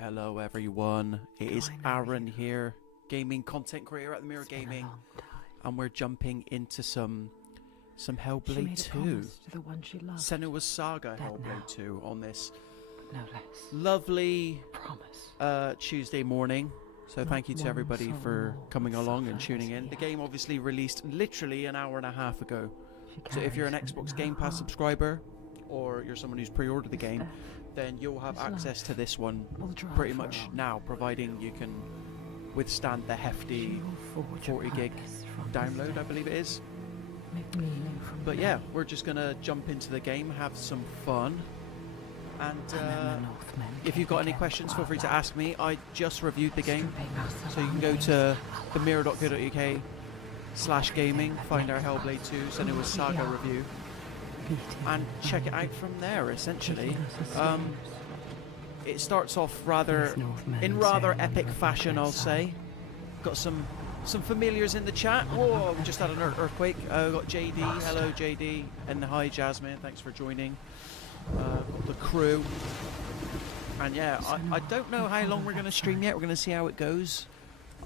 Hello everyone, it is Aaron here, gaming content creator at the Mirror Gaming, and we're jumping into some Hellblade 2. Senua's Saga Hellblade 2 on this lovely Tuesday morning. So thank you to everybody for coming along and tuning in. The game obviously released literally an hour and a half ago. So if you're an Xbox Game Pass subscriber, or you're someone who's pre-ordered the game, then you'll have access to this one pretty much now, providing you can withstand the hefty 40 gig download, I believe it is. But yeah, we're just gonna jump into the game, have some fun, and if you've got any questions, feel free to ask me. I just reviewed the game, so you can go to themirror.co.uk/gaming, find our Hellblade 2 Senua Saga review, and check it out from there. Essentially, it starts off in rather epic fashion, I'll say. Got some familiars in the chat. Whoa, we just had an earthquake. Got JD. Hello JD, and hi Jasmine, thanks for joining. Got the crew, and yeah, I don't know how long we're going to stream yet. We're going to see how it goes.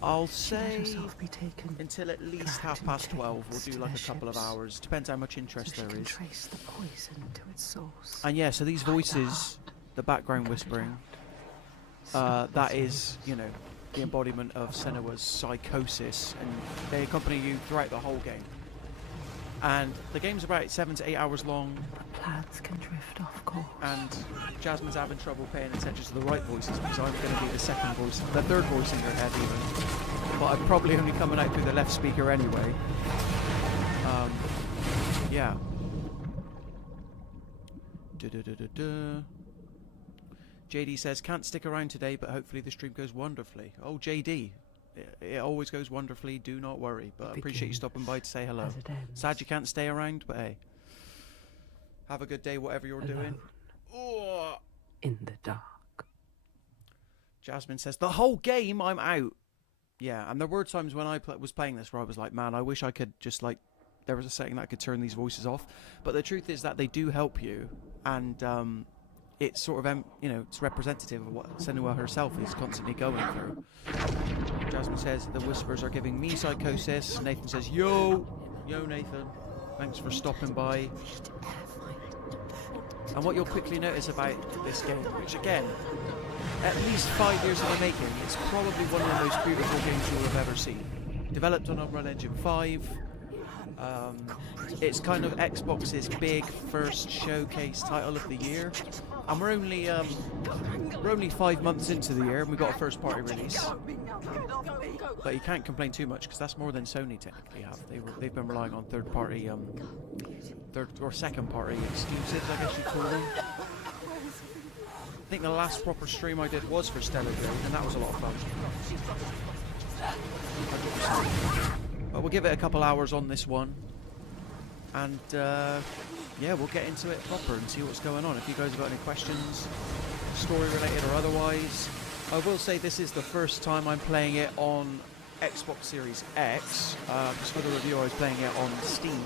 I'll say until at least 12:30. We'll do like a couple of hours. Depends how much interest there is. And yeah, so these voices, the background whispering, that is, you know, the embodiment of Senua's psychosis, and they accompany you throughout the whole game. And the game's about 7 to 8 hours long. Plans can drift off course. And Jasmine's having trouble paying attention to the right voices because I'm going to be the second voice, the third voice in her head even. But I'm probably only coming out through the left speaker anyway. Yeah. JD says, can't stick around today, but hopefully the stream goes wonderfully. Oh, JD. It always goes wonderfully, do not worry. But I appreciate you stopping by to say hello. Sad you can't stay around, but hey. Have a good day, whatever you're doing. Oh. In the dark. Jasmine says, the whole game, I'm out. Yeah, and there were times when I was playing this where I was like, man, I wish I could just like, there was a setting that I could turn these voices off. But the truth is that they do help you. And it's sort of, you know, it's representative of what Senua herself is constantly going through. Jasmine says, the whispers are giving me psychosis. Nathan says, yo Nathan, thanks for stopping by. And what you'll quickly notice about this game, which again, at least 5 years in the making, it's probably one of the most beautiful games you'll have ever seen. Developed on Unreal Engine 5. It's kind of Xbox's big first showcase title of the year. And we're only 5 months into the year, and we got a first party release. But you can't complain too much because that's more than Sony technically have. They've been relying on third party, second party exclusives, I guess you'd call them. I think the last proper stream I did was for Stellar Jade, and that was a lot of fun. But we'll give it a couple hours on this one, and yeah, we'll get into it proper and see what's going on. If you guys have got any questions, story related or otherwise. I will say this is the first time I'm playing it on Xbox Series X. Just for the review, I was playing it on Steam,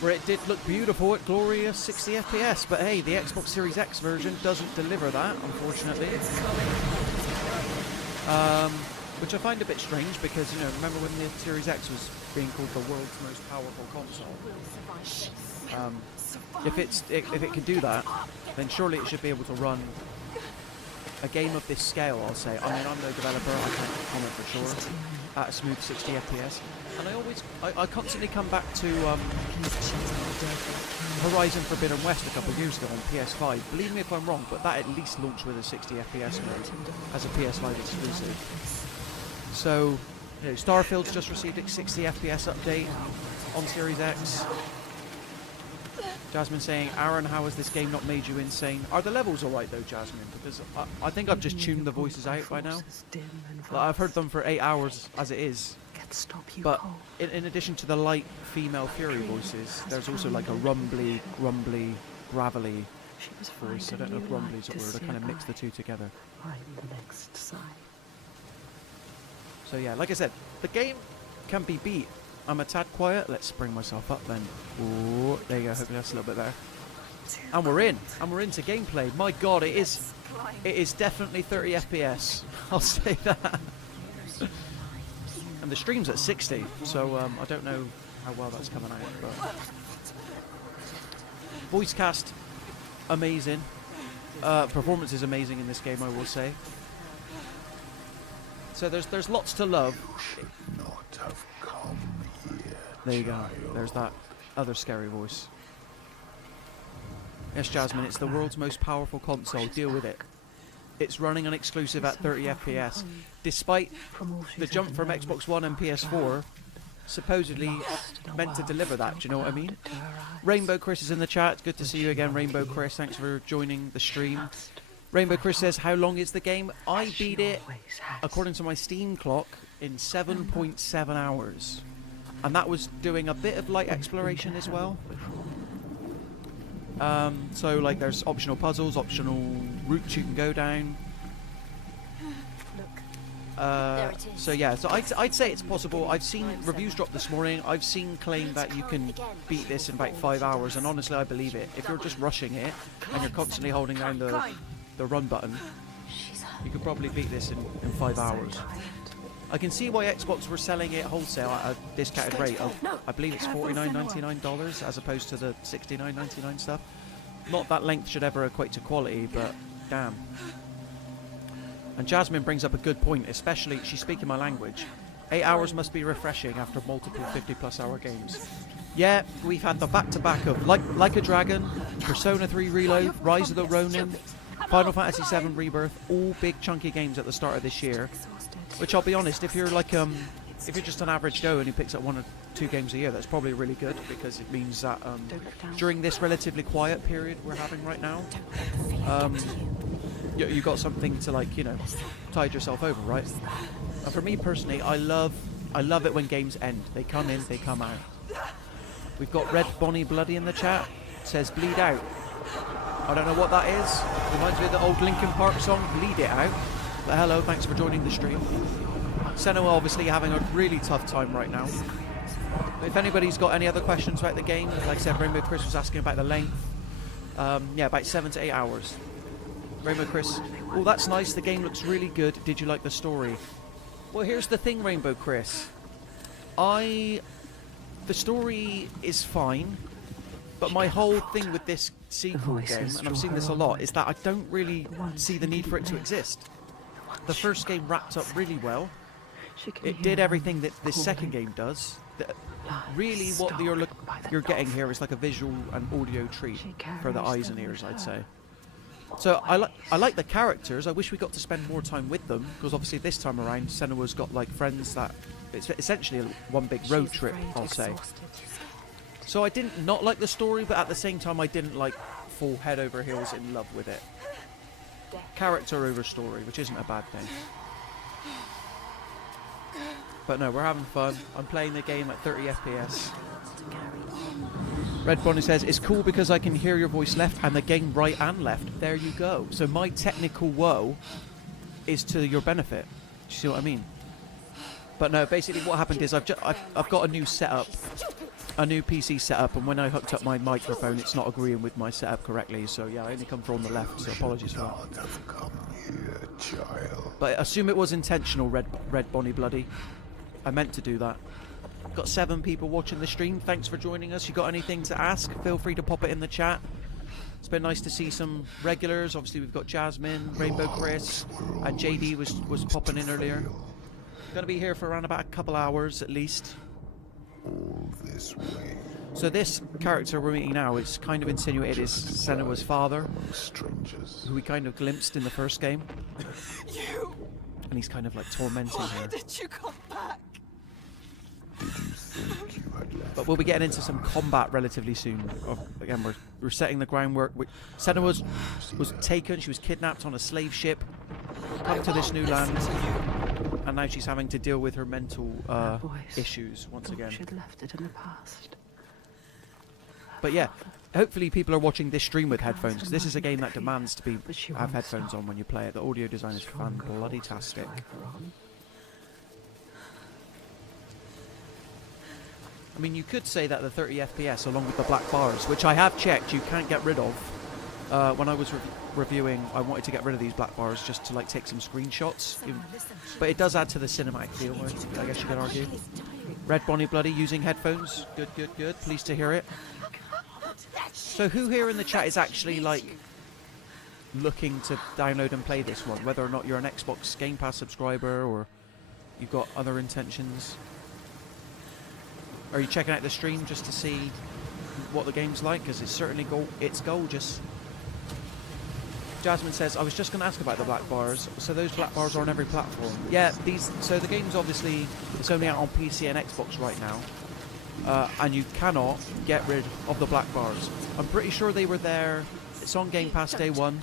where it did look beautiful at glorious 60 FPS. But hey, the Xbox Series X version doesn't deliver that, unfortunately. Which I find a bit strange because, you know, remember when the Series X was being called the world's most powerful console? If it can do that, then surely it should be able to run a game of this scale, I'll say. I mean, I'm no developer, I can't comment for sure, at a smooth 60 FPS. And I constantly come back to Horizon Forbidden West a couple of years ago on PS5. Believe me if I'm wrong, but that at least launched with a 60 FPS mode as a PS5 exclusive. So, you know, Starfield's just received a 60 FPS update on Series X. Jasmine saying, Aaron, how has this game not made you insane? Are the levels alright though, Jasmine? Because I think I've just tuned the voices out by now. Like, I've heard them for 8 hours as it is. But in addition to the light female Fury voices, there's also like a rumbly, gravelly voice. I don't know if rumbly is a word, I kind of mix the two together. So yeah, like I said, the game can be beat. I'm a tad quiet. Let's bring myself up then. Ooh, there you go. Hopefully that's a little bit better. And we're into gameplay. My God, it is definitely 30 FPS. I'll say that. And the stream's at 60, so I don't know how well that's coming out. But voice cast, amazing. Performance is amazing in this game, I will say. So there's lots to love. There you go. There's that other scary voice. Yes, Jasmine, it's the world's most powerful console. Deal with it. It's running an exclusive at 30 FPS, despite the jump from Xbox One and PS4 supposedly meant to deliver that. Do you know what I mean? Rainbow Chris is in the chat. Good to see you again, Rainbow Chris. Thanks for joining the stream. Rainbow Chris says, how long is the game? I beat it, according to my Steam clock, in 7.7 hours. And that was doing a bit of light exploration as well. So like there's optional puzzles, optional routes you can go down. So yeah, so I'd say it's possible. I've seen reviews drop this morning. I've seen claim that you can beat this in about 5 hours, and honestly I believe it. If you're just rushing it and you're constantly holding down the run button, you could probably beat this in 5 hours. I can see why Xbox were selling it wholesale at a discounted rate of, I believe it's $49.99 as opposed to the $69.99 stuff. Not that length should ever equate to quality, but damn. And Jasmine brings up a good point, especially, she's speaking my language. 8 hours must be refreshing after multiple 50+ hour games. Yeah, we've had the back-to-back of Like a Dragon, Persona 3 Reload, Rise of the Ronin, Final Fantasy VII Rebirth, all big chunky games at the start of this year. Which I'll be honest, if you're like if you're just an average Joe and who picks up 1 or 2 games a year, that's probably really good, because it means that during this relatively quiet period we're having right now, you got something to, like, you know, tide yourself over, right? And for me personally, I love it when games end. They come in, they come out. We've got Red Bonnie Bloody in the chat. Says bleed out. I don't know what that is. Reminds me of the old Linkin Park song, Bleed It Out. But hello, thanks for joining the stream. Senua obviously having a really tough time right now. If anybody's got any other questions about the game, like I said, Rainbow Chris was asking about the length. Yeah, about 7 to 8 hours. Rainbow Chris, oh, that's nice. The game looks really good. Did you like the story? Well, here's the thing, Rainbow Chris. The story is fine, but my whole thing with this sequel game, and I've seen this a lot, is that I don't really see the need for it to exist. The first game wrapped up really well. It did everything that this second game does. Really, what you're getting here is like a visual and audio treat for the eyes and ears, I'd say. So I like the characters. I wish we got to spend more time with them, because obviously this time around Senua's got like friends that it's essentially one big road trip, I'll say. So I didn't not like the story, but at the same time I didn't like fall head over heels in love with it. Character over story, which isn't a bad thing. But no, we're having fun. I'm playing the game at 30 FPS. Red Bonnie says, it's cool because I can hear your voice left and the game right and left. There you go. So my technical woe is to your benefit. Do you see what I mean? But no, basically what happened is I've got a new setup, a new PC setup, and when I hooked up my microphone, it's not agreeing with my setup correctly. So yeah, I only come from the left, so apologies for that. But I assume it was intentional, Red Bonnie Bloody. I meant to do that. Got 7 people watching the stream. Thanks for joining us. You got anything to ask? Feel free to pop it in the chat. It's been nice to see some regulars. Obviously, we've got Jasmine, Rainbow Chris, and JD was popping in earlier. Gonna be here for around about a couple hours at least. All this way. So this character we're meeting now is kind of insinuated is Senua's father, who we kind of glimpsed in the first game. And he's kind of like tormenting her. Why did you come back? Did you think you had left? But we'll be getting into some combat relatively soon. Again, we're setting the groundwork. Senua was taken. She was kidnapped on a slave ship. Come to this new land, and now she's having to deal with her mental issues once again. She'd left it in the past. But yeah, hopefully people are watching this stream with headphones, because this is a game that demands to have headphones on when you play it. The audio design is fan-bloody-tastic. I mean, you could say that the 30 FPS along with the black bars, which I have checked, you can't get rid of. When I was reviewing, I wanted to get rid of these black bars just to like take some screenshots. But it does add to the cinematic feel, I guess you could argue. Red Bonnie Bloody using headphones. Good, good, good. Pleased to hear it. So who here in the chat is actually like looking to download and play this one? Whether or not you're an Xbox Game Pass subscriber or you've got other intentions. Are you checking out the stream just to see what the game's like? Because it's certainly it's gorgeous. Jasmine says, I was just going to ask about the black bars. So those black bars are on every platform. Yeah, so the game's obviously, it's only out on PC and Xbox right now. And you cannot get rid of the black bars. I'm pretty sure they were there. It's on Game Pass day one.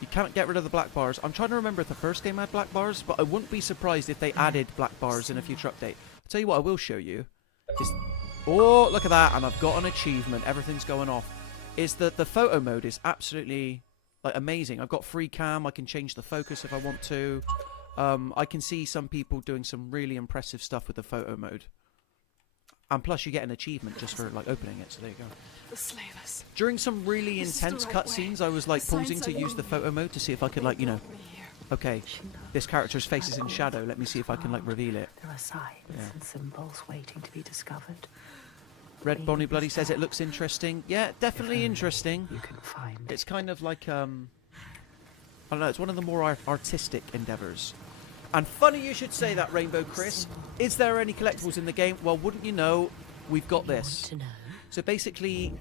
You can't get rid of the black bars. I'm trying to remember if the first game had black bars, but I wouldn't be surprised if they added black bars in a future update. I'll tell you what I will show you. Oh, look at that, and I've got an achievement. Everything's going off. Is that the photo mode is absolutely like amazing. I've got free cam. I can change the focus if I want to. I can see some people doing some really impressive stuff with the photo mode. And plus you get an achievement just for like opening it, so there you go. The slavers. During some really intense cutscenes, I was like pausing to use the photo mode to see if I could like, you know, okay, this character's face is in shadow. Let me see if I can like reveal it. There are signs and symbols waiting to be discovered. Red Bonnie Bloody says it looks interesting. Yeah, definitely interesting. You can find It's kind of like I don't know. It's one of the more artistic endeavors. And funny you should say that, Rainbow Chris. Is there any collectibles in the game? Well, wouldn't you know, we've got this. So basically,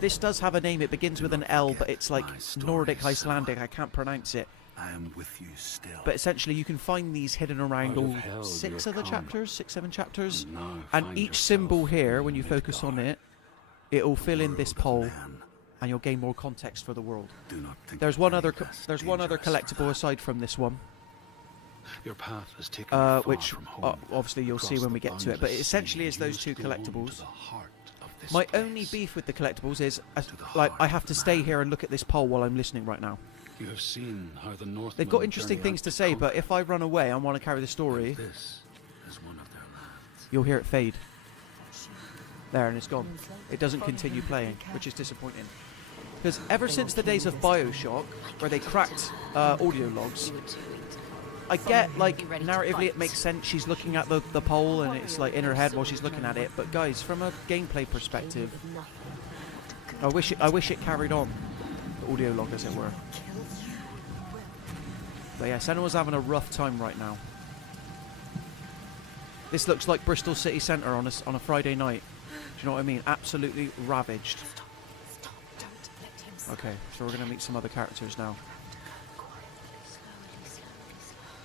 this does have a name. It begins with an L, but it's like Nordic, Icelandic. I can't pronounce it. I am with you still. But essentially, you can find these hidden around all 6 of the chapters, 6, 7 chapters. And each symbol here, when you focus on it, it will fill in this pole, and you'll gain more context for the world. There's one other collectible aside from this one. Your path has taken which obviously you'll see when we get to it, but it essentially is those 2 collectibles. My only beef with the collectibles is like I have to stay here and look at this pole while I'm listening right now. You have seen how the North. They've got interesting things to say, but if I run away and want to carry the story, This is one of their lands. you'll hear it fade. There, and it's gone. It doesn't continue playing, which is disappointing. Because ever since the days of BioShock, where they cracked audio logs, I get, like, narratively it makes sense. She's looking at the pole and it's, like, in her head while she's looking at it. But, guys, from a gameplay perspective, I wish it carried on. The audio log, as it were. But, yeah, Senua's having a rough time right now. This looks like Bristol City Centre on a Friday night. Do you know what I mean? Absolutely ravaged. Okay, so we're going to meet some other characters now.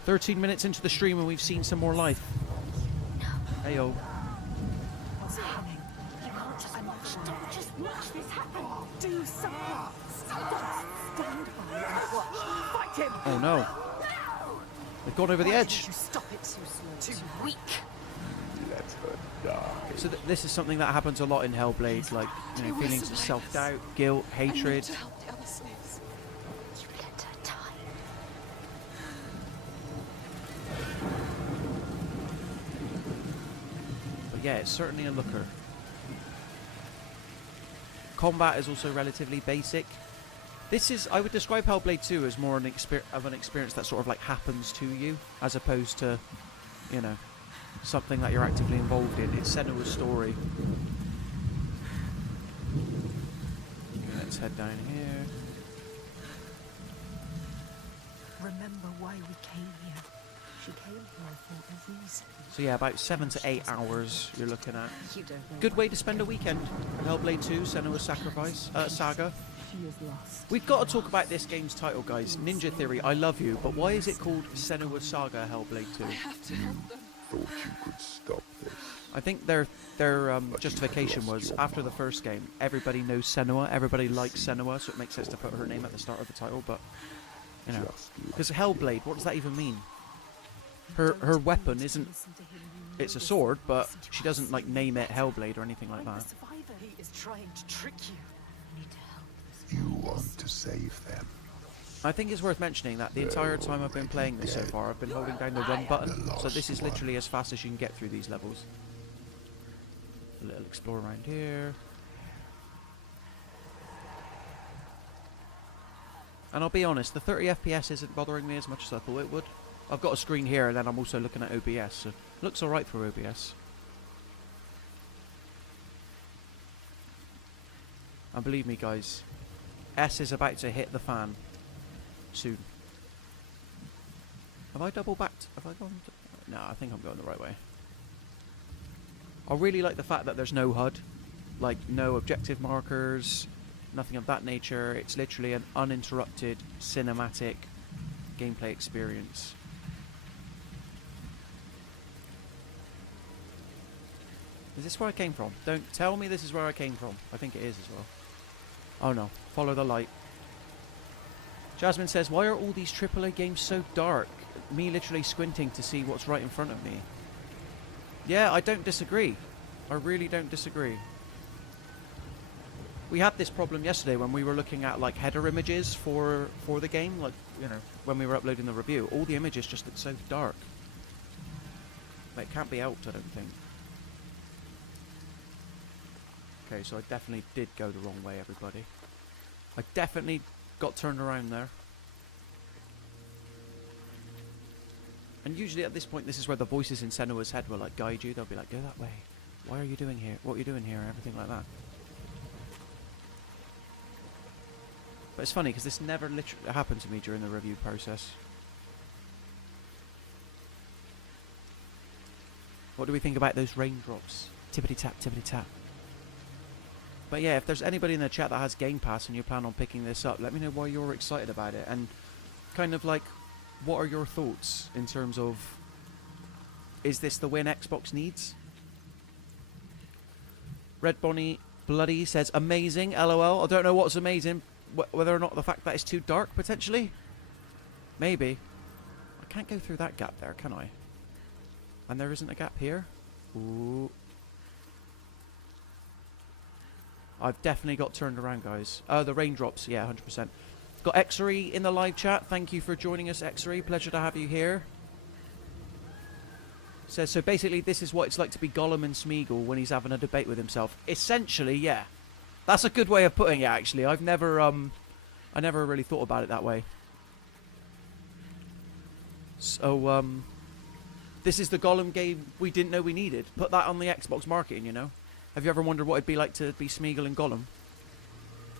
13 minutes into the stream and we've seen some more life. Heyo. What's happening? You can't just watch this happen. Do something. Stand by and watch. Fight him. Oh no. They've gone over the edge. You stop it too slow. Too weak. Let her die. So this is something that happens a lot in Hellblade, like, you know, feelings of self-doubt, guilt, hatred. To help the other slaves. You let her die. But yeah, it's certainly a looker. Combat is also relatively basic. I would describe Hellblade 2 as more an experience that sort of like happens to you, as opposed to, you know, something that you're actively involved in. It's Senua's story. Let's head down here. Remember why we came here. She came here for a reason. So yeah, about 7 to 8 hours you're looking at. You don't know. Good way to spend a weekend. Hellblade 2, Senua's Saga. She is lost. We've got to talk about this game's title, guys. Ninja Theory, I love you, but why is it called Senua Saga Hellblade 2? I have to help them. Thought you could stop this. I think their justification was, after the first game, everybody knows Senua, everybody likes Senua, so it makes sense to put her name at the start of the title, but, you know, because Hellblade, what does that even mean? Her weapon isn't, it's a sword, but she doesn't, like, name it Hellblade or anything like that. He is trying to trick you. We need to help. You want to save them. I think it's worth mentioning that the entire time I've been playing this so far, I've been holding down the run button, so this is literally as fast as you can get through these levels. A little explore around here. And I'll be honest, the 30 FPS isn't bothering me as much as I thought it would. I've got a screen here, and then I'm also looking at OBS, so it looks alright for OBS. And believe me, guys, S is about to hit the fan soon. Have I double backed? Have I gone? No, I think I'm going the right way. I really like the fact that there's no HUD, like no objective markers, nothing of that nature. It's literally an uninterrupted cinematic gameplay experience. Is this where I came from? Don't tell me this is where I came from. I think it is as well. Oh no, follow the light. Jasmine says, why are all these AAA games so dark? Me literally squinting to see what's right in front of me. Yeah, I don't disagree. I really don't disagree. We had this problem yesterday when we were looking at like header images for the game, like, you know, when we were uploading the review. All the images just look so dark. Like, it can't be helped, I don't think. Okay, so I definitely did go the wrong way, everybody. I definitely got turned around there. And usually at this point, this is where the voices in Senua's head will like guide you. They'll be like, go that way. Why are you doing here? What are you doing here? And everything like that. But it's funny because this never literally happened to me during the review process. What do we think about those raindrops? Tippity tap, tippity tap. But yeah, if there's anybody in the chat that has Game Pass and you plan on picking this up, let me know why you're excited about it. And kind of like, what are your thoughts in terms of, is this the win Xbox needs? Red Bonnie Bloody says, amazing, LOL. I don't know what's amazing, whether or not the fact that it's too dark, potentially. Maybe. I can't go through that gap there, can I? And there isn't a gap here? Ooh. I've definitely got turned around, guys. The raindrops, yeah, 100%. Got Xery in the live chat. Thank you for joining us, Xery. Pleasure to have you here. Says, so basically this is what it's like to be Gollum and Smeagol when he's having a debate with himself. Essentially, yeah. That's a good way of putting it, actually. I never really thought about it that way. So, this is the Gollum game we didn't know we needed. Put that on the Xbox marketing, you know? Have you ever wondered what it'd be like to be Smeagol and Gollum?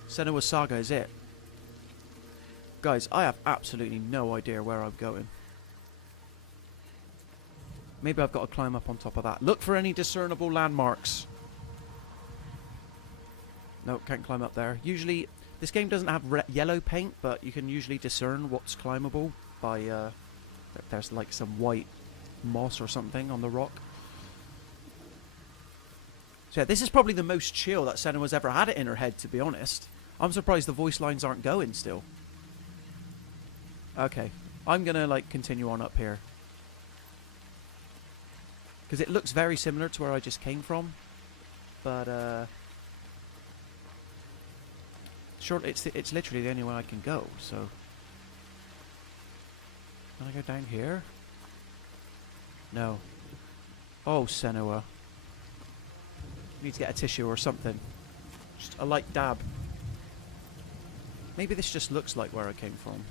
Senua Saga is it. Guys, I have absolutely no idea where I'm going. Maybe I've got to climb up on top of that. Look for any discernible landmarks. No, can't climb up there. Usually, this game doesn't have yellow paint, but you can usually discern what's climbable by, there's like some white moss or something on the rock. So yeah, this is probably the most chill that Senua's ever had it in her head, to be honest. I'm surprised the voice lines aren't going still. Okay, I'm gonna like continue on up here. Because it looks very similar to where I just came from. But, sure, it's literally the only way I can go, so. Can I go down here? No. Oh, Senua. Need to get a tissue or something. Just a light dab. Maybe this just looks like where I came from.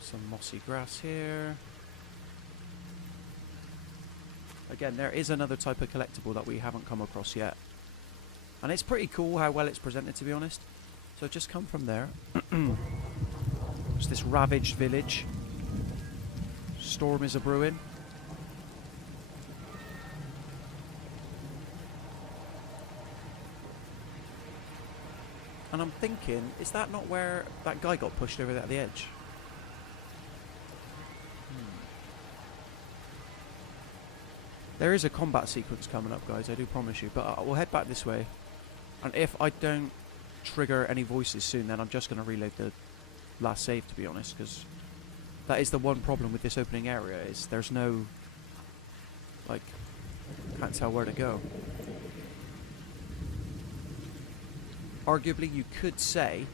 Some mossy grass here. Again, there is another type of collectible that we haven't come across yet. And it's pretty cool how well it's presented, to be honest. So just come from there. It's this ravaged village. Storm is a-brewing. And I'm thinking, is that not where that guy got pushed over at the edge? There is a combat sequence coming up, guys, I do promise you. But we'll head back this way. And if I don't trigger any voices soon, then I'm just going to reload the last save, to be honest. Because that is the one problem with this opening area, is there's no... like, can't tell where to go. Arguably, you could say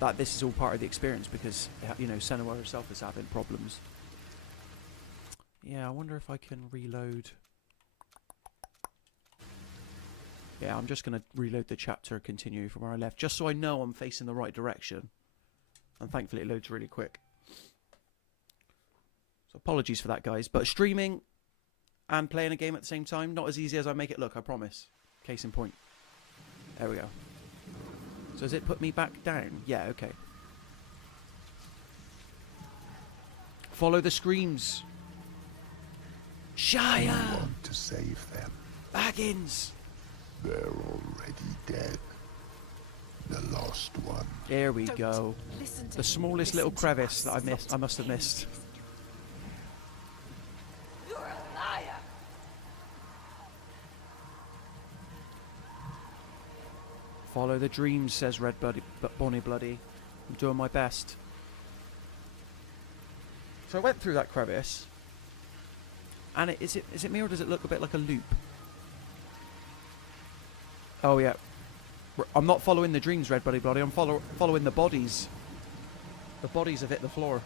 that this is all part of the experience because, you know, Senua herself is having problems. Yeah, I wonder if I can reload. Yeah, I'm just going to reload the chapter, continue from where I left, just so I know I'm facing the right direction. And thankfully it loads really quick. So apologies for that, guys. But streaming and playing a game at the same time, not as easy as I make it look, I promise. Case in point. There we go. So does it put me back down? Yeah, okay. Follow the screams. Shia! You want to save them. Baggins! They're already dead. The lost one. There we go. Listen to The smallest little crevice that I must have missed. You're a liar. Follow the dreams, says Red Bloody, Bonnie Bloody. I'm doing my best. So I went through that crevice. And is it me or does it look a bit like a loop? Oh yeah. I'm not following the dreams, Red Bloody Bloody. I'm following the bodies. The bodies have hit the floor.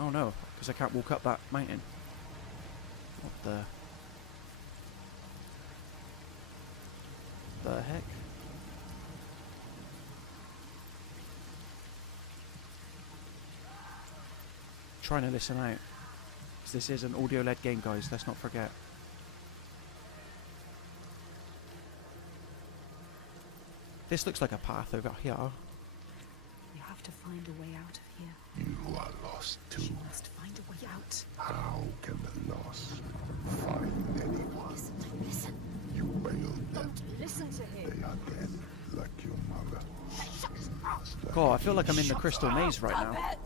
Oh no, because I can't walk up that mountain. What the heck? Trying to listen out. 'Cause this is an audio-led game, guys. Let's not forget. This looks like a path over here. We have to find a way out of here. You are lost too. She must find a way out. How can the lost find anyone? Listen. You failed them. Don't listen to him. They are dead, like your mother. God, I feel like I'm in the crystal maze right Stop now. it.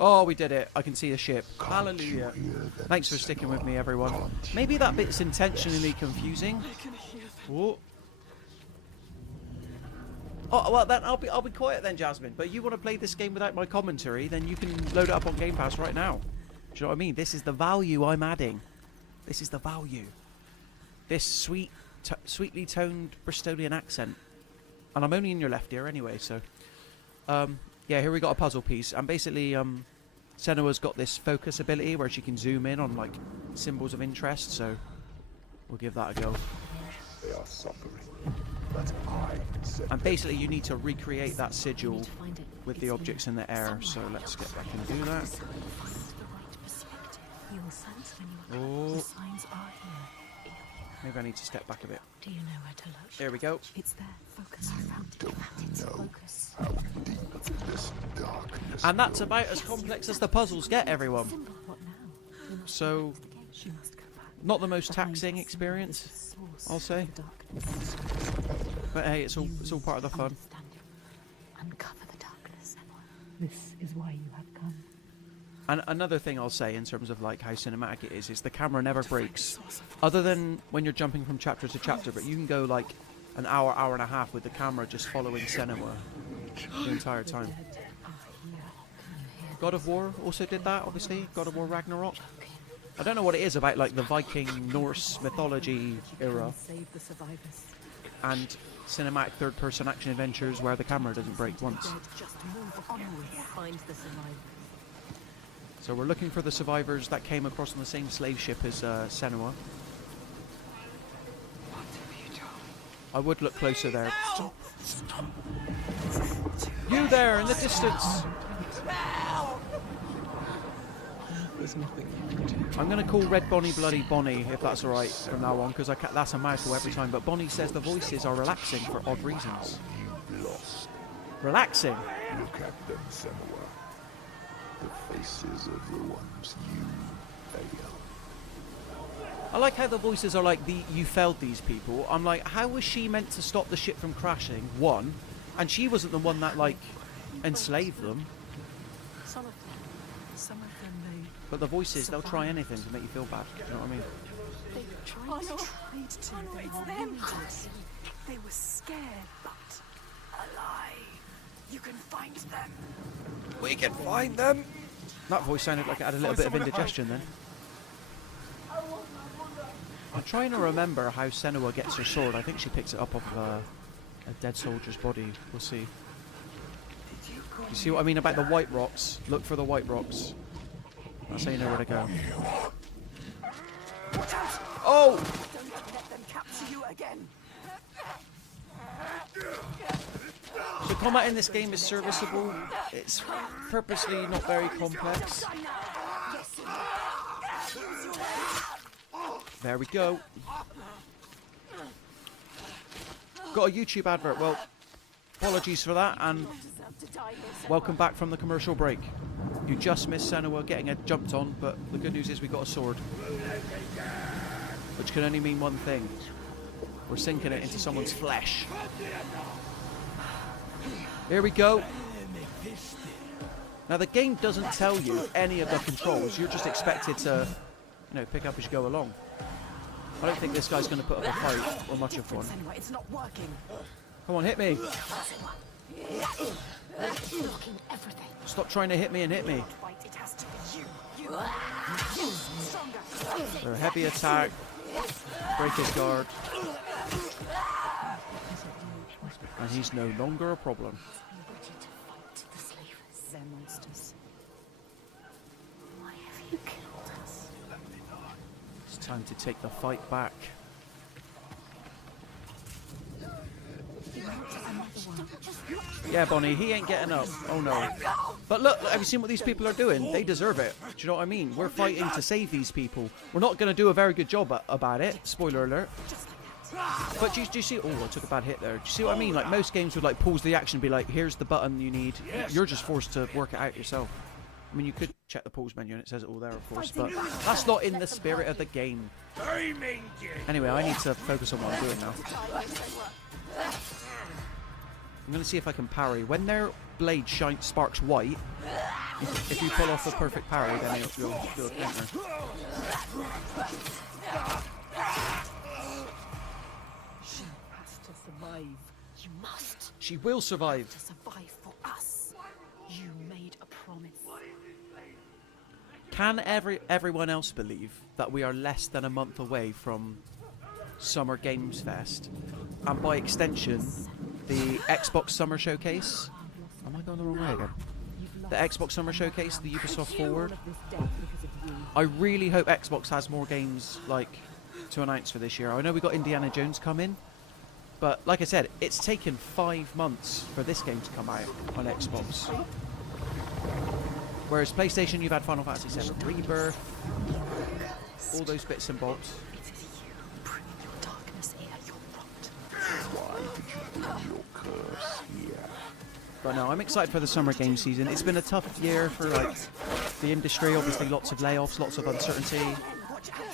Oh, we did it. I can see the ship. Can't Hallelujah. you hear them, Thanks for sticking with Senua? me, everyone. Can't you Maybe that hear bit's them? intentionally Yes. confusing. I can hear them. Whoa. Oh, well then I'll be quiet then, Jasmine. But you want to play this game without my commentary, then you can load it up on Game Pass right now. Do you know what I mean? This is the value I'm adding. This is the value. This sweetly toned Bristolian accent. And I'm only in your left ear anyway, so yeah, here we got a puzzle piece. And basically Senua's got this focus ability where she can zoom in on like symbols of interest, so we'll give that a go. They are suffering. But I said And basically you need to recreate that We sigil need to find it. with It's the here. objects in the air, so Somewhere. let's get back and do that. Find the right perspective. You will sense when you are Oh. The signs are here. Maybe I need to step back a bit. Do you know where to look? There we go. It's there. Focus. I found it. don't It's know focus. how deep this darkness And that's goes. about as complex as the puzzles get, everyone. Symbol. What now? We must So, find the gate. She must go back. not the most Behind taxing us experience, is the source I'll say. of the darkness. But hey, it's all part of the fun. Understanding. Uncover the darkness, Senua. This is why you have come. And another thing I'll say in terms of like how cinematic it is the camera never breaks. Other than when you're jumping from chapter to chapter, but you can go like an hour, hour and a half with the camera just following Senua the entire time. God of War also did that, obviously. God of War Ragnarok. I don't know what it is about like the Viking Norse mythology era Save the survivors. and cinematic third-person action adventures where the camera doesn't break once. Just move onwards. Find the survivors. So we're looking for the survivors that came across on the same slave ship as Senua. I would look closer there. You there in the distance! There's nothing you can do. I'm going to call Red Bonnie Bloody Bonnie, if that's alright from now on, because that's a mouthful every time. But Bonnie says the voices are relaxing for odd reasons. You lost. Relaxing? Look at them, Senua. The faces of the ones you failed. I like how the voices are like, you failed these people. I'm like, how was she meant to stop the ship from crashing? One. And she wasn't the one that, like, enslaved them. Some of them may. But the voices, they'll try anything to make you feel bad. Do you know what I mean? They tried to. They were willing to. They were scared, but alive. You can find them. We can find them! That voice sounded like it had a little bit of indigestion then. I'm trying to remember how Senua gets her sword. I think she picks it up off of a dead soldier's body. We'll see. You see what I mean about the white rocks? Look for the white rocks. That's how you know where to go. Oh! Don't let them capture you again. So combat in this game is serviceable. It's purposely not very complex. There we go. Got a YouTube advert. Well, apologies for that, and welcome back from the commercial break. You just missed Senua getting jumped on, but the good news is we got a sword. Which can only mean one thing. We're sinking it into someone's flesh. Here we go. Now the game doesn't tell you any of the controls. You're just expected to, you know, pick up as you go along. I don't think this guy's going to put up a fight or much of one. It's not working. Come on, hit me. Blocking everything. Stop trying to hit me and hit me. Right, it has to be you. Stronger. So heavy attack. Break his guard. And he's no longer a problem. Ready to fight the slavers. They're monsters. Why have you killed us? It's time to take the fight back. Yeah, Bonnie, he ain't getting up. Oh no. But look, have you seen what these people are doing? They deserve it. Do you know what I mean? We're fighting to save these people. We're not going to do a very good job about it. Spoiler alert. But do you see? Oh, I took a bad hit there. Do you see what I mean? Like most games would like pause the action and be like, here's the button you need. You're just forced to work it out yourself. I mean, you could check the pause menu and it says it all there, of course, but that's not in the spirit of the game. Anyway, I need to focus on what I'm doing now. I'm going to see if I can parry. When their blade sparks white, if you pull off the perfect parry, then you'll do a counter. She has to survive. You must. She will survive. To survive for us. You made a promise. Can everyone else believe that we are less than a month away from Summer Games Fest? And by extension, the Xbox Summer Showcase. Am I going the wrong way again? The Xbox Summer Showcase, the Ubisoft Forward. I really hope Xbox has more games like to announce for this year. I know we got Indiana Jones coming, but like I said, it's taken 5 months for this game to come out on Xbox. Whereas PlayStation, you've had Final Fantasy VII Rebirth, all those bits and bobs. Why did you bring your curse here? But no, I'm excited for the summer game season. It's been a tough year for like the industry. Obviously, lots of layoffs, lots of uncertainty.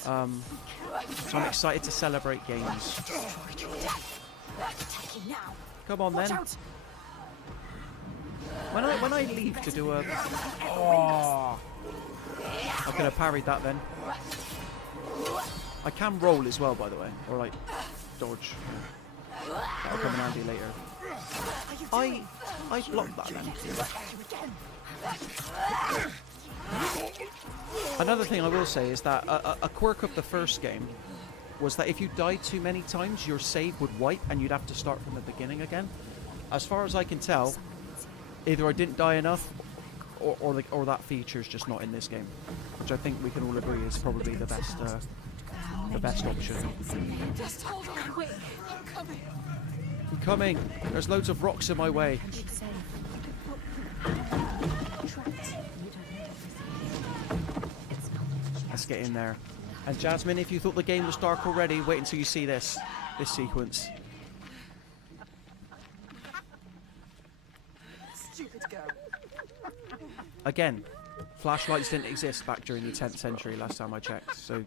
So I'm excited to celebrate games. Come on then. When I leave to do a, oh, I could have parried that then. I can roll as well, by the way, or like dodge. That'll come in handy later. I blocked that then. Another thing I will say is that a quirk of the first game was that if you died too many times, your save would wipe and you'd have to start from the beginning again. As far as I can tell, either I didn't die enough, or that feature's just not in this game, which I think we can all agree is probably the best option. Just hold on quick. I'm coming. I'm coming. There's loads of rocks in my way. Let's get in there. And Jasmine, if you thought the game was dark already, wait until you see this sequence. Stupid girl. Again, flashlights didn't exist back during the 10th century last time I checked, so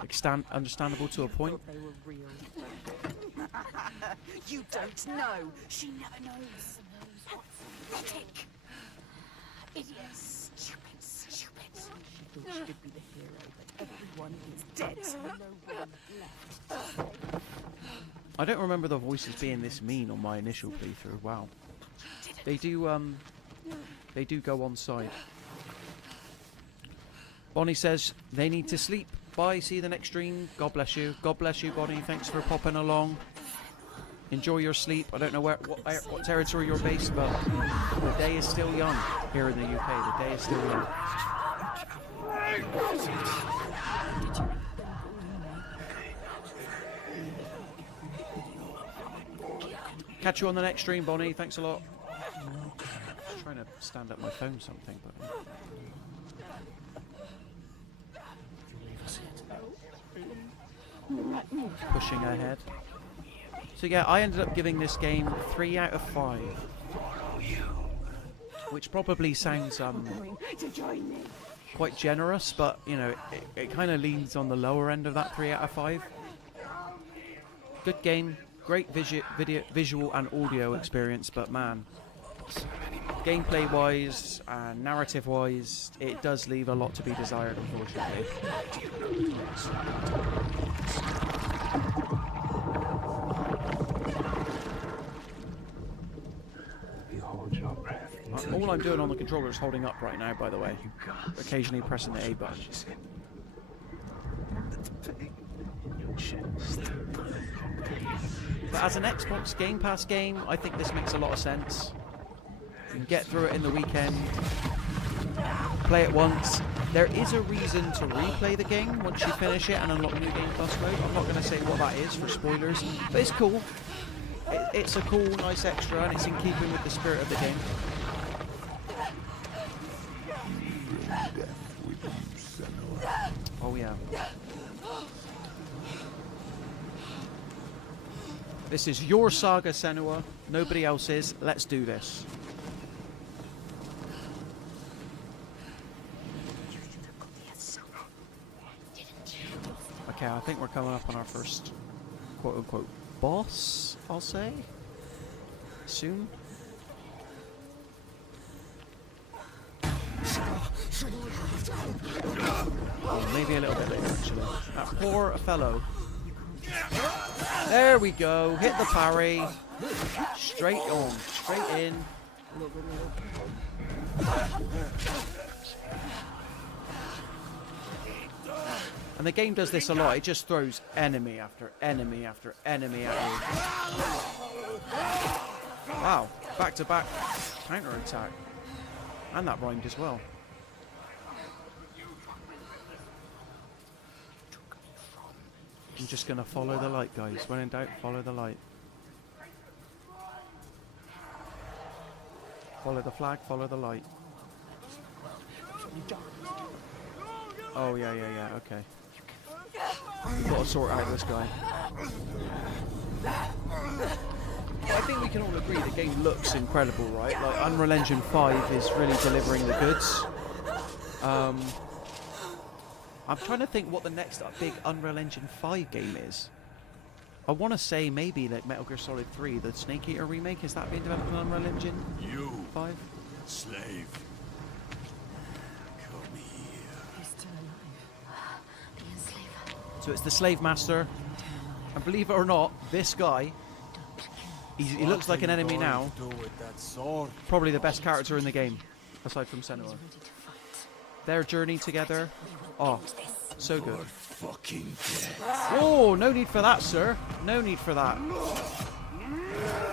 like, understandable to a point. They were real. You don't know. She never knows. Pathetic. Idiots. Stupid. She thought she could be the hero, but everyone is dead. No one left. I don't remember the voices being this mean on my initial playthrough. Wow. They do go on side. Bonnie says they need to sleep. Bye. See you the next stream. God bless you. God bless you, Bonnie. Thanks for popping along. Enjoy your sleep. I don't know what territory you're based, but the day is still young here in the UK. The day is still young. Catch you on the next stream, Bonnie. Thanks a lot. I'm trying to stand up my phone something, but pushing ahead. So yeah, I ended up giving this game 3 out of 5, which probably sounds quite generous, but you know, it kind of leans on the lower end of that 3 out of 5. Good game, great visual and audio experience, but man, gameplay wise and narrative wise, it does leave a lot to be desired, unfortunately. All I'm doing on the controller is holding up right now, by the way. Occasionally pressing the A button. But as an Xbox Game Pass game, I think this makes a lot of sense. You can get through it in the weekend, play it once. There is a reason to replay the game once you finish it and unlock New Game Plus mode. I'm not going to say what that is for spoilers, but it's cool. It's a cool, nice extra, and it's in keeping with the spirit of the game. Oh yeah. This is your Saga, Senua. Nobody else's. Let's do this. Okay, I think we're coming up on our first quote-unquote boss, I'll say. Soon. Oh, maybe a little bit later, actually. That poor fellow. There we go. Hit the parry. Straight on. Straight in. And the game does this a lot. It just throws enemy after enemy after enemy at you. Wow. Back-to-back counter-attack. And that rhymed as well. I'm just going to follow the light, guys. When in doubt, follow the light. Follow the flag, follow the light. Oh, yeah, okay. Gotta sort out this guy. I think we can all agree the game looks incredible, right? Like, Unreal Engine 5 is really delivering the goods. I'm trying to think what the next big Unreal Engine 5 game is. I want to say maybe like Metal Gear Solid 3, the Snake Eater remake. Is that being developed in Unreal Engine 5? Slave. Come here. He's still alive. The enslaver. So it's the Slave Master. And believe it or not, this guy, he looks like an enemy now. Probably the best character in the game, aside from Senua. Their journey together. Oh, so good. Oh, no need for that, sir. No need for that.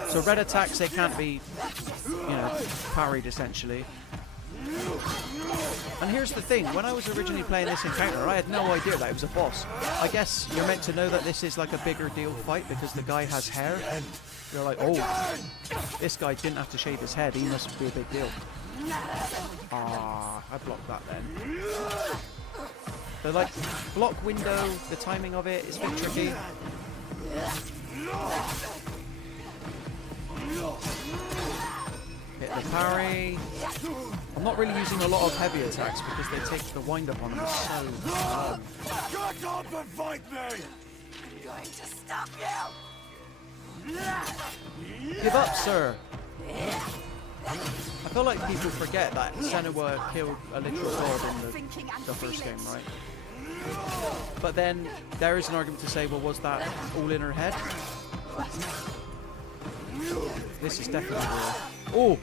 So red attacks, they can't be, you know, parried essentially. And here's the thing, when I was originally playing this encounter, I had no idea that it was a boss. I guess you're meant to know that this is like a bigger deal fight because the guy has hair. You're like, oh, this guy didn't have to shave his head, he must be a big deal. Ah, I blocked that then. The like block window, the timing of it is a bit tricky. Hit the parry. I'm not really using a lot of heavy attacks because they take the wind up on them so long. Shut up and fight me! I'm going to stop you! Give up, sir! I feel like people forget that Senua killed a literal god in the first game, right? But then there is an argument to say, well, was that all in her head? This is definitely real. Oh!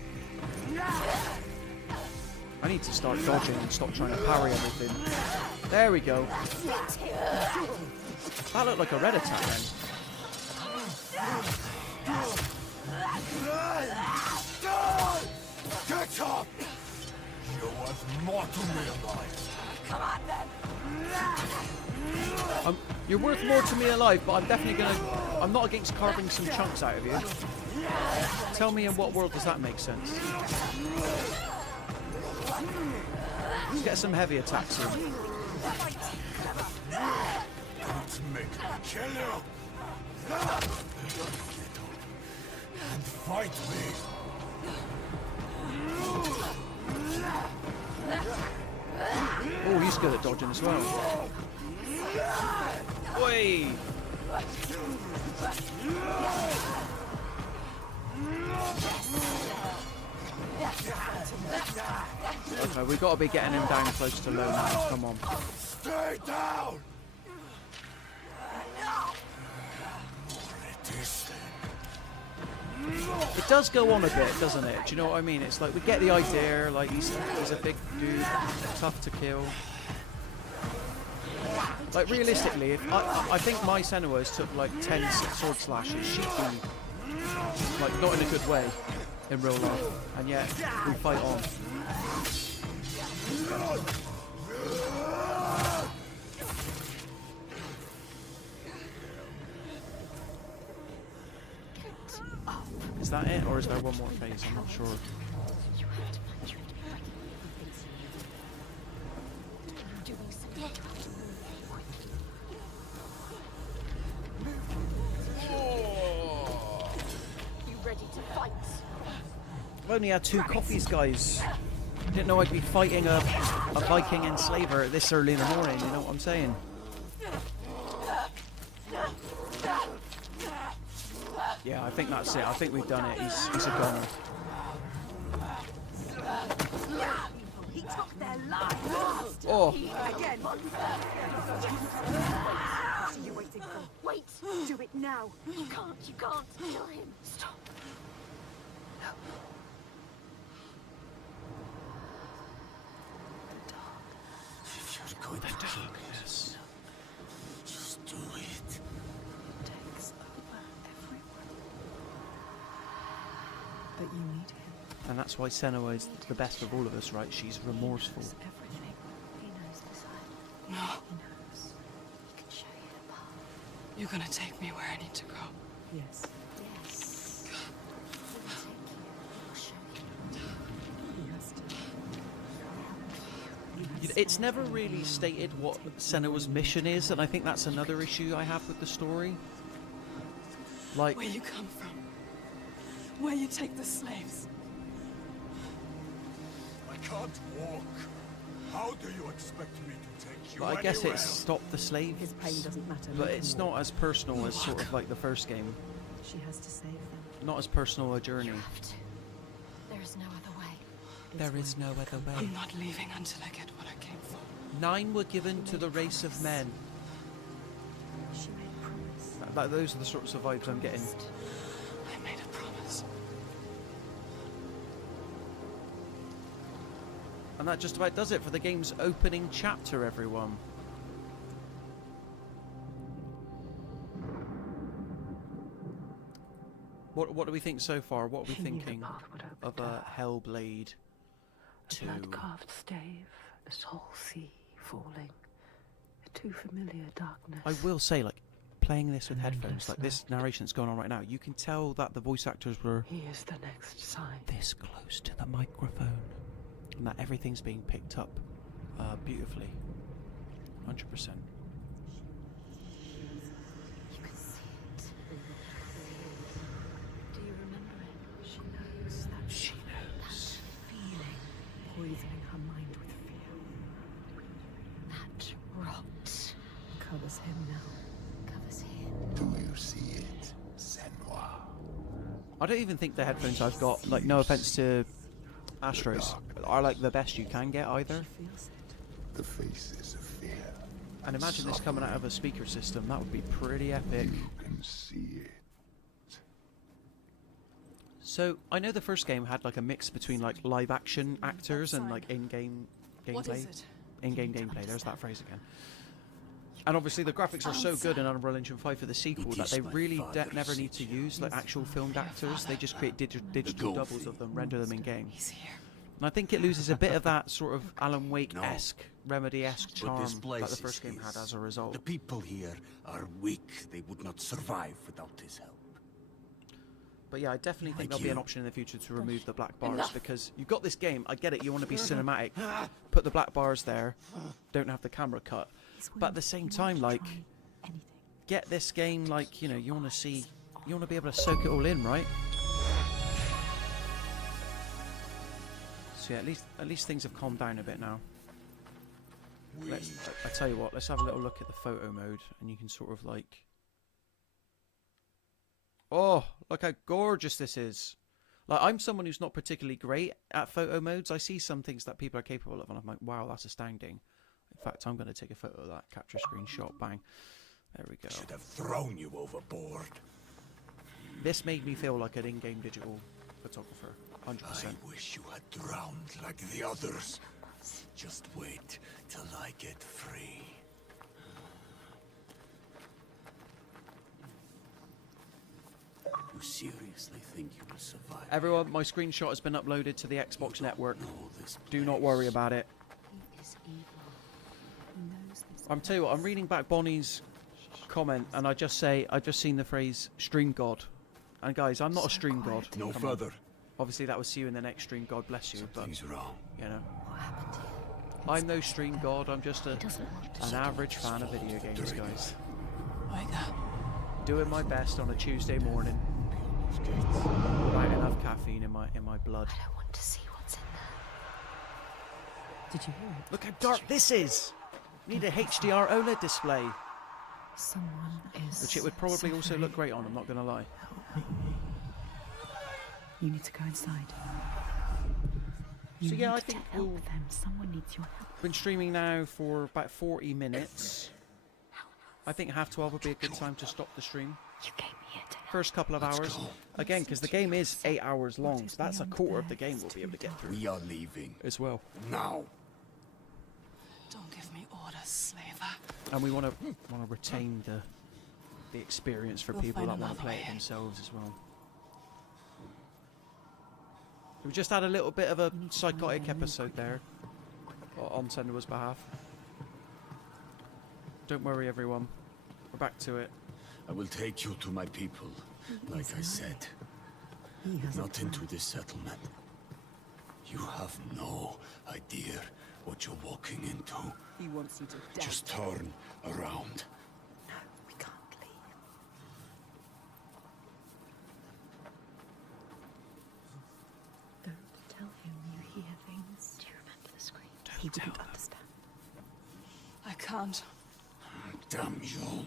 I need to start dodging and stop trying to parry everything. There we go. That looked like a red attack then. Get up! You was more to me alive. Come on then. You're worth more to me alive, but I'm definitely gonna... I'm not against carving some chunks out of you. Tell me in what world does that make sense? Let's get some heavy attacks in. Don't make me kill you! And fight me! Oh, he's good at dodging as well. Oi! Okay, we've got to be getting him down close to low now. Come on. Stay down! It does go on a bit, doesn't it? Do you know what I mean? It's like we get the idea, like he's a big dude, tough to kill. Like realistically, if I think my Senua's took like 10 sword slashes, she'd be like not in a good way in real life, and yet we fight on. Is that it, or is there one more phase? I'm not sure. You ready to fight? I've only had 2 coffees, guys. Didn't know I'd be fighting a Viking enslaver this early in the morning, you know what I'm saying? Yeah, I think that's it. I think we've done it. He's a goner. He took their lives. Oh. Again. What are you waiting for? Wait. Do it now. You can't kill him. Stop. If you're going to kill me, just do it. Takes over everyone. But you need him. And that's why Senua is the best of all of us, right? She's remorseful. He knows everything. He knows the side. No. He knows. He can show you the path. You're gonna take me where I need to go. Yes. Yes. He will take you. He will show you. He has to. He will help you. It's never really stated what Senua's mission is, and I think that's another issue I have with the story. Like, Where you come from. Where you take the slaves. I can't walk. How do you expect me to take you but I guess anywhere? it's stop the slave. His pain doesn't matter. But it's not as personal as sort of like the first game. She has to save them. Not as personal a journey. You have to. There is no other way. There is no other way. I'm not leaving until I get what I came for. 9 were given to the race of men. She made a promise. Those are the sorts of vibes I'm getting. I made a promise. And that just about does it for the game's opening chapter, everyone. What do we think so far? What are we She knew the thinking path would open of to her. Hellblade A 2? blood-carved stave, the soul sea falling, a too familiar darkness. I will say, like, playing this with An headphones, endless like this night. narration that's going on right now, you can tell that the voice actors were He is the next sign. this close to the microphone, and that everything's being picked up beautifully. 100%. You can see it. Do you remember it? She knows that She knows. feeling, poisoning her mind with fear. That rot Covers him now. covers him. Do you see it, Senua? I don't even think the headphones I've got, like, no offense to Astros, are like the best you can get either. She feels it. The faces of fear. And imagine this coming out of a speaker system, that would be pretty epic. You can see it. So I know the first game had like a mix between like live action actors and like in-game What gameplay. is it? In-game gameplay. There's that phrase again. And obviously the graphics are so good in Unreal Engine 5 for the sequel that they really never need to use like actual filmed actors. They just create digital doubles of them, render them in game. He's here. And I think it loses a bit of that sort of Alan Wake-esque, Remedy-esque charm this that place the first is game had his. as a result. The people here are weak. They would not survive without his help. But yeah, I definitely think Like there'll be an you. option in the future to remove the black bars because you've got this game. I get it, you want to be cinematic. Put the black bars there. Don't have the camera cut. But at the same time, like, get this game like, you know, you want to be able to soak it all in, right? So yeah, at least things have calmed down a bit now. I tell you what, let's have a little look at the photo mode, and you can sort of like. Oh, look how gorgeous this is! Like, I'm someone who's not particularly great at photo modes. I see some things that people are capable of, and I'm like, wow, that's astounding. In fact, I'm going to take a photo of that, capture screenshot, bang. There we go. Should have thrown you overboard. This made me feel like an in-game digital photographer, 100%. I wish you had drowned like the others. Just wait till I get free. You seriously think you will survive? Everyone, my screenshot has been uploaded to the Xbox Network. Know this Do not place. worry about it. He is evil. He knows this. I'm telling you what, I'm reading back Bonnie's comment, and I just seen the phrase stream god. And guys, I'm not a stream god. No Come on. further. Obviously, that was see you in the next stream, God bless you. But, Something's wrong. you know, What happened here? I'm no stream god, I'm just He doesn't want to an average fan of video games, guys. Oiga. Doing my best on a Tuesday morning. Without enough caffeine in my blood. I don't want to see what's in there. Did you hear it? Look how dark this is! Need a HDR OLED display. Someone is. Which it would probably also look great on, I'm not gonna lie. You need to go inside. So yeah, I think we'll Help them. Someone needs your help. been streaming now for about 40 minutes. I think half 12 would be a good time to stop the stream. You came here to help. First couple of hours. Again, because the game is 8 hours long, so that's a quarter of the game we'll be able to get through We are leaving. as well. Now. Don't give me orders, slaver. And we want to retain the experience for We'll people find that want to another play it way. themselves as well. We just had a little bit of a psychotic episode there on Senua's behalf. Don't worry, everyone. We're back to it. I will take you to my people, like I said. He has Not into this settlement. You have no idea what you're walking into. He wants you to die. Just turn around. No, we can't leave. Don't tell him you hear things. Do you remember the scream? He wouldn't understand. I can't. Damn you.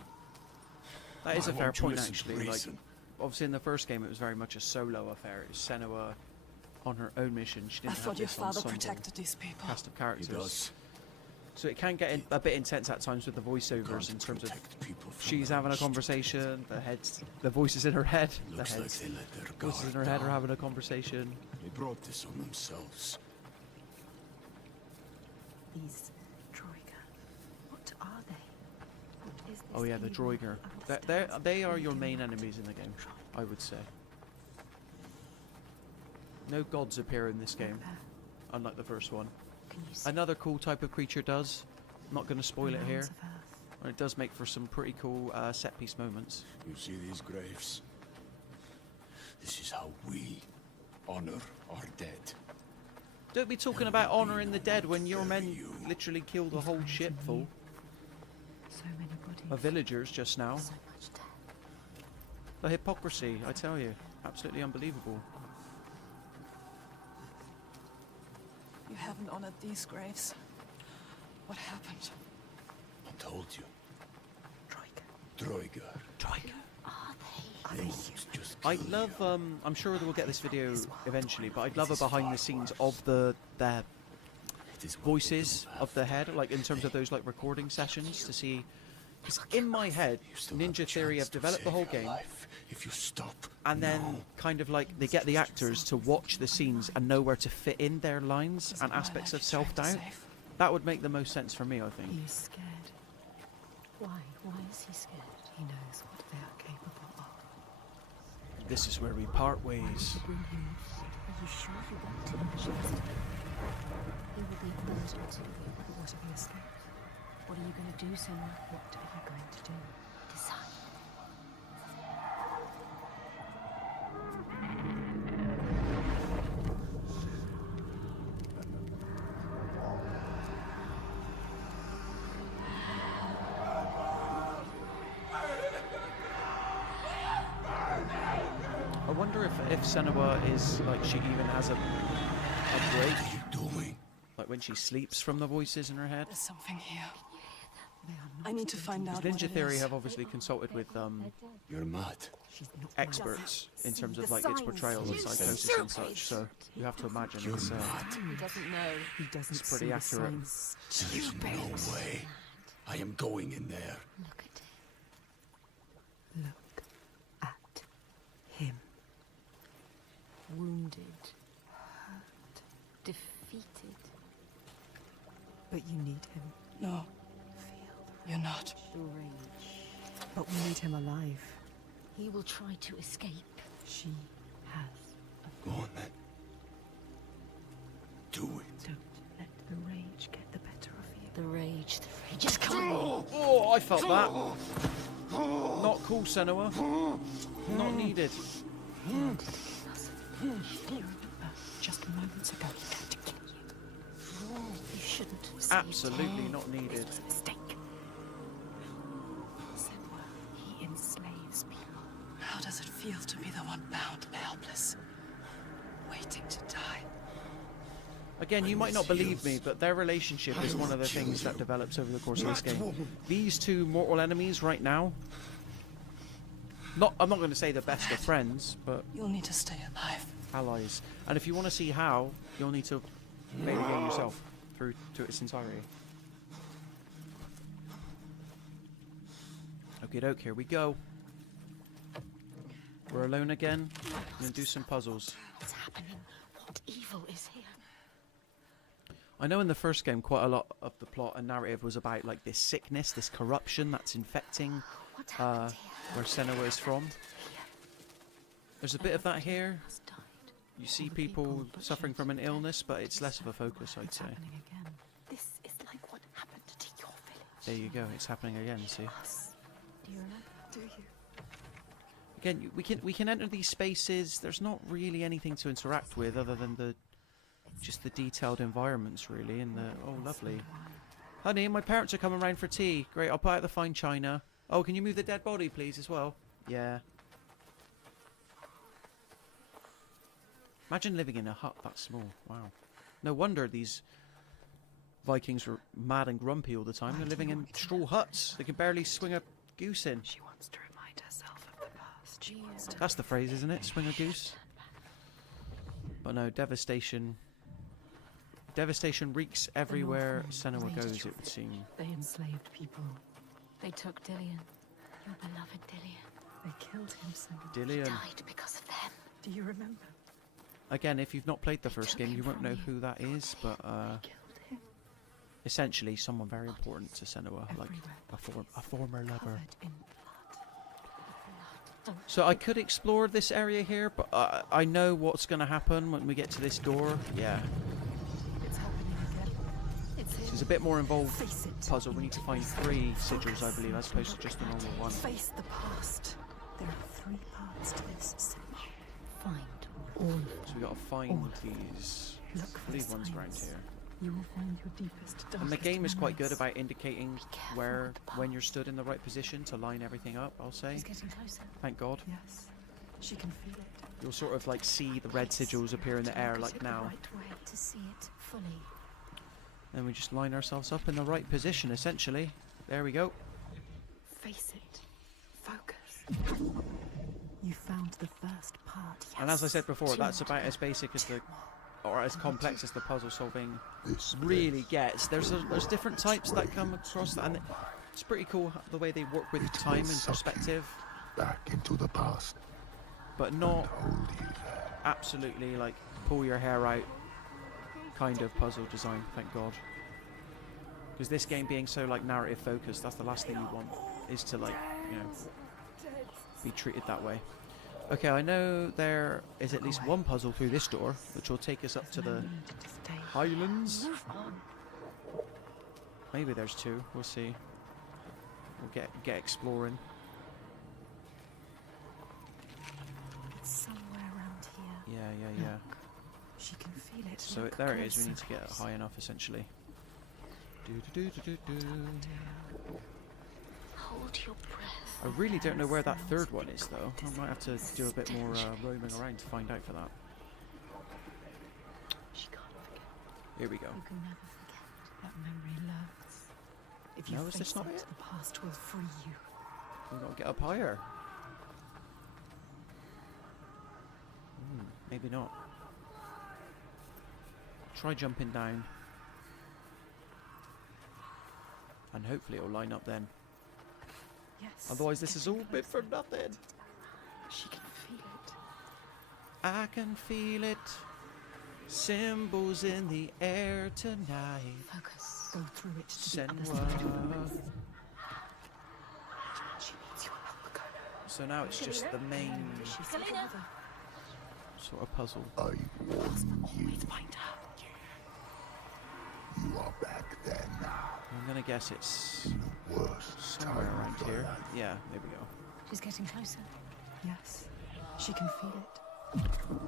That is I a fair want to point, listen to actually. Like, reason. obviously, in the first game, it was very much a solo affair. It was Senua on her own mission. She I didn't have thought your this father ensemble protected these people. cast of He characters. does. So it can get a bit intense at times with the voiceovers Can't in terms of protect people from she's having a monsters. conversation, the voices in her head, Looks the like heads, they let their voices in her guard head are down. having a conversation. They brought this on themselves. These Troika. What are they? What is this Oh yeah, the evil Droiger. understands They are what your we main don't enemies in the game, try. I would say. No gods appear in this game, unlike the first one. Can you see Another cool type of creature does. Not going to spoil it here. mounds of earth? And it does make for some pretty cool set piece moments. You see these graves? This is how we honor our dead. Don't be talking about honouring the dead when your men literally killed a whole ship full So many bodies. of villagers just now. So much death. The hypocrisy, I tell you. Absolutely unbelievable. You haven't honored these graves. What happened? I told you. Troika. Droiger. Are they? They won't just I'd kill love, you. I'm sure we'll get this video eventually, but I'd love a behind the scenes of the It is what they voices do of the head, like in terms of those like recording sessions to see, Because in my head, You still Ninja have a Theory chance have to developed the save whole your game, life if you stop. and then now. kind of like they get the actors to watch the scenes and know where to fit in their lines and aspects of self-doubt. That would make the most sense for me, I think. He is scared. Why? Why is he scared? He knows what they are capable of. This is where we part ways. Bring him. Are you sure you want to? He will be a burden to you. But what if he escapes? What are you going to do, Senua? What are you going to do? Decide. I wonder if Senua is like she even has a break, What are you doing? like when she sleeps from the voices in her head. There's something here. They are not I need to find out what Ninja it Theory is. have obviously consulted with You're mad. She's not experts in terms of like its portrayal of psychosis and such. So you have to imagine You're it's mad. He doesn't know. He doesn't It's pretty see the accurate. signs. There's no way. I am going in there. Look at him. Look at him. Wounded. Hurt. Defeated. But you need him. No, Feel you're not. The rage. the But we need him alive. He will try to escape. She has. Go on then. Do it. Don't let the rage get the better of you. The rage is coming. Oh, I felt that. Not cool, Senua. Not needed. You remember just moments ago he tried to kill you. You shouldn't have saved Absolutely him. not needed. It was a mistake. Senua, he enslaves people. How does it feel to be the one bound and helpless, waiting to die? Again, you might not believe me, but their relationship is one of the things that develops over the course of this game. These two mortal enemies right now, I'm not going to say the best of friends, but You'll need to stay alive. allies. And if you want to see how, you'll need to play the game yourself through to its entirety. Okie doke, here we go. We're alone again. I'm going to do some puzzles. What's happening? What evil is here? I know in the first game quite a lot of the plot and narrative was about like this sickness, this corruption that's infecting What happened where Senua is from. There's a bit of that here. Has died. You see people suffering from an illness, but it's less of a focus, I'd It's say. happening again. This is like what happened to your village. There you go, it's happening again, see? Us. Do you remember? Do you? Again, we can enter these spaces. There's not really anything to interact with other than just the detailed environments, really. And the oh, lovely, honey, my parents are coming round for tea. Great, I'll put out the fine china. Oh, can you move the dead body, please, as well? Yeah. Imagine living in a hut that small. Wow. No wonder these Vikings were mad and grumpy all the time. They're living in straw huts. They can barely swing a goose in. She wants to remind herself of the past. She wants to. That's the phrase, isn't it? Swing a goose. But no, devastation. Devastation reeks everywhere Senua goes, it would seem. They enslaved people. They took Dillian. Your beloved Dillian. They killed him, Senua. Dillian. Died because of them. Do you remember? Again, if you've not played the first took game, him you won't from know you. who that is, but Killed him. essentially someone very important to Senua, like a former lover. Covered in blood. So I could explore this area here, but I know what's going to happen when we get to this door. Yeah, It's happening again. It's this him. is a bit more involved Face it. puzzle. We need to find 3 sigils, I believe, as opposed to just the normal one. Face the past. There are 3 parts to this, Senua. Find All of them. So we got to find these. Look I for believe one's around signs. here. You will find your deepest, darkest And the game is quite good memories. about indicating careful where, with the when you're stood in the right position to line everything up, I'll say. He's getting closer. Thank God. Yes, she can feel it. You'll sort of like see the red sigils appear in the air like now. Right way to see it fully. And we just line ourselves up in the right position, essentially. There we go. Face it. Focus. You found the first part. Yes. And as I said before, that's about as basic as the, or as complex as the puzzle solving really gets. There's different types that come across that, and It's pretty cool the way they work with It time will and suck you perspective, back into the past but and not hold you there. absolutely like pull your hair out kind of puzzle design, thank God. Because this game being so like narrative focused, that's the last thing you want, is to like, you know, be treated that way. Okay, I know there is at least one puzzle through this door, which will take us up to the Highlands. Maybe there's two, we'll see. We'll get exploring. It's somewhere around here. Yeah. She can feel it. So Look there it is, we closer, need to get please. high enough essentially. Hold your breath. I really don't know where that third one is though. I might have to do a bit more roaming around to find out for that. She can't forget. Here we go. You can never forget. That memory lurks. If you No, is face this not it, it? the past will free you. We've got to get up higher. Maybe not. Try jumping down. And hopefully it'll line up then. Yes. Otherwise this is all bit for nothing. She can feel it. I can feel it. Symbols in the air tonight. Focus. Go through it to the other Senua. side. She needs your help, Kono. So now it's just the main She's together. sort of puzzle. I warn you, Find her. you are back there now, I'm gonna guess it's in the worst somewhere time around of your here. life. Yeah, there we go. She's getting closer. Yes. She can feel it.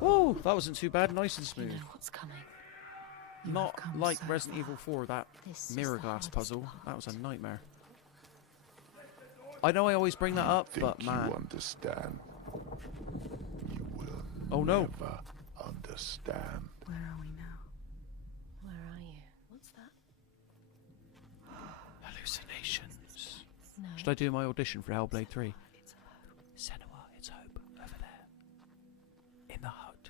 Oh, that wasn't too bad. Nice and You smooth. know what's coming. You Not have come like so Resident far. Evil 4, that This is mirror the glass hardest puzzle. part. That was a nightmare. I know I always bring that up, Think but man. you understand. You will Oh no. never understand. Where are we now? Where are you? What's that? Hallucinations. No. Should I do my audition for Hellblade 3? It's Senua, it's Hope, over there. In the hut.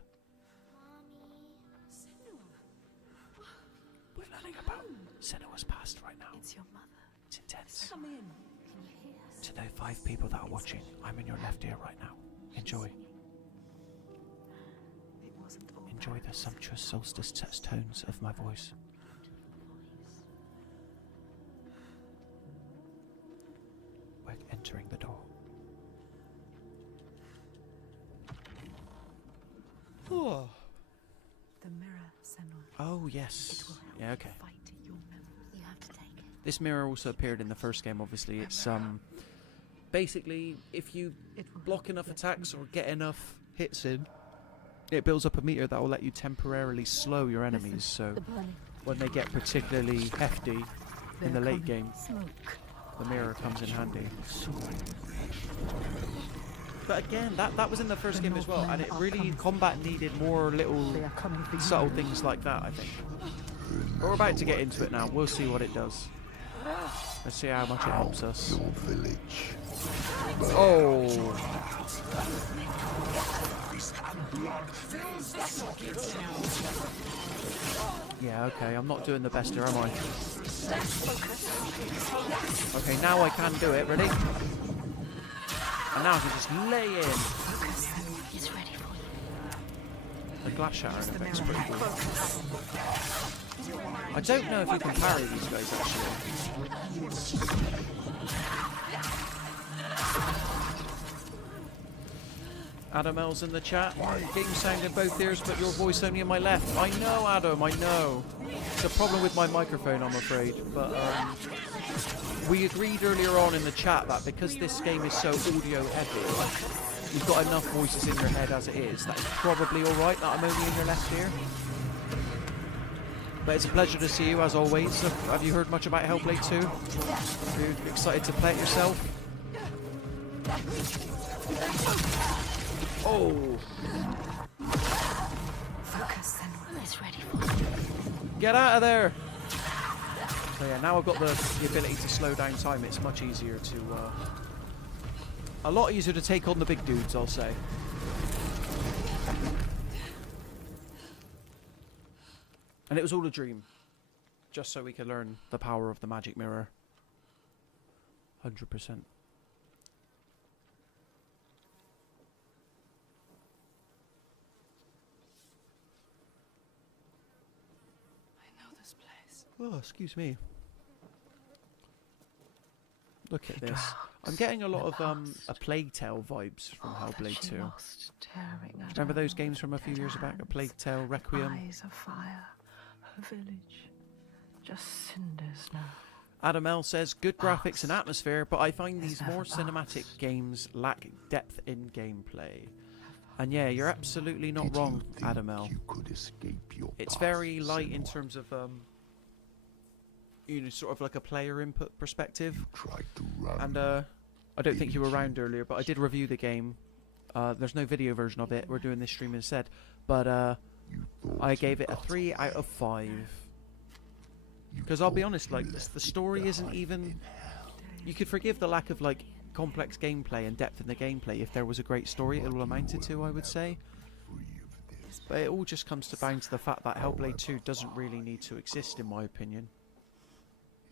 We're learning about Senua's past right now. It's your mother. It's intense. Come in. Can you hear us? To the 5 people that are watching, I'm in your left ear right now. Enjoy. It wasn't all Enjoy the bad. sumptuous solstice tones of my voice. We're entering the door. Oh, The mirror, Senua. oh yes. It will help Yeah, okay. you fight your memory. You have to take it. This mirror also appeared in the first game, obviously. It's basically if you It will block help enough you attacks or remember. get enough hits in, it builds up a meter that will let you temporarily slow your enemies, so The burning. when they get particularly hefty in the They're late coming. game, Smoke. the mirror comes in handy. But again, that was in the first game as well, and it really, combat needed more little They are coming for you. subtle things like that, I think. But we're about to get into it now, we'll see what it does. Let's see how much it helps us. Your village. Oh! Yeah, okay, I'm not doing the best here, am I? Okay, now I can do it, ready? And now I can just lay in. It's ready for you. The glass shattering effect's pretty cool. I don't know if you can parry these guys, actually. Adam L's in the chat. Game sound in both ears, but your voice only in my left. I know, Adam, I know. It's a problem with my microphone, I'm afraid. But we agreed earlier on in the chat that because this game is so audio heavy, you've got enough voices in your head as it is. That is probably alright that I'm only in your left ear. But it's a pleasure to see you, as always. Have you heard much about Hellblade 2? Are you excited to play it yourself? Oh! Focus, Senua. It's ready for you. Get out of there! So yeah, now I've got the ability to slow down time. It's much easier to... a lot easier to take on the big dudes, I'll say. And it was all a dream. Just so we could learn the power of the magic mirror. 100%. I know this place. Oh, excuse me. Look at this. I'm getting a lot of A Plague Tale vibes from Hellblade 2. Remember those games from a few years back? A Plague Tale Requiem? Eyes of fire. Her village. Just cinders now. Adam L says, good graphics and atmosphere, but I find these more cinematic games lack depth in gameplay. And yeah, you're absolutely not wrong, Adam L. You could escape your It's past, very light in Senua. terms of, you know, sort of like a player input perspective. Tried to run. And I don't think you were around earlier, but I did review the game. There's no video version of it. We're doing this stream instead. But You thought I gave you it a got 3 away. out of 5. You Because I'll be thought honest, you like left the it story isn't behind even. in hell. You could forgive the lack of like complex gameplay and depth in the gameplay if there was a great story. It all amounted to, I would say. Free of this. But it all just comes down to the fact that Hellblade 2 doesn't really need to exist, in my opinion.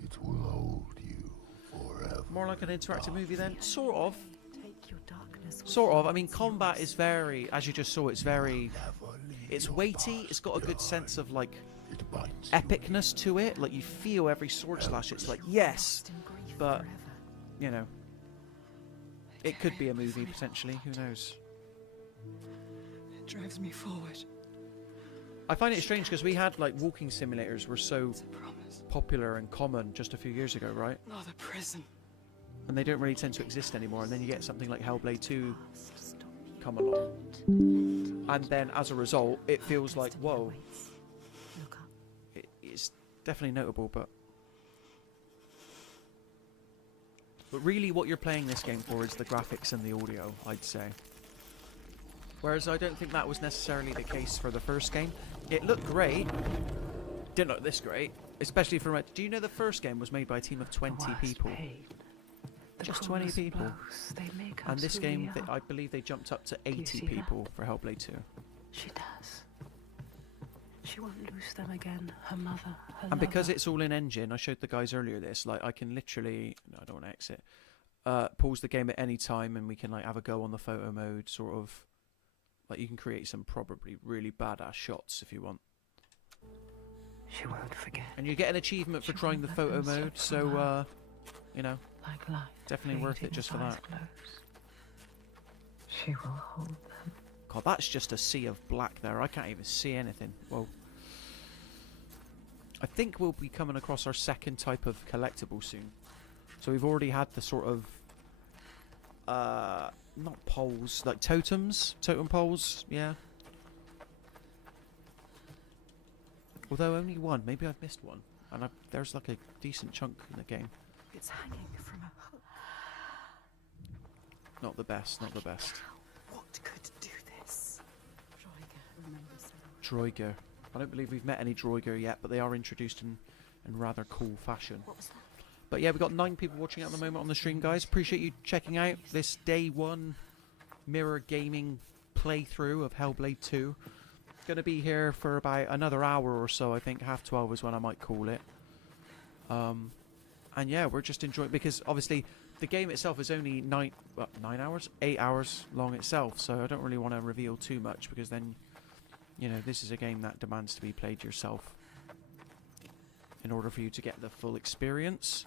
It will hold you forever. More like an interactive movie, then, sort of. Take your darkness with Sort you. of. I mean, combat is very, as you just saw, it's very. It's weighty. It's got a good sense of like It binds epicness to it. Like you feel every sword slash. It's like yes, Lost in grief but forever. you know, it could be a movie potentially. Who knows? It drives me forward. I find it strange because we had like walking simulators were so It's a promise. popular and common just a few years ago, right? Not a prison. And they don't really tend to exist anymore. And then you get something like Hellblade 2 Past stop you. come along, and then as a result, it feels like whoa. Look up. It's definitely notable, but really what you're playing this game for is the graphics and the audio, I'd say. Whereas I don't think that was necessarily the case for the first game. It looked great, didn't look this great, especially from do you know the first game was made by a team of 20 The worst people? pain. The Just 20 cruelest people. blows, they make And us this who game, we are. I believe they jumped up to you 80 see that? people for Hellblade 2. She does. She won't lose them again. Her mother, her And because lover. it's all in engine, I showed the guys earlier this, like I can literally, no, I don't want to exit, pause the game at any time and we can like have a go on the photo mode, sort of, like you can create some probably really badass shots if you want. She won't forget. And you get an achievement for She trying the won't let photo them mode, slip from so, her. you know, Like life. definitely worth it fading just as for eyes that. close. She will hold them. God, that's just a sea of black there, I can't even see anything. Whoa. I think we'll be coming across our second type of collectible soon. So we've already had the sort of not poles, like totems, totem poles, yeah. Although only one, maybe I've missed one, and there's like a decent chunk in the game. It's hanging from a hook. Not the best, not the best. What could do this? Droiga remembers them. Droiger. I don't believe we've met any Droiger yet, but they are introduced in rather cool fashion. What was that? But yeah, we've got 9 people watching at the moment on the stream, guys. Appreciate you checking out this day 1 mirror gaming playthrough of Hellblade 2. Going to be here for about another hour or so, I think. 12:30 is when I might call it. And yeah, we're just enjoying, because obviously the game itself is only 8 hours long itself, so I don't really want to reveal too much, because then, you know, this is a game that demands to be played yourself in order for you to get the full experience.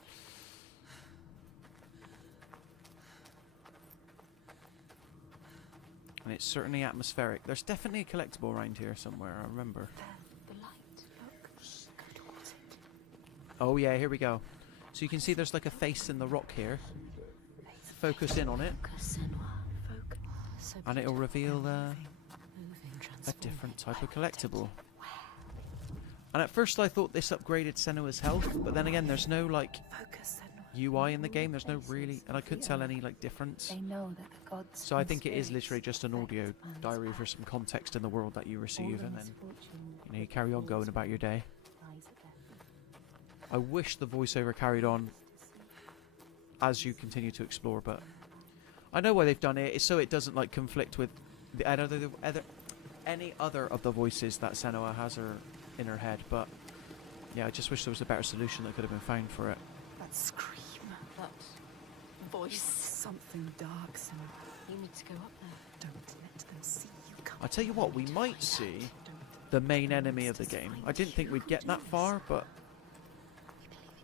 And it's certainly atmospheric. There's definitely a collectible around here somewhere, I remember. There, the light. Look. Go towards it. Oh yeah, here we go. So you can see there's like a face in the rock here. Focus in on it, Focus, Senua. Focus. So and it'll reveal moving, a transforming. different type of collectible. And at first I thought this upgraded Senua's health, but then again there's no like Focus, Senua. UI in the game, there's no really, and I couldn't tell any like difference. They know that the gods. So I and think it is spirits literally just an audio affect man's diary for path. some context in the world that you All receive, the and then misfortune you know you that carry on befalls going about your day. lies at them. I wish the voiceover carried on as you continue to explore, but I know why they've done it. It's so it doesn't like conflict with the any other of the voices that Senua has in her head. But yeah, I just wish there was a better solution that could have been found for it. That scream. That voice. Something dark, Senua. You need to go up there. Don't let them see you come. I tell you what, we might see the main enemy of the game. I didn't think we'd get that far, but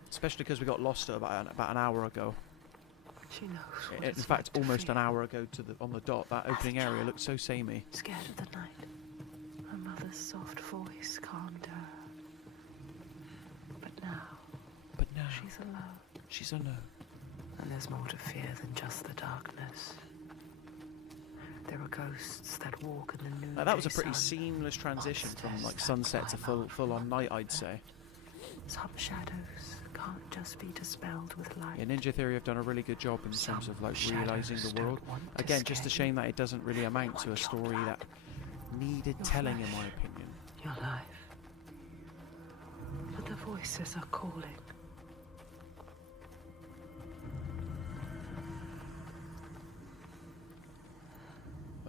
especially because we got lost about an hour ago. She knows. what In it's fact, like to almost fear. an hour ago to the on the dot. That opening area looked so samey. Scared of the night. Her mother's soft voice calmed her. But now, But now she's alone. she's alone. And there's more to fear than just the darkness. There are ghosts that walk in the noonday Now, that was a pretty sun. seamless transition from Monsters like that sunset to climb full out on from night, I'd the say. Some shadows can't just be dispelled with light. Yeah, Ninja Theory have done a really good job in terms of like Some realizing the shadows world. don't want to Again, just a scare shame you. that it doesn't really amount to a story that needed Your telling, in flesh. my opinion. Your life. But the voices are calling.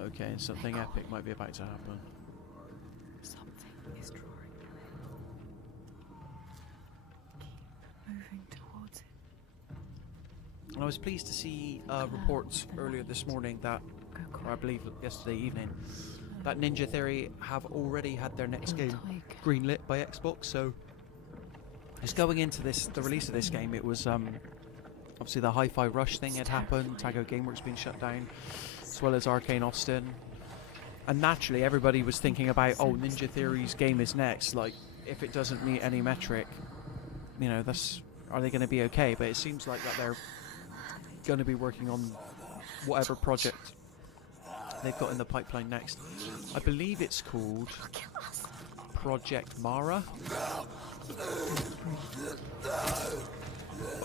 Okay, something epic might be about to happen. Something is drawing you in. Keep moving towards it. And I was pleased to see reports earlier this morning that, Go or I believe yesterday evening, that Ninja Theory have already had their next game greenlit by Xbox. So it's going into the release of this game. It was obviously the Hi-Fi Rush thing had happened, Tago Gameworks being shut down, as well as Arcane Austin, and naturally everybody was thinking about, oh, Ninja Theory's game is next. Like, if it doesn't meet any metric, you know, are they going to be okay? But it seems like that they're going to be working on whatever project they've got in the pipeline next. I believe it's called Project Mara.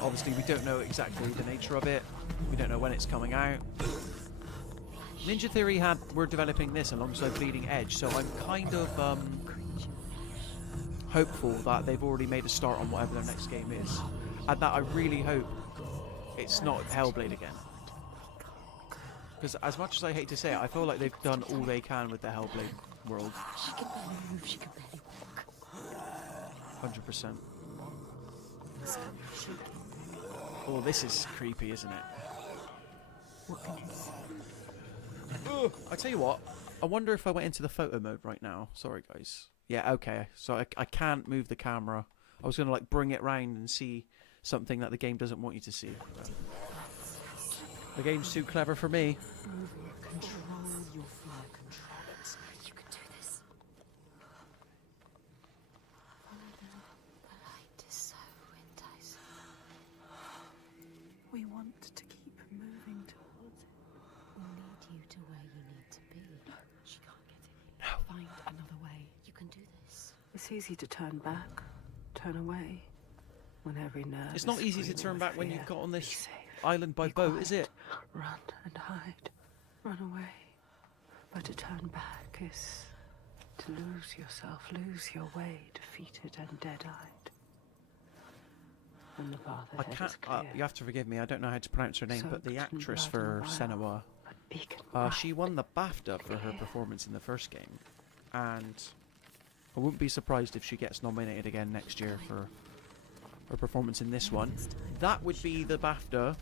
Obviously, we don't know exactly the nature of it. We don't know when it's coming out. Ninja Theory were developing this alongside Bleeding Edge, so I'm kind of hopeful that they've already made a start on whatever their next game is, and that I really hope it's not Hellblade again. Because as much as I hate to say it, I feel like they've done all they can with the Hellblade world. She can barely move, she can barely walk. 100%. Oh, this is creepy, isn't it? Ugh, I tell you what, I wonder if I went into the photo mode right now. Sorry, guys. Yeah, okay. So I can't move the camera. I was going to like bring it round and see something that the game doesn't want you to see. But the game's too clever for me. Control your flow, control it. You can do this. The light is so enticing. We want to keep moving towards it. We'll lead you to where you need to be. No, she can't get it. No. Find another way. You can do this. It's easy to turn back, turn away, when every nerve It's not is easy to screaming turn with back when fear. you've got on Be this safe, island by be boat, quiet, is it? Run and hide, run away. But to turn back is to lose yourself, lose your way, defeated and dead-eyed. And the path I ahead can't. is clear. You have to forgive me. I don't know how to pronounce her name, but the Soaked in actress blood for and Senua, bile, but beacon she won the BAFTA for her performance in the first game, and I wouldn't be surprised if she gets nominated again next year for her performance in this one. That would be the BAFTA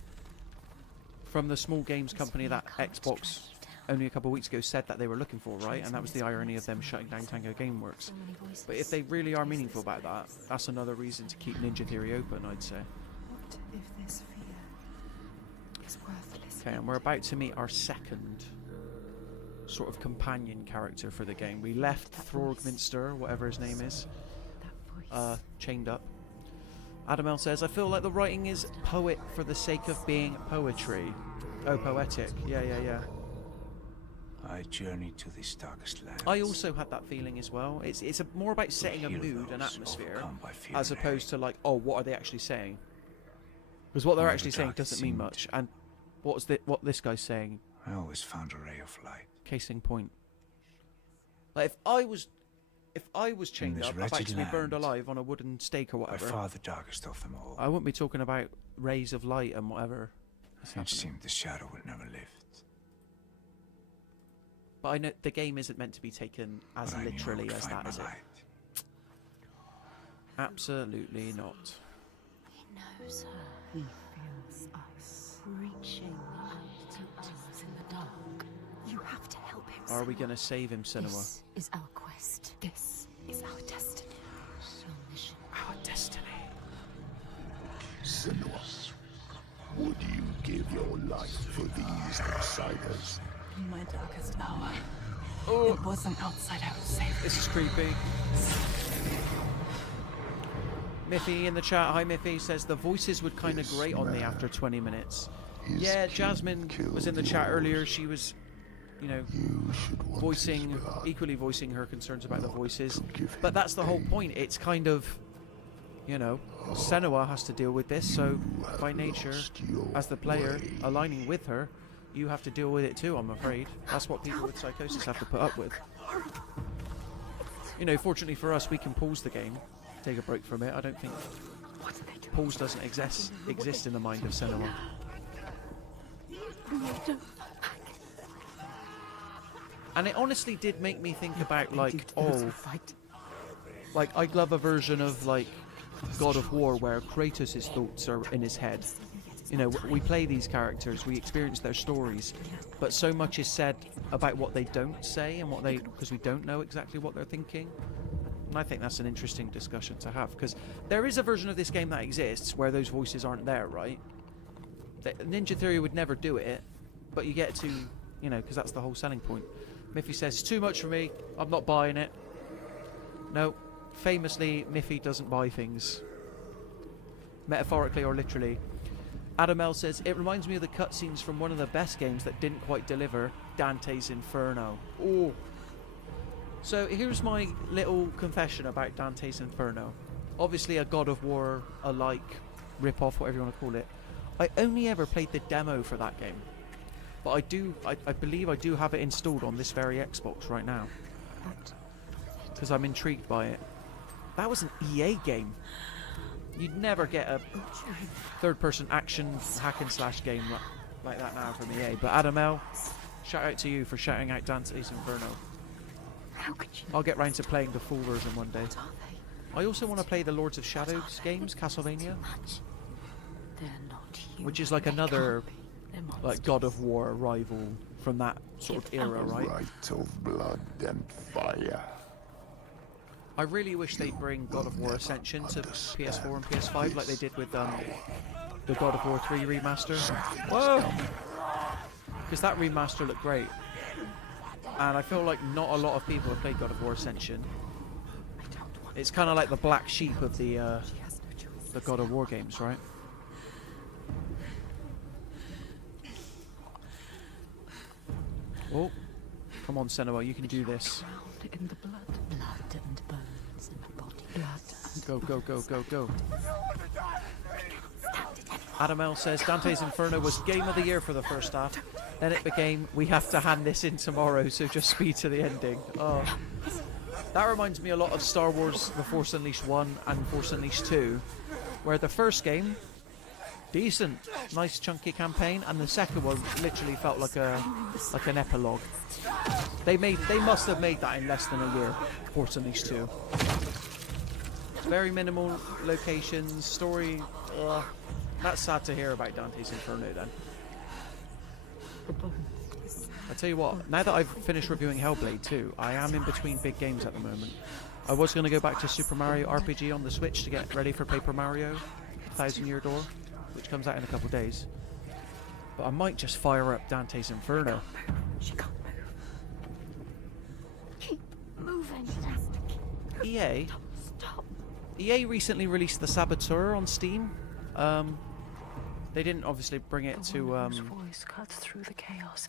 from the small games company that Xbox only a couple of weeks ago said that they were looking for, right? And that was the irony of them shutting down Tango Gameworks. So many voices. But if they really are meaningful about that, that's another reason to keep Ninja Theory open, I'd say. What if this fear is worthless? Okay, and we're about to meet our second sort of companion character for the game. We left Throgminster, whatever his name is, That voice. chained up. Adamel says, I feel like the writing is poet for the sake of being poetry. Oh, poetic. Yeah. I journey to this darkest land. I also had that feeling as well. It's more about setting a mood and atmosphere, as opposed to like, oh, what are they actually saying? Because what they're However actually saying dark it doesn't mean seemed, much. And what this guy's saying, I always found a ray of light. case in point. Like if I was chained this up, wretched about to be burned land, alive on a wooden stake or By whatever, far the darkest of them all. I wouldn't be talking about rays of light and whatever is It happening. seemed the shadow would never lift. But I know the game isn't meant to be taken as But I knew I literally would as find that, my is it? light. Absolutely not. He knows her. He feels us. reaching out to us in the dark. You have to help him. Are we gonna save him, Senua? This is our quest. This is our destiny. Our mission. Our destiny. Senua, would you give your life for these outsiders? In my darkest hour, it was an outsider who saved This is creepy. Miffy in the chat, hi Miffy, says the voices would kind of This grate on me man after 20 minutes. His Yeah, kin Jasmine was in the killed chat earlier. yours. She was, you know, You should want voicing, his blood. equally voicing her concerns about the Lord, voices. forgive But him that's the whole pain. point. It's kind of, you know, Senua has to deal with this, so You have by nature, lost your as the player, way. aligning with her, you have to deal with it too, I'm afraid. That's what people with psychosis have to put up with. You know, fortunately for us, we can pause the game, take a break from it. I don't think pause doesn't exist in the mind of Senua. And it honestly did make me think about, like, oh, like, I'd love a version of, like, God of War where Kratos' thoughts are in his head. You know, we play these characters, we experience their stories, but so much is said about what they don't say and what they, because we don't know exactly what they're thinking. And I think that's an interesting discussion to have, because there is a version of this game that exists where those voices aren't there, right? Ninja Theory would never do it, but you get to, you know, because that's the whole selling point. Miffy says, it's too much for me, I'm not buying it. No, famously, Miffy doesn't buy things. Metaphorically or literally. Adam L says, it reminds me of the cutscenes from one of the best games that didn't quite deliver, Dante's Inferno. Oh. So here's my little confession about Dante's Inferno. Obviously a God of War alike, rip-off, whatever you want to call it. I only ever played the demo for that game. But I believe I do have it installed on this very Xbox right now. Because I'm intrigued by it. That was an EA game. You'd never get a third-person action hack-and-slash game like that now from EA. But Adam L, shout out to you for shouting out Dante's Inferno. How could you? I'll get round to playing the full version one day. I also want to play the Lords of Shadows games, Castlevania, They're not human. which is like another like God of War rival from that sort of era, right? Right of blood and fire. I really wish they'd bring God of War Ascension to PS4 and PS5 like they did with the God of War 3 remaster. Whoa! Because that remaster looked great. And I feel like not a lot of people have played God of War Ascension. It's kind of like the black sheep of the God of War games, right? Oh, come on, Senua, you can do this. In the blood and bones in the body. Blood. Go, go, go, go, go. Adam L says Dante's Inferno was Game of the Year for the first half. Then it became, we have to hand this in tomorrow, so just speed to the ending. Oh. That reminds me a lot of Star Wars The Force Unleashed 1 and Force Unleashed 2, where the first game, decent, nice chunky campaign, and the second one literally felt like an epilogue. They must have made that in less than a year, Force Unleashed 2. Very minimal locations, story. That's sad to hear about Dante's Inferno then. I tell you what, now that I've finished reviewing Hellblade II, I am in between big games at the moment. I was going to go back to Super Mario RPG on the Switch to get ready for Paper Mario 1000 Year Door, which comes out in a couple of days. But I might just fire up Dante's Inferno. She can't move. Keep moving. EA? Stop. EA recently released The Saboteur on Steam. They didn't obviously bring it to voice cuts through the chaos.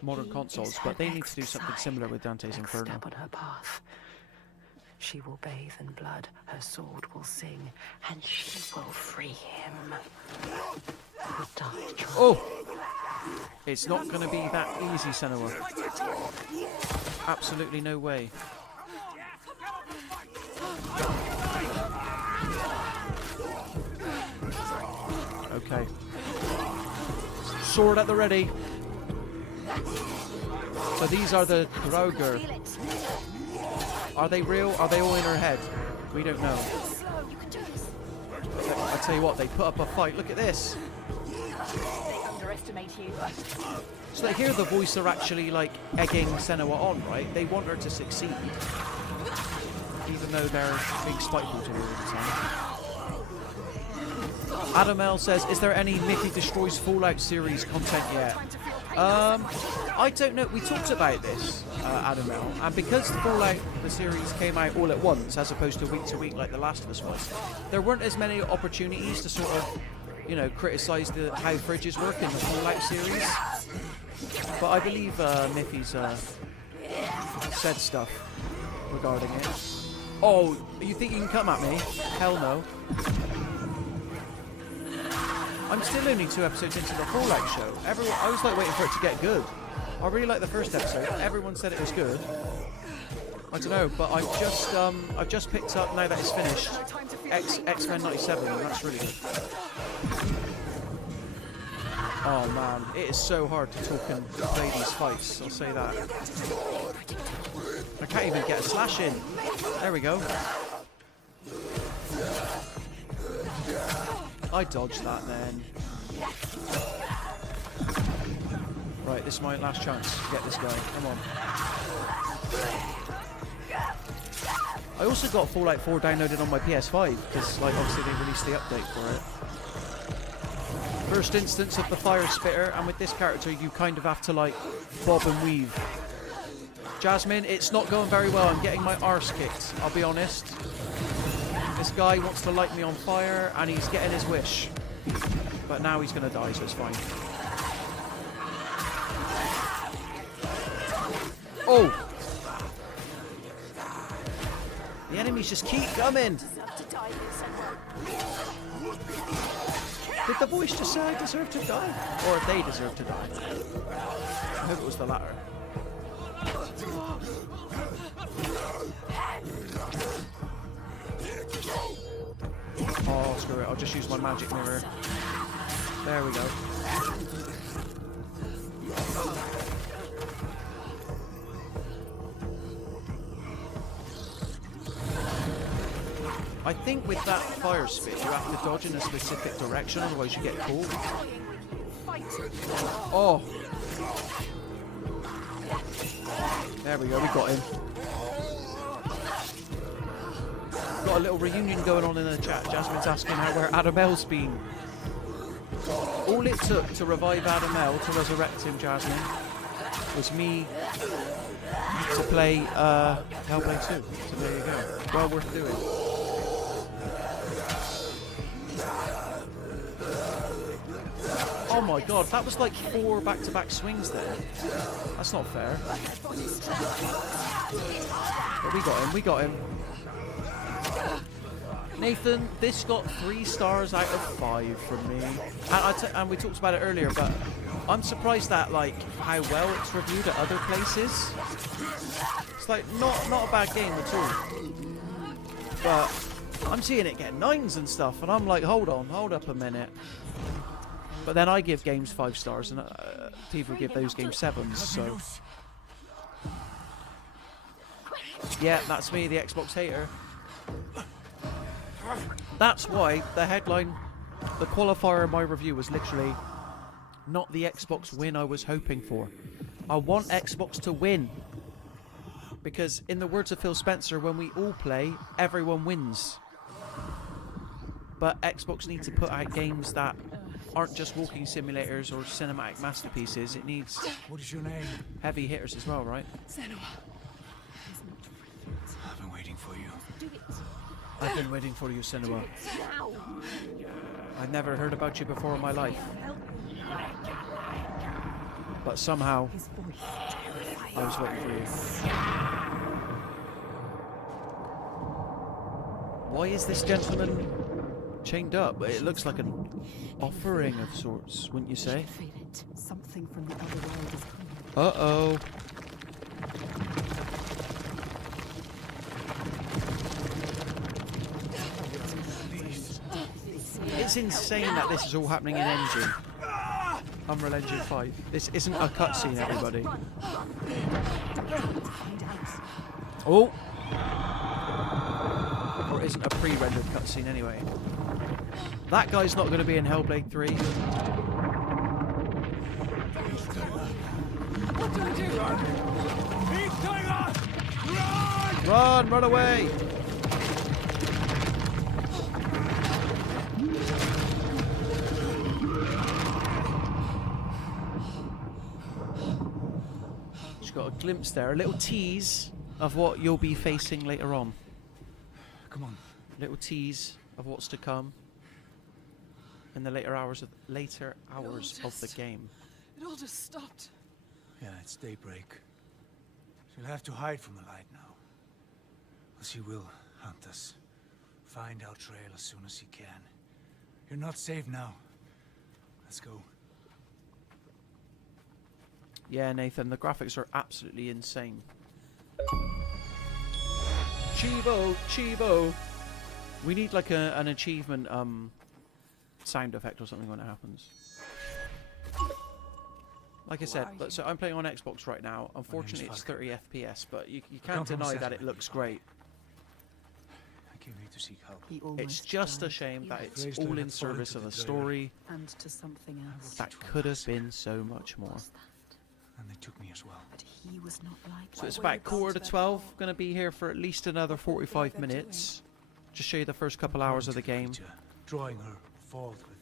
modern He consoles, is but her they need next to do something sign, similar with Dante's next Inferno. step on her path. She will bathe in blood, her sword will sing, and she will free him. The dark triumph. Oh! It's not going to be that easy, Senua. Absolutely no way. Okay. Sword at the ready. So these are the Draugr. Are they real? Are they all in her head? We don't know. I tell you what, they put up a fight. Look at this. underestimate you. So here the voice are actually like egging Senua on, right? They want her to succeed. Even though they're being spiteful to her all the time. Adam L says, is there any Mickey Destroys Fallout series content yet? I don't know. We talked about this, Adam L, and because Fallout, the series, came out all at once, as opposed to week like The Last of Us was, there weren't as many opportunities to sort of, you know, criticise how fridges work in the Fallout series. But I believe Miffy's said stuff regarding it. Oh, you think you can come at me? Hell no. I'm still only 2 episodes into the Fallout show. I was like waiting for it to get good. I really liked the first episode. Everyone said it was good. I don't know, but I've just picked up, now that it's finished, X-Men 97, and that's really good. Oh man, it is so hard to talk and play these fights, I'll say that. I can't even get a slash in. There we go. I dodged that then. Right, this is my last chance to get this guy. Come on. I also got Fallout 4 downloaded on my PS5 because, like, obviously they released the update for it. First instance of the fire spitter, and with this character you kind of have to like bob and weave. Jasmine, it's not going very well. I'm getting my arse kicked, I'll be honest. This guy wants to light me on fire and he's getting his wish. But now he's going to die, so it's fine. Oh! The enemies just keep coming! Did the voice just say I deserve to die? Or they deserve to die? I hope it was the latter. Oh, screw it. I'll just use my magic mirror. There we go. I think with that fire spit, you have to dodge in a specific direction, otherwise you get caught. Oh! There we go, we got him. Got a little reunion going on in the chat. Jasmine's asking where Adam L's been. All it took to revive Adam L, to resurrect him, Jasmine, was me to play Hellblade 2. So there you go. Well worth doing. Oh my god, that was like 4 back-to-back swings there. That's not fair. But we got him. Nathan, this got 3 stars out of 5 from me. And we talked about it earlier, but I'm surprised at like how well it's reviewed at other places. It's like not a bad game at all. But I'm seeing it get 9s and stuff, and I'm like, hold up a minute. But then I give games 5 stars, and people give those games 7s, so... Yeah, that's me, the Xbox hater. That's why the headline, the qualifier of my review was literally not the Xbox win I was hoping for. I want Xbox to win. Because in the words of Phil Spencer, when we all play, everyone wins. But Xbox needs to put out games that aren't just walking simulators or cinematic masterpieces. It needs What is your name? heavy hitters as well, right? Senua. I've been waiting for you. I've been waiting for you, Senua. I've never heard about you before in my life. But somehow, I was waiting for you. Why is this gentleman chained up? It looks like an offering of sorts, wouldn't you say? Feel it. Something from the other world is coming. Uh-oh. It's insane that this is all happening in Engine. Unreal Engine 5. This isn't a cutscene, everybody. Oh! Or it isn't a pre-rendered cutscene anyway. That guy's not going to be in Hellblade 3. What do I do? He's going on! Run! Run! Run away! Just got a glimpse there, a little tease of what you'll be facing later on. Come on. Little tease of what's to come in the later hours of the game. It all just stopped. Yeah, it's daybreak. She'll have to hide from the light now. Or she will hunt us. Find our trail as soon as she can. You're not safe now. Let's go. Yeah, Nathan, the graphics are absolutely insane. Chivo, Chivo. We need like an achievement sound effect or something when it happens. Like I said, so I'm playing on Xbox right now. Unfortunately, it's 30 FPS, but you can't deny that it looks great. I came here to seek help. It's just a shame that it's all in service of a story And to something else. that could have been so much more. And they took me as well. But he was not like So it's about 11:45. Going to be here for at least another 45 minutes. Just show you the first couple hours of the game. Drawing her forth with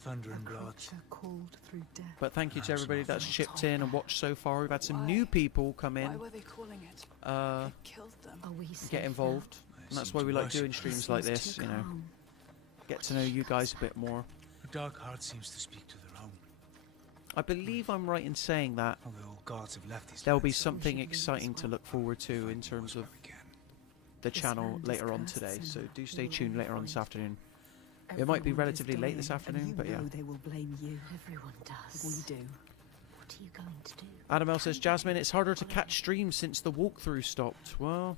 thunder and blood. called through death. But thank you to everybody that's chipped in and watched so far. We've had some new people come Why in, were they calling it? uh, They killed them. Are we safe get now? involved, and that's why we like doing streams like this. You know, get to know you guys a bit more. The dark heart seems to speak to their own. I believe I'm right in saying that All the old gods have left these there'll be lands. something exciting to look forward to in terms of We can. the This channel land is later on cursed, today. So Senua. do stay We will tuned be later on this fine. afternoon. It might be Everyone is relatively late this dying, afternoon, and you but yeah. know they will blame you. Everyone does. We do. What are you going to do? Adamel says, Jasmine, it's harder to catch streams since the walkthrough stopped. Well,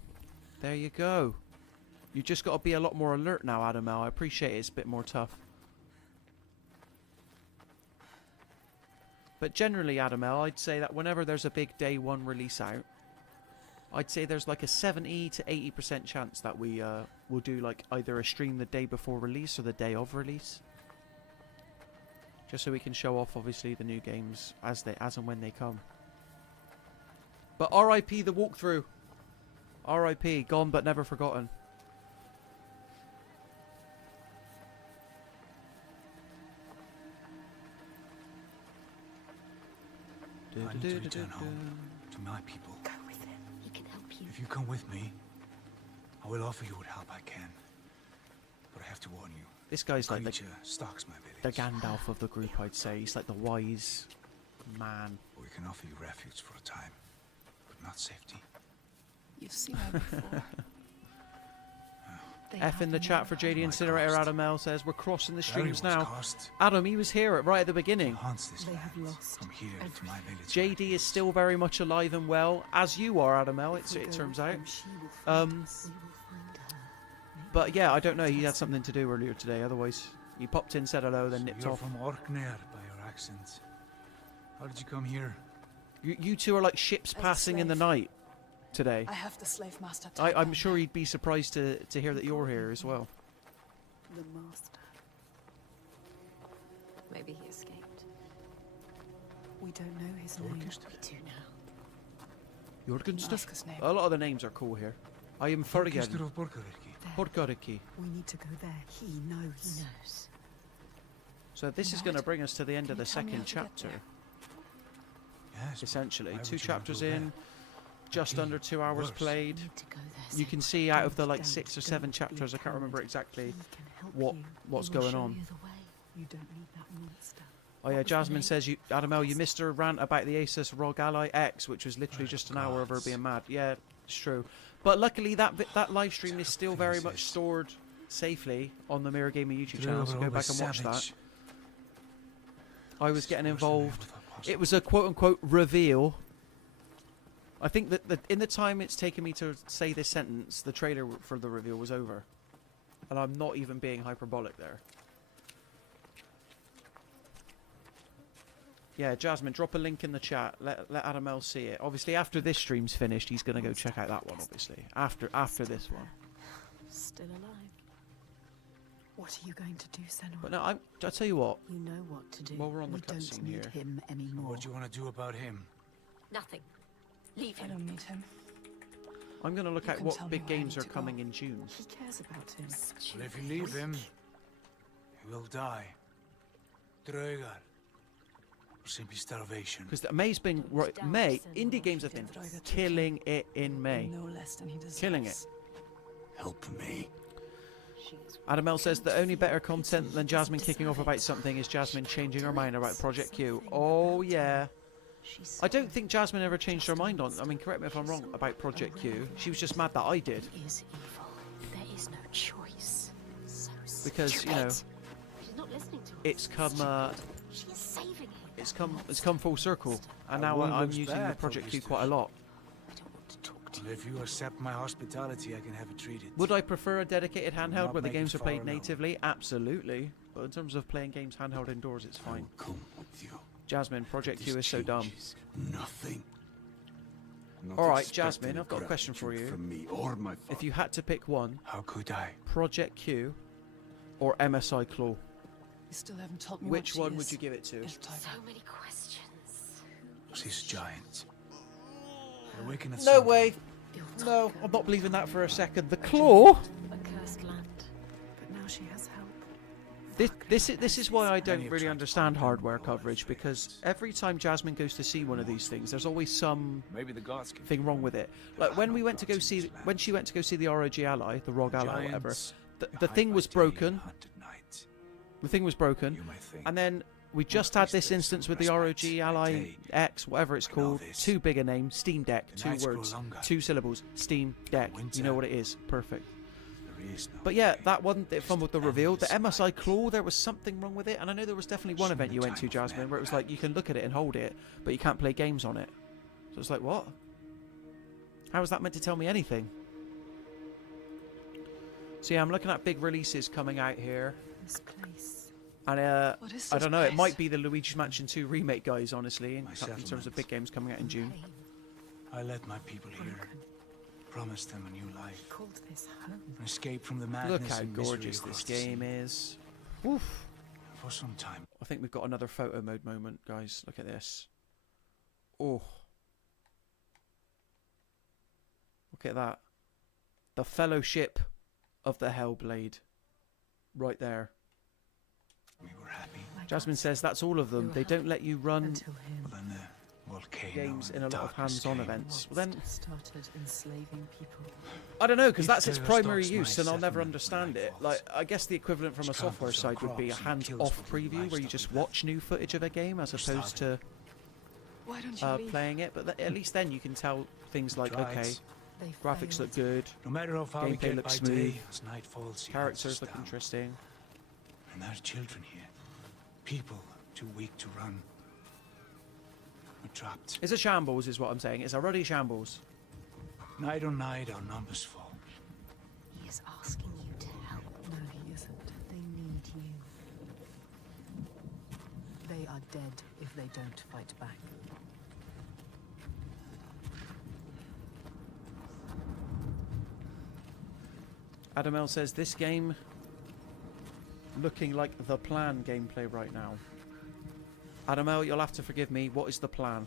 there you go. You've just got to be a lot more alert now, Adamel. I appreciate it. It's a bit more tough. But generally, Adamel, I'd say that whenever there's a big day one release out, I'd say there's like a 70 to 80% chance that we will do like either a stream the day before release or the day of release. Just so we can show off, obviously, the new games as and when they come. But R.I.P. the walkthrough. R.I.P. Gone but never forgotten. I need to return home to my people. Go with him. He can help you. If you come with me, I will offer you what help I can. But I have to warn you. This guy's like Creature stalks my village. the Gandalf of the group, I'd say. He's like the wise man. We can offer you refuge for a time, but not safety. You've seen her before. They F have in the them chat all. for JD My Incinerator. cost. Adam L says we're crossing the Larry streams was now. cursed. Adam, he was here right at the He beginning. haunts this They have land lost from here to my village. JD is still very much alive and well, as you are, Adam L. If we It go turns with out. them, she will find us. We will find her. But yeah, I don't know. He had something to do earlier today. Otherwise, he popped in, said hello, then So nipped you're off. from Orkney by your accent. How did you come here? You two are like ships As a passing in the slave. night today. I have the slave master. I'm sure he'd be surprised to hear that you're here as well. The master. Maybe he escaped. We don't know his name. We do now. Jorgenster? Ask his name. A lot of the names are cool here. I am Fergen. Orchestra of Borgariki. There. Porkariki. We need to go there. He knows. He knows. So this is going to bring us to the end of Can the you tell me second how to get chapter, there? Yes. essentially. why would 2 you want to chapters go in, there? just Okay, under 2 hours worse. played. We need to go there. You can Senua. see out of the like Don't, 6 or don't 7 be chapters, I can't remember coward. exactly He can help what you. what's He will going show on. you the way. You don't need that monster. Oh yeah, was the Jasmine name? says you, Adam L, you missed her rant about the Asus ROG Ally X, which was literally Oh, just an hour of her gods. being mad. Yeah, it's true. But luckily that live stream is still very much Exist. stored safely on the Mirror Gaming YouTube Thrill channel, so of go a back and watch that. savage. I was getting What's the name involved. of the apostle? It was a quote-unquote reveal. I think that in the time it's taken me to say this sentence, the trailer for the reveal was over. And I'm not even being hyperbolic there. Yeah, Jasmine, drop a link in the chat. Let Adam L see it. Obviously, after this stream's finished, he's going to go check out that one, obviously. After this one. Still alive. What are you going to do, Senua? But no, I'll tell you what. You know what to do. While we're on the we don't cutscene need here. him anymore. What do you want to do about him? Nothing. Leave I him. don't need him. I'm going to look You at can what tell me big where I games need are to go. coming in June. He cares about him. But if you leave him, he will die. Draugar. Or simply starvation. Because May's been May. Indie games have been killing it in May. No less than he deserves. Killing it. Help me. Adam L says the only better content than Jasmine kicking off about something is Jasmine changing her mind about Project Q. Oh yeah. I don't think Jasmine ever changed her mind on. I mean, correct me if I'm wrong about Project Q. She was just mad that I did. Is evil. There is no choice. So Because you know, She's not listening to us. it's come. She is saving him. It's come full circle, and now wound I'm looks using the bad, Project Q Augustus. quite a lot. I don't want to talk to Well, if you accept my hospitality, I can have it treated. Would I prefer a dedicated handheld Not where the make it games are far played along. natively? Absolutely. But in terms of playing games handheld indoors, it's fine. Come with you. Jasmine, Project Q is so dumb. Nothing. Not All right, expecting Jasmine, I've got a question for gratitude you. From me or my If you had to pick one, How could I? Project Q or MSI Claw, You still haven't told me which what one she would is. you give it to? If type- so many questions. She's a giant. They awaken at No sundown. way. No, I'm not believing that for a second. The Claw? A cursed land. But now she has help. This is why I don't really understand hardware coverage, because every time Jasmine goes to see one of these things, there's always something Maybe the gods can. wrong with it. Like when we went to go see, when she went to go see the ROG Ally, the ROG Ally, whatever, Giants the thing was broken. hunt at night. The thing was broken, You might think. and then we just had this instance with the ROG Ally X, whatever it's called. Too big a name. Steam Deck. The 2 nights grow words. longer. 2 syllables. Steam Deck. You Winter. know what it is. Perfect. There is no But yeah, that wasn't the fun with the reveal. The MSI Claw, there was something wrong with it, and I know there was definitely one event you went to, Jasmine, where it was like you can look at it and hold it, but you can't play games on it. So it's like, what? How is that meant to tell me anything? So yeah, I'm looking at big releases coming out here, This place. and What is I this don't know. It place? might be the Luigi's Mansion 2 remake, guys. Honestly, in My terms of settlement. big games coming out in June. Pain. I led my people here, promised them a new life, Called this home. an escape from the madness Look how and misery gorgeous across this the sea. game is. Oof. For some time, I think we've got another photo mode moment, guys. Look at this. Oh. Look at that. The Fellowship of the Hellblade. Right there. we were happy. Jasmine says that's all of them. They don't let you run Until him But then the volcano games and in a lot of darkness hands-on came. events. Well, then, started enslaving people. I don't know, because It that's its primary stalks my use, and I'll never settlement understand when it. night Like, falls. I guess the equivalent from a Which software tramples on side would be a crops and kills hands-off for food and preview, where you livestock just and watch new footage of a game as opposed to Why don't you leave? playing it. But at least then you can tell things like, Tried. okay, They graphics look failed. good, No matter how far we Gameplay get looks by smooth. day, as night falls, he characters hunts us look down. interesting. And there's children here. People too weak to run. We're trapped. It's a shambles, is what I'm saying. It's a ruddy shambles. Night on night, our numbers fall. He is asking you to help. No, he isn't. They need you. They are dead if they don't fight back. Adam L says this game looking like the plan gameplay right now. Adam L, you'll have to forgive me. What is the plan?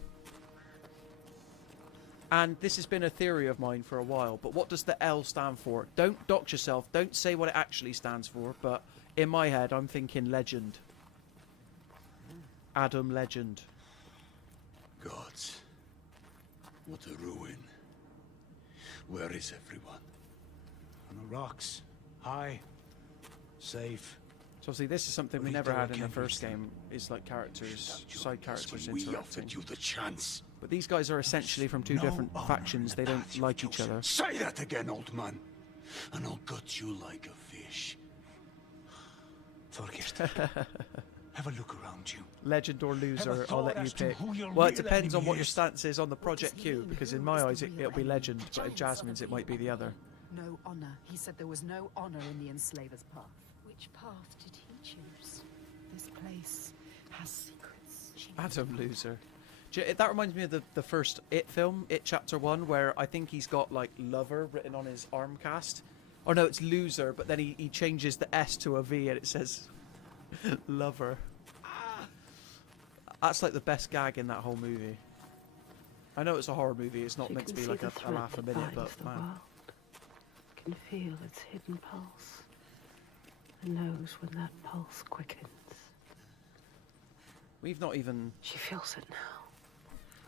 And this has been a theory of mine for a while, but what does the L stand for? Don't dox yourself. Don't say what it actually stands for, but in my head, I'm thinking legend. Adam Legend. Gods. What a ruin. Where is everyone? On the rocks. High. Safe. So obviously this is something we Believe never there had I in the can't first reach them. game, is like characters, side characters When we interacting. offered you the chance. But these guys are essentially from two No different honor factions. in They the don't path you've like each chosen. other. Say that again, old man. And I'll gut you like a fish. Thorgest. Have a look around you. Legend or loser, Have a I'll let thought you as to pick. who your Well, it real depends on enemy what your is. stance is on the Project Q, because in my eyes it'll be Legend, but in Jasmine's it might be the other. No honor. He said there was no honor in the enslaver's path. Which path did he choose? This place has secrets. Adam loser. That reminds me of the first It film, It Chapter 1, where I think he's got like lover written on his arm cast. Or no, it's loser, but then he changes the S to a V and it says lover. That's like the best gag in that whole movie. I know it's a horror movie. It's not She meant to can be see like the a threat laugh a that minute, binds but the man. world. Can feel its hidden pulse. And knows when that pulse quickens. We've not even She feels it now.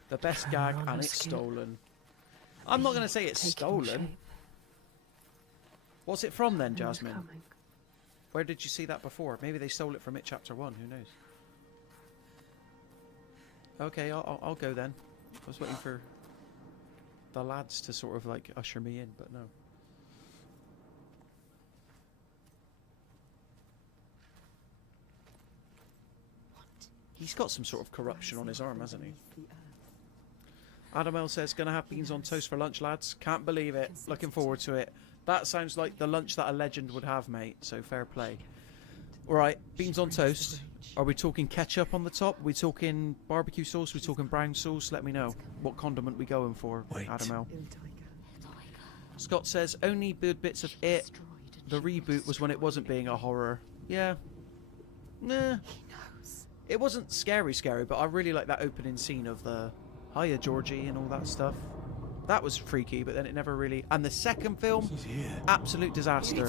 the best Tremor gag, on and her it's skin. stolen. I'm not going to say it's Taking stolen. shape. What's it from then, And Jasmine? coming. Where did you see that before? Maybe they stole it from It Chapter 1, who knows? Okay, I'll go then. I was waiting for the lads to sort of like usher me in, but no. He's got some sort of corruption on his arm, hasn't he? Adam L says, gonna have beans on toast for lunch, lads. Can't believe it. Looking forward to it. That sounds like the lunch that a legend would have, mate. So fair play. Alright, beans on toast. Are we talking ketchup on the top? Are we talking barbecue sauce? Are we talking brown sauce? Let me know. What condiment we going for, Adam L. Scott says, only good bits of it. The reboot was when it wasn't being a horror. Yeah. Nah. It wasn't scary, but I really like that opening scene of the hiya Georgie and all that stuff. That was freaky, but then it never really... And the second film, absolute disaster.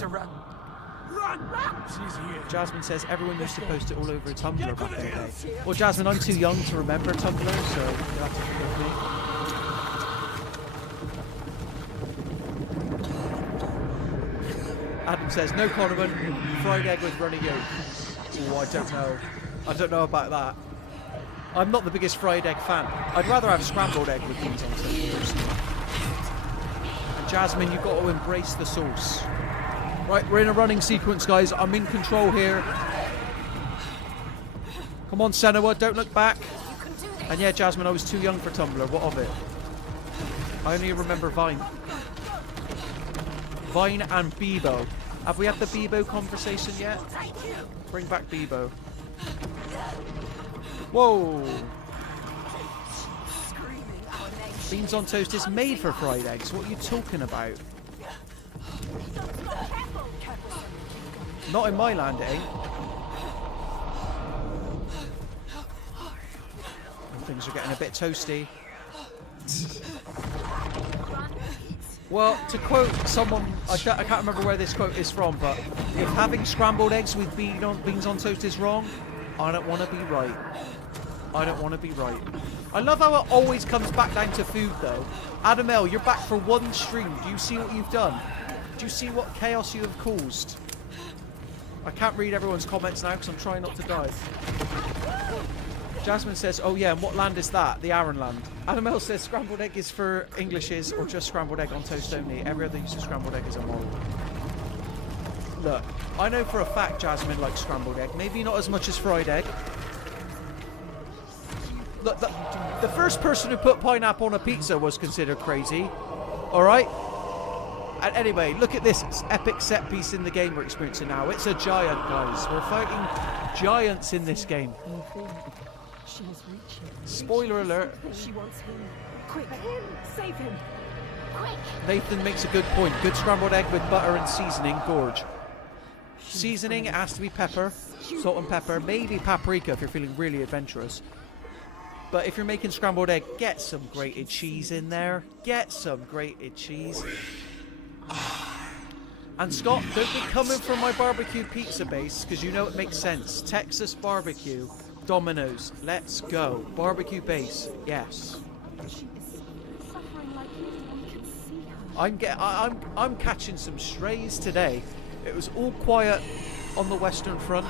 Run! She's here. Jasmine says everyone used to post it all over Tumblr back in the day. Well, Jasmine, I'm too young to remember Tumblr, so you'll have to forgive me. Adam says, no condiment, fried egg with runny yolk. Oh, I don't know. I don't know about that. I'm not the biggest fried egg fan. I'd rather have scrambled egg with beans on toast. And Jasmine, you've got to embrace the sauce. Right, we're in a running sequence, guys. I'm in control here. Come on, Senua, don't look back. And yeah, Jasmine, I was too young for Tumblr. What of it? I only remember Vine. Vine and Bebo. Have we had the Bebo conversation yet? Bring back Bebo. Whoa! Beans on toast is made for fried eggs. What are you talking about? Not in my land, it ain't. Things are getting a bit toasty. Well, to quote someone, I can't remember where this quote is from, but if having scrambled eggs with beans on toast is wrong, I don't want to be right. I don't want to be right. I love how it always comes back down to food, though. Adam L, you're back for one stream. Do you see what you've done? Do you see what chaos you have caused? I can't read everyone's comments now because I'm trying not to die. Jasmine says, oh yeah, and what land is that? The Aran land. Adam L says scrambled egg is for Englishes or just scrambled egg on toast only. Every other use of scrambled egg is immoral. Look, I know for a fact Jasmine likes scrambled egg. Maybe not as much as fried egg. Look, the first person who put pineapple on a pizza was considered crazy. Alright? And anyway, look at this epic set piece in the game we're experiencing now. It's a giant, guys. We're fighting giants in this game. She is reaching. Spoiler alert. She wants him. Quick, save him. Quick. Nathan makes a good point. Good scrambled egg with butter and seasoning, gorge. Seasoning, it has to be pepper, salt and pepper, maybe paprika if you're feeling really adventurous. But if you're making scrambled egg, get some grated cheese in there. Get some grated cheese. And Scott, don't be coming from my barbecue pizza base, because you know it makes sense. Texas barbecue, Domino's, let's go. Barbecue base, yes. She is suffering like we can see her. I'm catching some strays today. It was all quiet on the Western Front.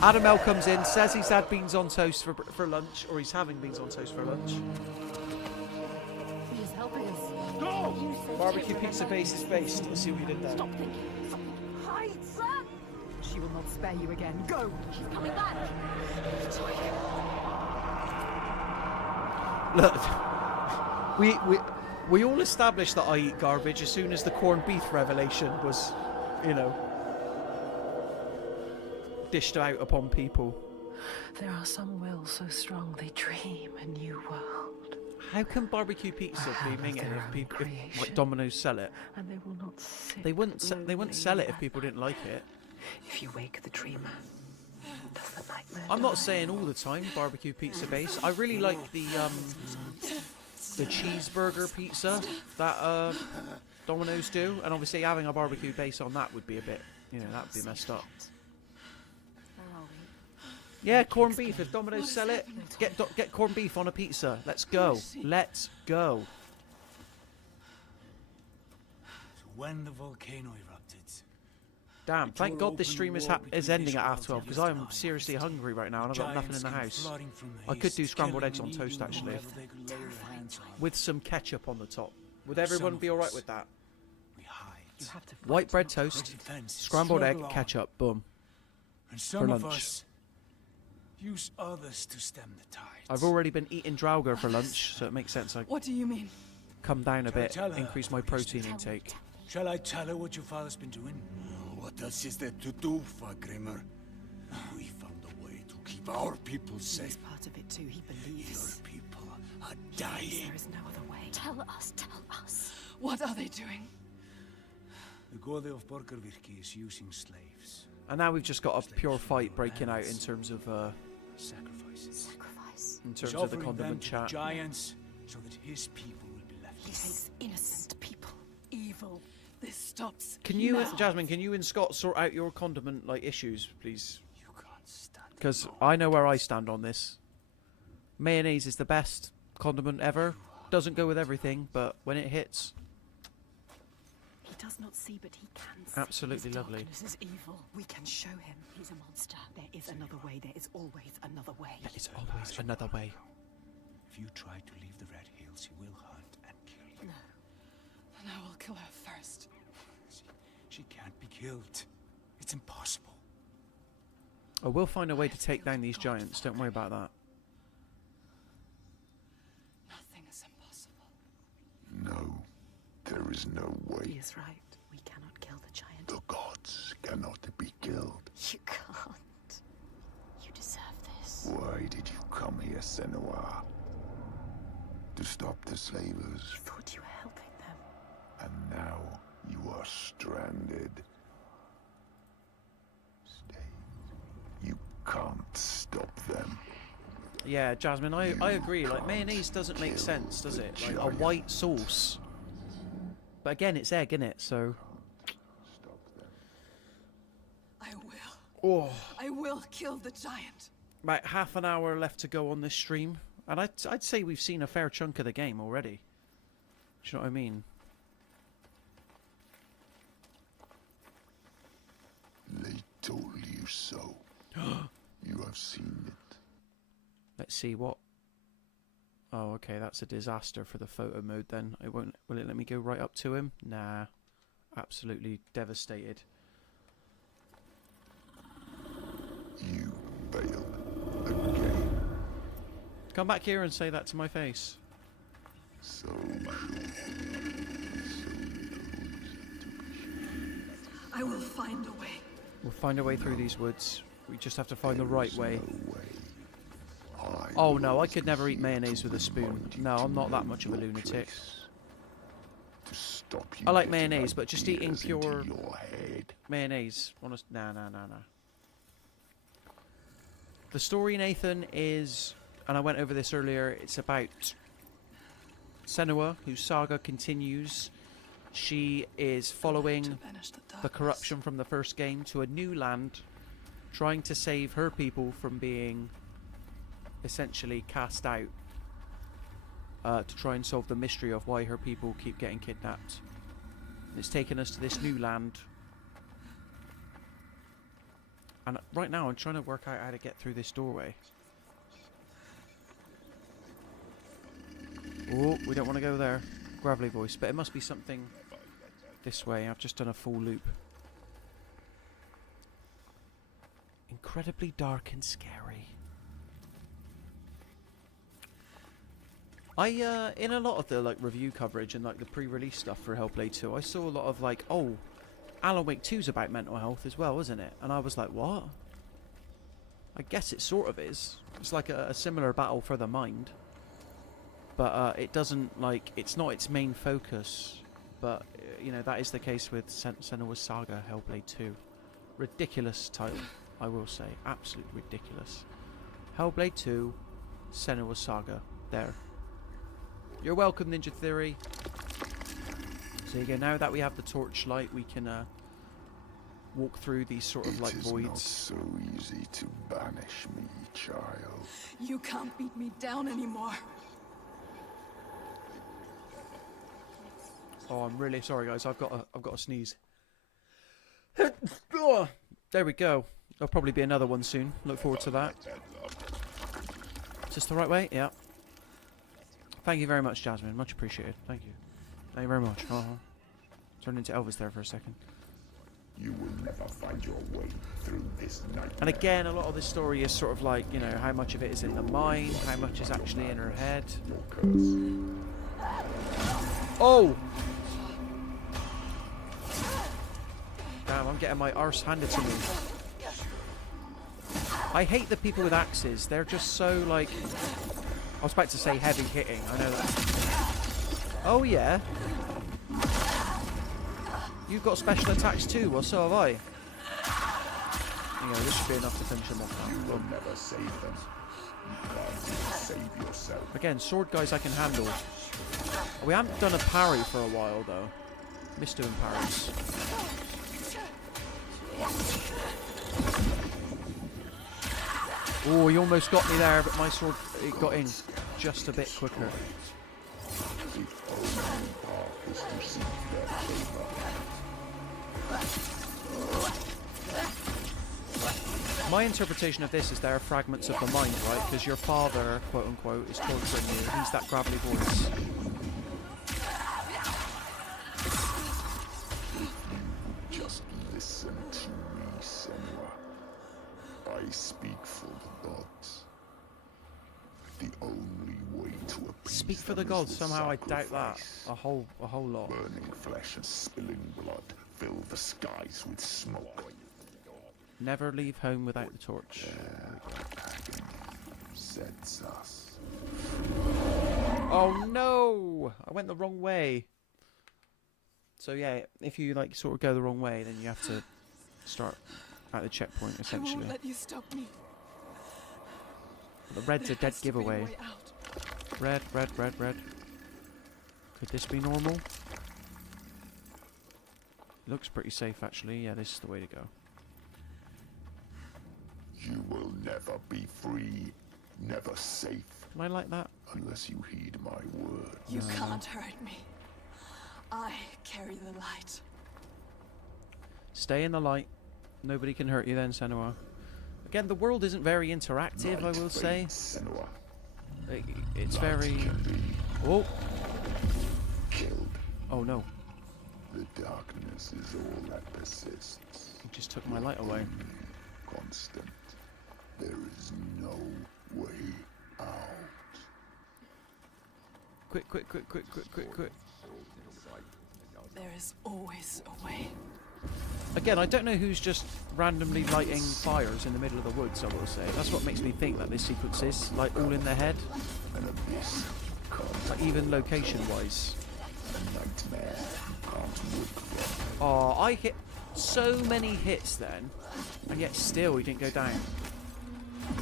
Adam L comes in, says he's had beans on toast for lunch, or he's having beans on toast for lunch. He's helping us. No! Barbecue pizza base is based. Let's see what you did there. Stop thinking. Stop. Hide, sir! She will not spare you again. Go! She's coming back! Look, we all established that I eat garbage as soon as the corned beef revelation was, you know, dished out upon people. There are some wills so strong they dream a new world. How can barbecue pizza be minging if like Domino's sell it? And they will not sit They wouldn't sell it if lonely people didn't like it. If you wake the dreamer, I'm not saying all the time barbecue pizza base. I really like the cheeseburger pizza that Domino's do, and obviously having a barbecue base on that would be a bit, you know, that would be messed up. Where are we? Yeah, corned beef. If Domino's sell it, get corned beef on a pizza. Let's go. Let's go. So when the volcano erupted, Damn, thank God this stream is ending at half 12 because I'm seriously hungry right now and I've got nothing in the house. I could do scrambled eggs on toast actually, with some ketchup on the top. Would everyone be alright with that? White bread toast, scrambled egg, ketchup, boom. And some of lunch. us use others to stem the tide. I've already been eating Draugr for lunch, so it makes sense I What do you mean? come down a bit, Tell her increase my protein intake. Shall I tell her what your father's been doing? What else is there to do, Fargrimmer? We found a way to keep our people safe. He's part of it too. He Your believes. people are dying. There is no other way. Tell us. What are they doing? The Gode of Borgarvirki is using slaves. And now we've just got a pure fight breaking out in terms of Sacrifices. Sacrifice. in He's terms of the offering them condiment to chat. giants so that his people will be left. He hates innocent people. Evil. This stops. Can you, now. Jasmine? Can you and Scott sort out your condiment like issues, please? You can't stand it. Because I know where I stand on this. Mayonnaise is the best condiment ever. Doesn't go with everything, but when it hits, He does not see, but he can see. absolutely His lovely. darkness is evil. We can show him. He's a monster. There is another way. There is always another way. There is always another way. If you try to leave the Red Hills, he will hunt and kill you. No. Then I will kill her first. She can't be killed. It's impossible. Oh, we'll find a way to take down these giants. Don't worry about that. Nothing is impossible. No, there is no He way. is right. We cannot kill the giant. The gods cannot be killed. You can't. You deserve this. Why did you come here, Senua? To stop the slavers, You thought you were helping them. and now you are stranded. Stay. You can't stop them. Yeah, Jasmine, I agree. Like, mayonnaise doesn't make sense, does it? Like, a white sauce. But again, it's egg, innit? So... Stop them. I will. Oh. I will kill the giant. About half an hour left to go on this stream. And I'd say we've seen a fair chunk of the game already. Do you know what I mean? They told you so. You have seen it. Let's see what... Oh, okay, that's a disaster for the photo mode then. It won't... Will it let me go right up to him? Nah. Absolutely devastated. You failed again. Come back here and say that to my face. So I will find a way. We'll find a way through these woods. We just have to find the right way. no way. Oh no, I could never eat mayonnaise with a spoon. No, I'm not that much of a lunatic. To stop you I like getting mayonnaise, but just eating ideas into pure your head. mayonnaise. Honest, nah. The story, Nathan, is, and I went over this earlier, it's about Senua, whose saga continues. She is following To banish the the darkness. corruption from the first game to a new land, trying to save her people from being essentially cast out, to try and solve the mystery of why her people keep getting kidnapped. And it's taken us to this new land. And right now I'm trying to work out how to get through this doorway. Oh, we don't want to go there. Gravelly voice, but it must be something this way. I've just done a full loop. Incredibly dark and scary. In a lot of the review coverage and the pre-release stuff for Hellblade 2, I saw a lot of oh, Alan Wake 2's about mental health as well, isn't it? And I was like, what? I guess it sort of is. It's like a similar battle for the mind. But it doesn't, it's not its main focus. But, you know, that is the case with Senua's Saga, Hellblade 2. Ridiculous title. I will say. Absolutely ridiculous. Hellblade 2, Senua Saga. There. You're welcome, Ninja Theory. So again, now that we have the torchlight, we can walk through these sort of like voids. It is not so easy to banish me, child. You can't beat me down anymore. Oh, I'm really sorry, guys. I've got a sneeze. There we go. There'll probably be another one soon. Look forward to that. Is this the right way? Yeah. Thank you very much, Jasmine. Much appreciated. Thank you. Thank you very much. Turned into Elvis there for a second. You will never find your way through this nightmare. And again, a lot of this story is sort of like, you know, how much of it is in the mind, how much is actually in her head. Your curse. Oh! Damn, I'm getting my arse handed to me. I hate the people with axes. They're just so, like... I was about to say heavy hitting. I know that. Oh, yeah. You've got special attacks too. Well, so have I. You know, this should be enough to finish them off. You will never save them. You can't save yourself. Again, sword guys I can handle. We haven't done a parry for a while, though. Miss doing parries. Oh, he almost got me there, but my sword it got in just a bit quicker. The only path is to seek their favor. My interpretation of this is there are fragments of the mind, right? Because your father, quote unquote, is torturing you. He's that gravelly voice. Just listen to me, Senua. I speak for the gods. The only way to appease Speak for the them gods. is with Somehow I doubt that sacrifice. a whole lot. Burning flesh and spilling blood fill the skies with smoke. Never leave home without the torch. Sets us. Oh no! I went the wrong way. So yeah, if you like sort of go the wrong way, then you have to start at the checkpoint I essentially. won't let you stop me. The red's a There dead has to be a giveaway. way out. Red, red, red, red. Could this be normal? Looks pretty safe actually. Yeah, this is the way to go. You will never be free, never safe, Am I like that? unless you heed my word. You can't hurt me. I carry the light. Stay in the light. Nobody can hurt you then, Senua. Again, the world isn't very interactive, I will say. Senua. It's Light very... can be Oh! killed. Oh no. The darkness is all that persists. He just took my light away. Constant. There is no way out. Quick, quick, quick, quick, quick, quick, quick. There is always a way. Again, I don't know who's just randomly lighting fires in the middle of the woods, I will say. That's what makes me think that this sequence is, like, all in their head. An abyss comes Like, even location-wise. a nightmare you can't wake from. Oh, I hit so many hits then, and yet still he didn't go down.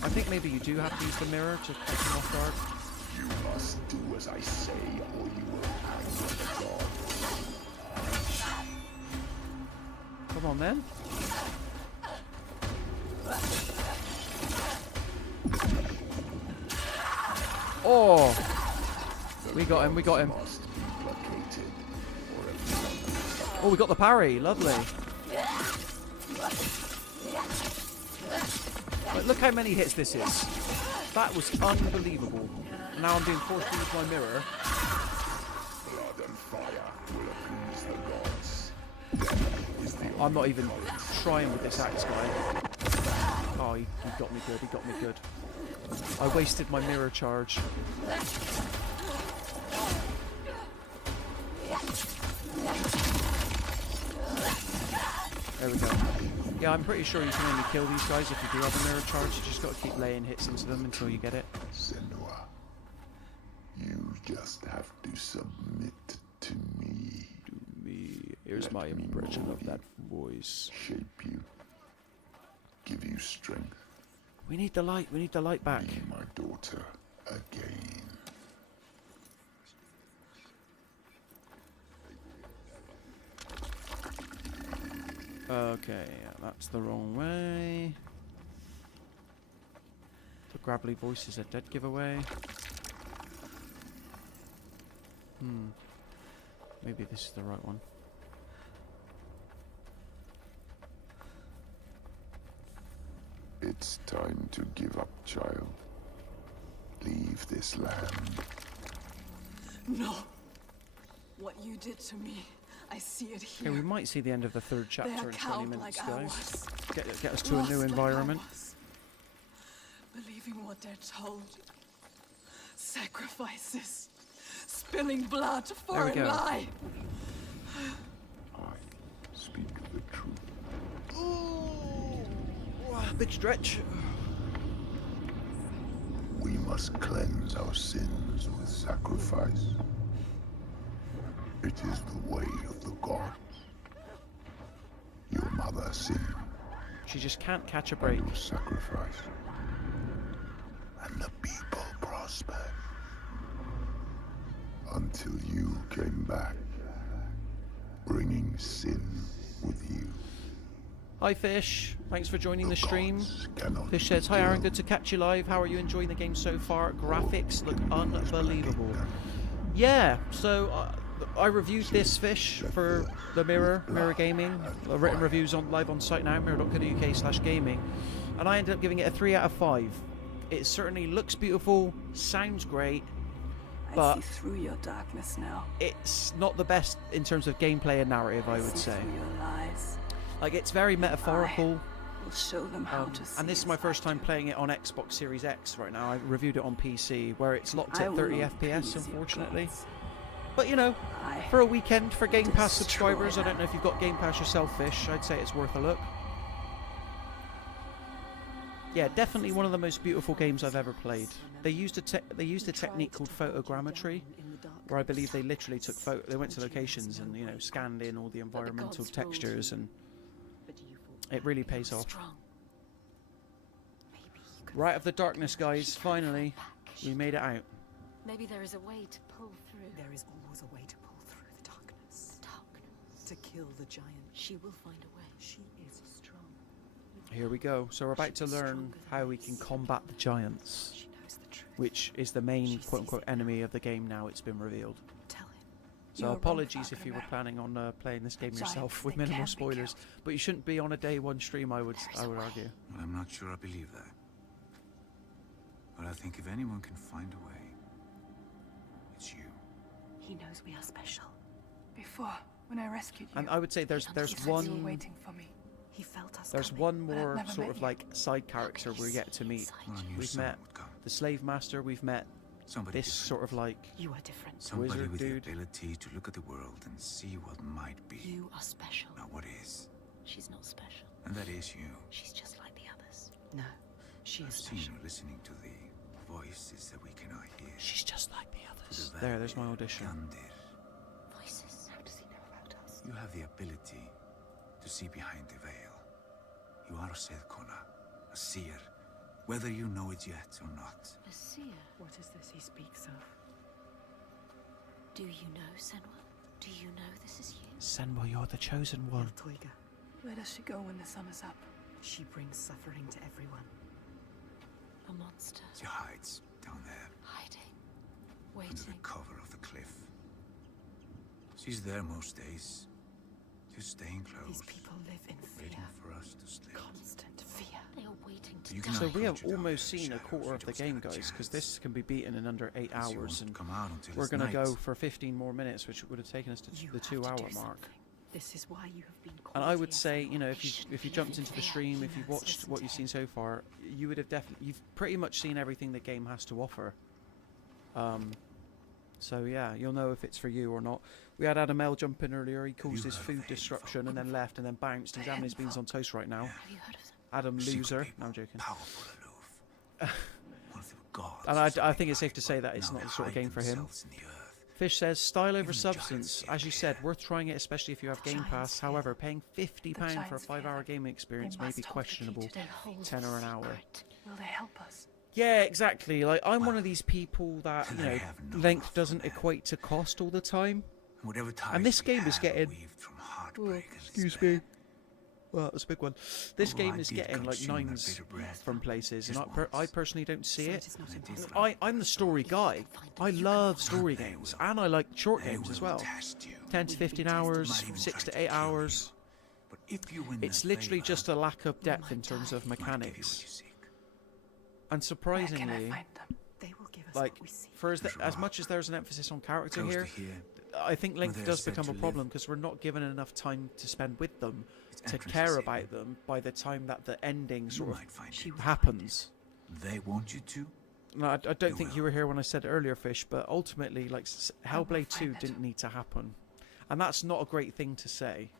I think maybe you do have to use the mirror to take him off guard. You must do as I say, or you will hang with the gods. Come on then. Oh! We got him, we got him. Must be placated, or everyone Oh, we got the parry. Lovely. Like, look how many hits this is. That was unbelievable. Now I'm being forced to use my mirror. blood and fire will appease the gods. Death is the I'm not even trying with this axe guy. Oh, he got me good. He got me good. I wasted my mirror charge. There we go. Yeah, I'm pretty sure you can only kill these guys if you do have a mirror charge. You just got to keep laying hits into them until you get it. Senua, you just have to submit to me. Me. Here's Let my me impression mold of that voice. Shape you. give you strength. We need the light. We need the light back. Be my daughter again. Okay, that's the wrong way. The gravelly voice is a dead giveaway. Maybe this is the right one. It's time to give up, child. Leave this land. No. What you did to me, I see it here. Okay, we might see the end of the third chapter in 20 minutes, like guys. Get us to a new Lost environment. like I was. Believing what they're told. Sacrifices. Spilling blood for a go. lie. I speak the truth. Big stretch. We must cleanse our sins with sacrifice. It is the way of the gods. Your mother sinned. She just can't catch a break. You sacrifice. And the people prospered. Until you came back, bringing sin with you. Hi Fish, thanks for joining the stream. Gods cannot Fish says, hi be Aaron, killed. good to catch you live. How are you enjoying the game so far? Graphics look unbelievable. Yeah, so I reviewed this Fish for the Mirror Gaming. Written reviews on live on site now, mirror.co.uk/gaming. And I ended up giving it a 3 out of 5. It certainly looks beautiful, sounds great, I but see through your darkness now. it's not the best in terms of gameplay and narrative, I would see say. through your lies. Like, it's very metaphorical. We'll show them how to see. And this is my first time playing it on Xbox Series X right now. I reviewed it on PC, where it's locked at 30 FPS, unfortunately. But, you know, for a weekend, for Game Pass subscribers, I don't know if you've got Game Pass yourself, Fish, I'd say it's worth a look. Yeah, definitely one of the most beautiful games I've ever played. They used a technique called photogrammetry, where I believe they literally took they went to locations and, you know, scanned in all the environmental textures, and it really pays off. Right of the darkness, guys. Finally, we made it out. Maybe there is a way to pull through. There is always a way to pull through the darkness. Darkness. To kill the giant. She will find a way. She is strong. Here we go. So we're about to learn how we can combat the giants, She knows the truth. which is the main quote-unquote enemy of the game now. It's been revealed. Tell him. So apologies if you were planning on playing this game yourself with minimal spoilers, but you shouldn't be on a day one stream. I would argue. Well, I'm not sure I believe that. But I think if anyone can find a way, it's you. He knows we are special. Before, when I rescued you, And I would say there's you were one waiting for me. He felt us there's coming. one But I've more never sort met of you. like side character we're yet to meet. Well, I knew We've someone met would come. the slave master. We've met Somebody this different. sort of like You are different. Somebody wizard with dude. the ability to look at the world and see what might be, You are special. not what is. She's not special. And that is you. She's just like the others. No, she I've is seen special. you listening to the voices that we cannot hear. she's just like the others. The There's my Valley audition. Gandir. Voices. How does he know about us? You have the ability to see behind the veil. You are a Selkona, a seer, whether you know it yet or not. A seer. What is this he speaks of? Do you know, Senua? Do you know this is you? Senua, you're the chosen one. Toiga. Where does she go when the sun is up? She brings suffering to everyone. A monster. She hides down there, Hiding. under Waiting. the cover of the cliff. She's there most days, just staying close, These people live in waiting fear. for us to slip. Constant fear. They are waiting to You die. cannot So we have hold you down almost there in seen a shadows, quarter you of the don't game, stand a guys, because chance. this can be beaten in under 8 Because you hours, won't and come out until we're it's going to go night. for 15 more minutes, which would have taken us to You the have to 2-hour do mark. something. This is why you have been called And I would here, say, Senua. you know, if you jumped into the stream, if you've watched what you've seen so far, you would have you've pretty much seen everything the game has to offer. So yeah, you'll know if it's for you or not. We had Adam L jump in earlier. He caused his food disruption and then left and then bounced. He's having his beans on toast right now. Have you heard of them? Adam Secret Loser. people, No, I'm joking. Powerful, aloof. One of the gods And or I something think it's safe like, to say but that it's now not they the sort of hide game for him. themselves in the earth, Fish says, style over substance. As you said, worth trying it, especially if you have Game Pass. However, paying £50 for a 5-hour gaming experience may be questionable. £10 an hour. Will they help us? Yeah, exactly. Like, I'm one of these people that, you know, length doesn't equate to cost all the time. And this game is getting... Oh, excuse me. Well, it's a big one. This game is getting like 9s from places, and I personally don't see it. I'm the story guy. I love story games, and I like short games as well. 10 to 15 hours, 6 to 8 hours. It's literally just a lack of depth in terms of mechanics. And surprisingly, like, for as much as there's an emphasis on character here, I think length does become a problem because we're not given enough time to spend with them to care about them by the time that the ending sort of happens. They want you to? No, I don't think you were here when I said it earlier, Fish, but ultimately, like, Hellblade 2 didn't need to happen. And that's not a great thing to say.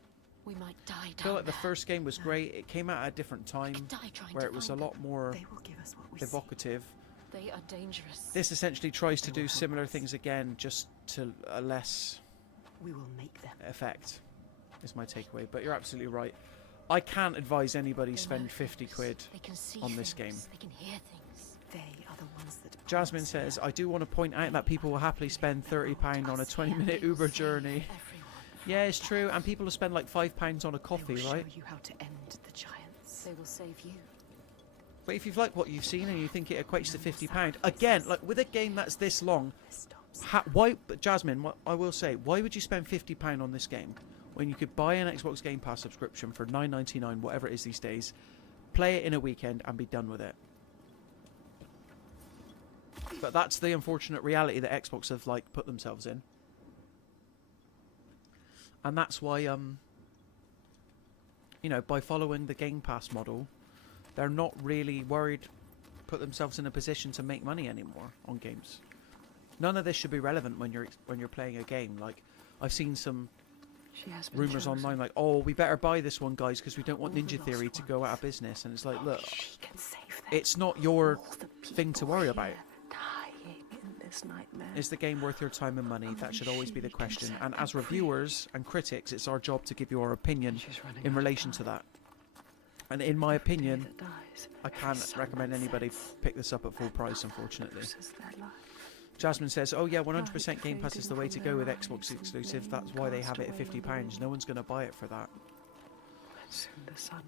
We might die down I feel like the there. first game was great. It came out at a different time where it was a lot more evocative. They are dangerous. This essentially tries to do similar things again, just to a less effect, is my takeaway. But you're absolutely right. I can't advise anybody spend 50 quid on this game. They can hear things. They are the ones that Jasmine says, I do want to point out that people will happily spend £30 on a 20-minute Uber journey. Yeah, it's true, and people will spend like £5 on a coffee, right? Show you how to end the giants. They will save you. But if you've liked what you've seen and you think it equates to £50, again, like with a game that's this long, but Jasmine, what I will say, why would you spend £50 on this game when you could buy an Xbox Game Pass subscription for $9.99, whatever it is these days, play it in a weekend and be done with it? But that's the unfortunate reality that Xbox have like put themselves in. And that's why, you know, by following the Game Pass model, they're not really worried, put themselves in a position to make money anymore on games. None of this should be relevant when you're playing a game. Like, I've seen some rumors online, like, oh, we better buy this one, guys, because we don't want Ninja Theory to go out of business. And it's like, look, it's not your thing to worry about. Is the game worth your time and money? That should always be the question. And as reviewers and critics, it's our job to give you our opinion in relation to that. And in my opinion, I can't recommend anybody pick this up at full price, unfortunately. Jasmine says, oh yeah, 100% Game Pass is the way to go with Xbox exclusive. That's why they have it at £50. No one's going to buy it for that.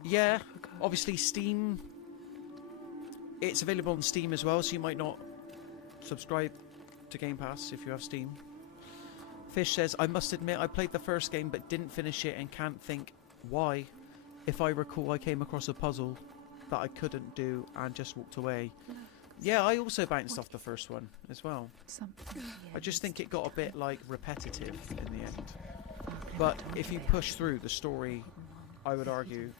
Yeah, obviously Steam, it's available on Steam as well, so you might not subscribe to Game Pass if you have Steam. Fish says, I must admit I played the first game but didn't finish it and can't think why. If I recall, I came across a puzzle that I couldn't do and just walked away. Yeah, I also bounced off the first one as well. I just think it got a bit like repetitive in the end. But if you push through, the story, I would argue,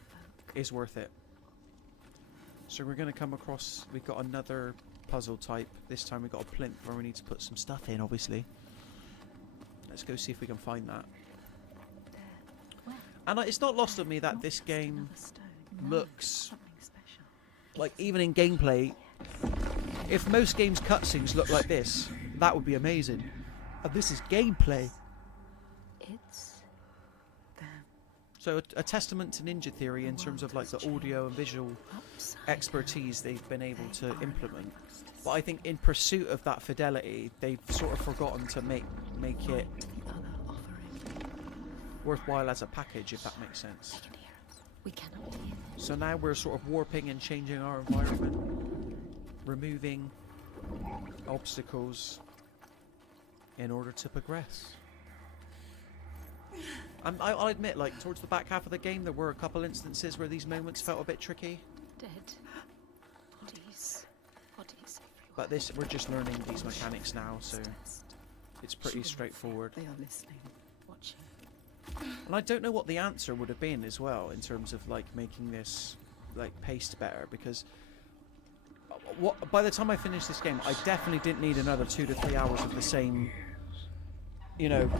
is worth it. So we're going to come across, we've got another puzzle type. This time we've got a plinth where we need to put some stuff in, obviously. Let's go see if we can find that. And it's not lost on me that this game looks like, even in gameplay, if most games' cutscenes look like this, that would be amazing. And this is gameplay. So a testament to Ninja Theory in terms of like the audio and visual expertise they've been able to implement. But I think in pursuit of that fidelity, they've sort of forgotten to make it worthwhile as a package, if that makes sense. So now we're sort of warping and changing our environment, removing obstacles in order to progress. I'll admit, like, towards the back half of the game, there were a couple instances where these moments felt a bit tricky. Dead bodies, bodies. But we're just learning these mechanics now, so it's pretty straightforward. They are listening, watching. And I don't know what the answer would have been as well in terms of like making this like paced better, because by the time I finished this game, I definitely didn't need another 2 to 3 hours of the same, you know,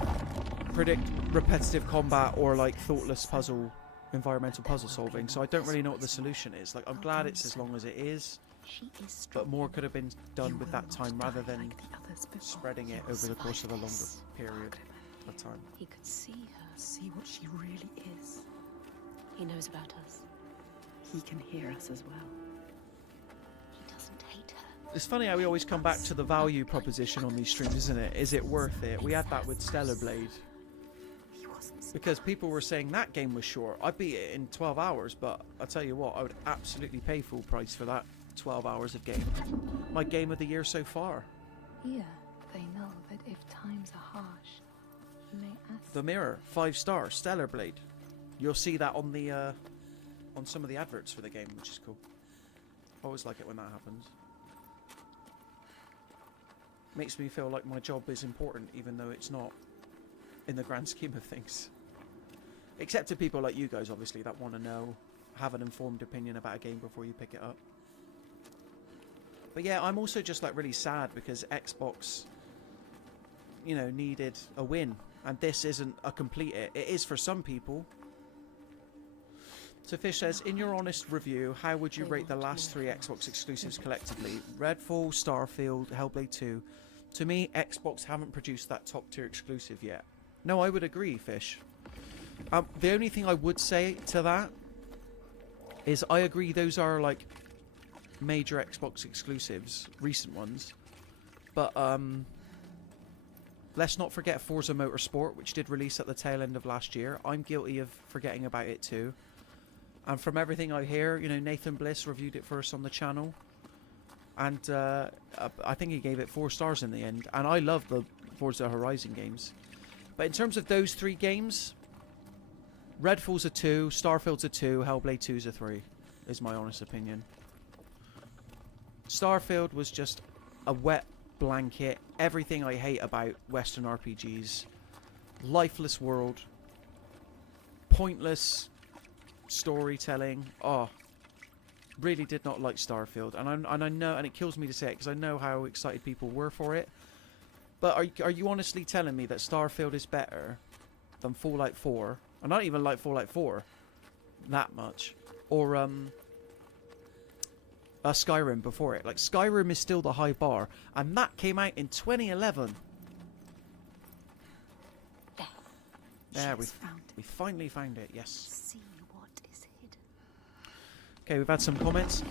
repetitive combat or like thoughtless puzzle environmental puzzle solving, so I don't really know what the solution is. Like, I'm glad it's as long as it is, but more could have been done with that time rather than spreading it over the course of a longer period of time. He could see her, see what she really is. He knows about us. He can hear us as well. He doesn't hate her. It's funny how we always come back to the value proposition on these streams, isn't it? Is it worth it? We had that with Stellar Blade. Because people were saying that game was short. I beat it in 12 hours, but I tell you what, I would absolutely pay full price for that 12 hours of game. My game of the year so far. Here, they know that if times are harsh, you may ask. The Mirror, 5-star, Stellar Blade. You'll see that on the on some of the adverts for the game, which is cool. I always like it when that happens. Makes me feel like my job is important, even though it's not in the grand scheme of things. Except to people like you guys, obviously, that want to know, have an informed opinion about a game before you pick it up. But yeah, I'm also just like really sad because Xbox, you know, needed a win, and this isn't a complete it. It is for some people. So Fish says, in your honest review, how would you rate the last 3 Xbox exclusives collectively? Redfall, Starfield, Hellblade 2. To me, Xbox haven't produced that top tier exclusive yet. No, I would agree, Fish. The only thing I would say to that is I agree those are like major Xbox exclusives, recent ones. But let's not forget Forza Motorsport, which did release at the tail end of last year. I'm guilty of forgetting about it too. And from everything I hear, you know, Nathan Bliss reviewed it first on the channel. And I think he gave it 4 stars in the end. And I love the Forza Horizon games. But in terms of those 3 games, Redfall's a 2, Starfield's a 2, Hellblade 2's a 3, is my honest opinion. Starfield was just a wet blanket. Everything I hate about Western RPGs. Lifeless world. Pointless storytelling. Oh, really did not like Starfield. And I know, and it kills me to say it because I know how excited people were for it. But are you honestly telling me that Starfield is better than Fallout 4? I not even like Fallout 4 that much. Or Skyrim before it. Like, Skyrim is still the high bar, and that came out in 2011. There, we finally found it. Yes. See what is hidden. Okay, we've had some comments.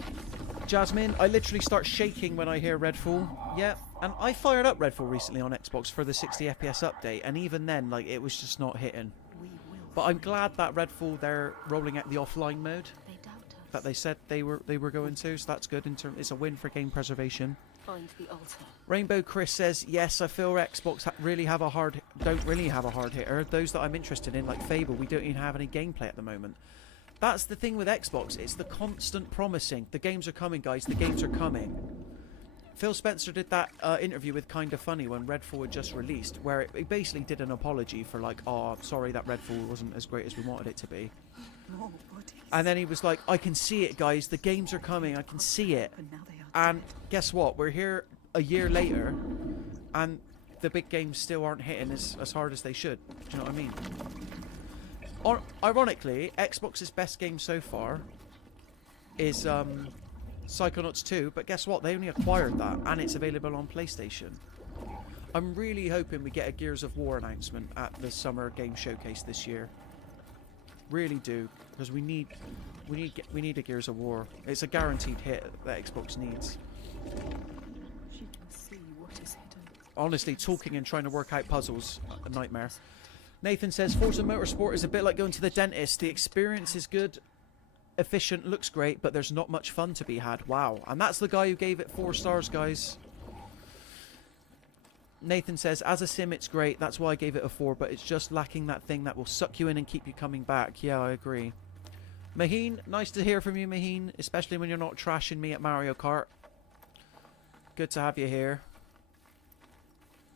Jasmine, I literally start shaking when I hear Redfall. Yeah, and I fired up Redfall recently on Xbox for the 60 FPS update, and even then, like, it was just not hitting. But I'm glad that Redfall, they're rolling out the offline mode that they said they were going to, so that's good. It's a win for game preservation. Find the altar. Rainbow Chris says, yes, I feel Xbox don't really have a hard hitter. Those that I'm interested in, like Fable, we don't even have any gameplay at the moment. That's the thing with Xbox. It's the constant promising. The games are coming, guys. The games are coming. Phil Spencer did that interview with Kinda Funny when Redfall had just released, where it basically did an apology for like, oh, sorry that Redfall wasn't as great as we wanted it to be. And then he was like, I can see it, guys. The games are coming. I can see it. And guess what? We're here a year later, and the big games still aren't hitting as hard as they should. Do you know what I mean? Ironically, Xbox's best game so far is Psychonauts 2, but guess what? They only acquired that, and it's available on PlayStation. I'm really hoping we get a Gears of War announcement at the Summer Game Showcase this year. Really do, because we need a Gears of War. It's a guaranteed hit that Xbox needs. She can see what is hidden. Honestly, talking and trying to work out puzzles, a nightmare. Nathan says, Forza Motorsport is a bit like going to the dentist. The experience is good, efficient, looks great, but there's not much fun to be had. Wow. And that's the guy who gave it 4 stars, guys. Nathan says, as a sim, it's great. That's why I gave it a 4, but it's just lacking that thing that will suck you in and keep you coming back. Yeah, I agree. Maheen, nice to hear from you, Maheen, especially when you're not trashing me at Mario Kart. Good to have you here.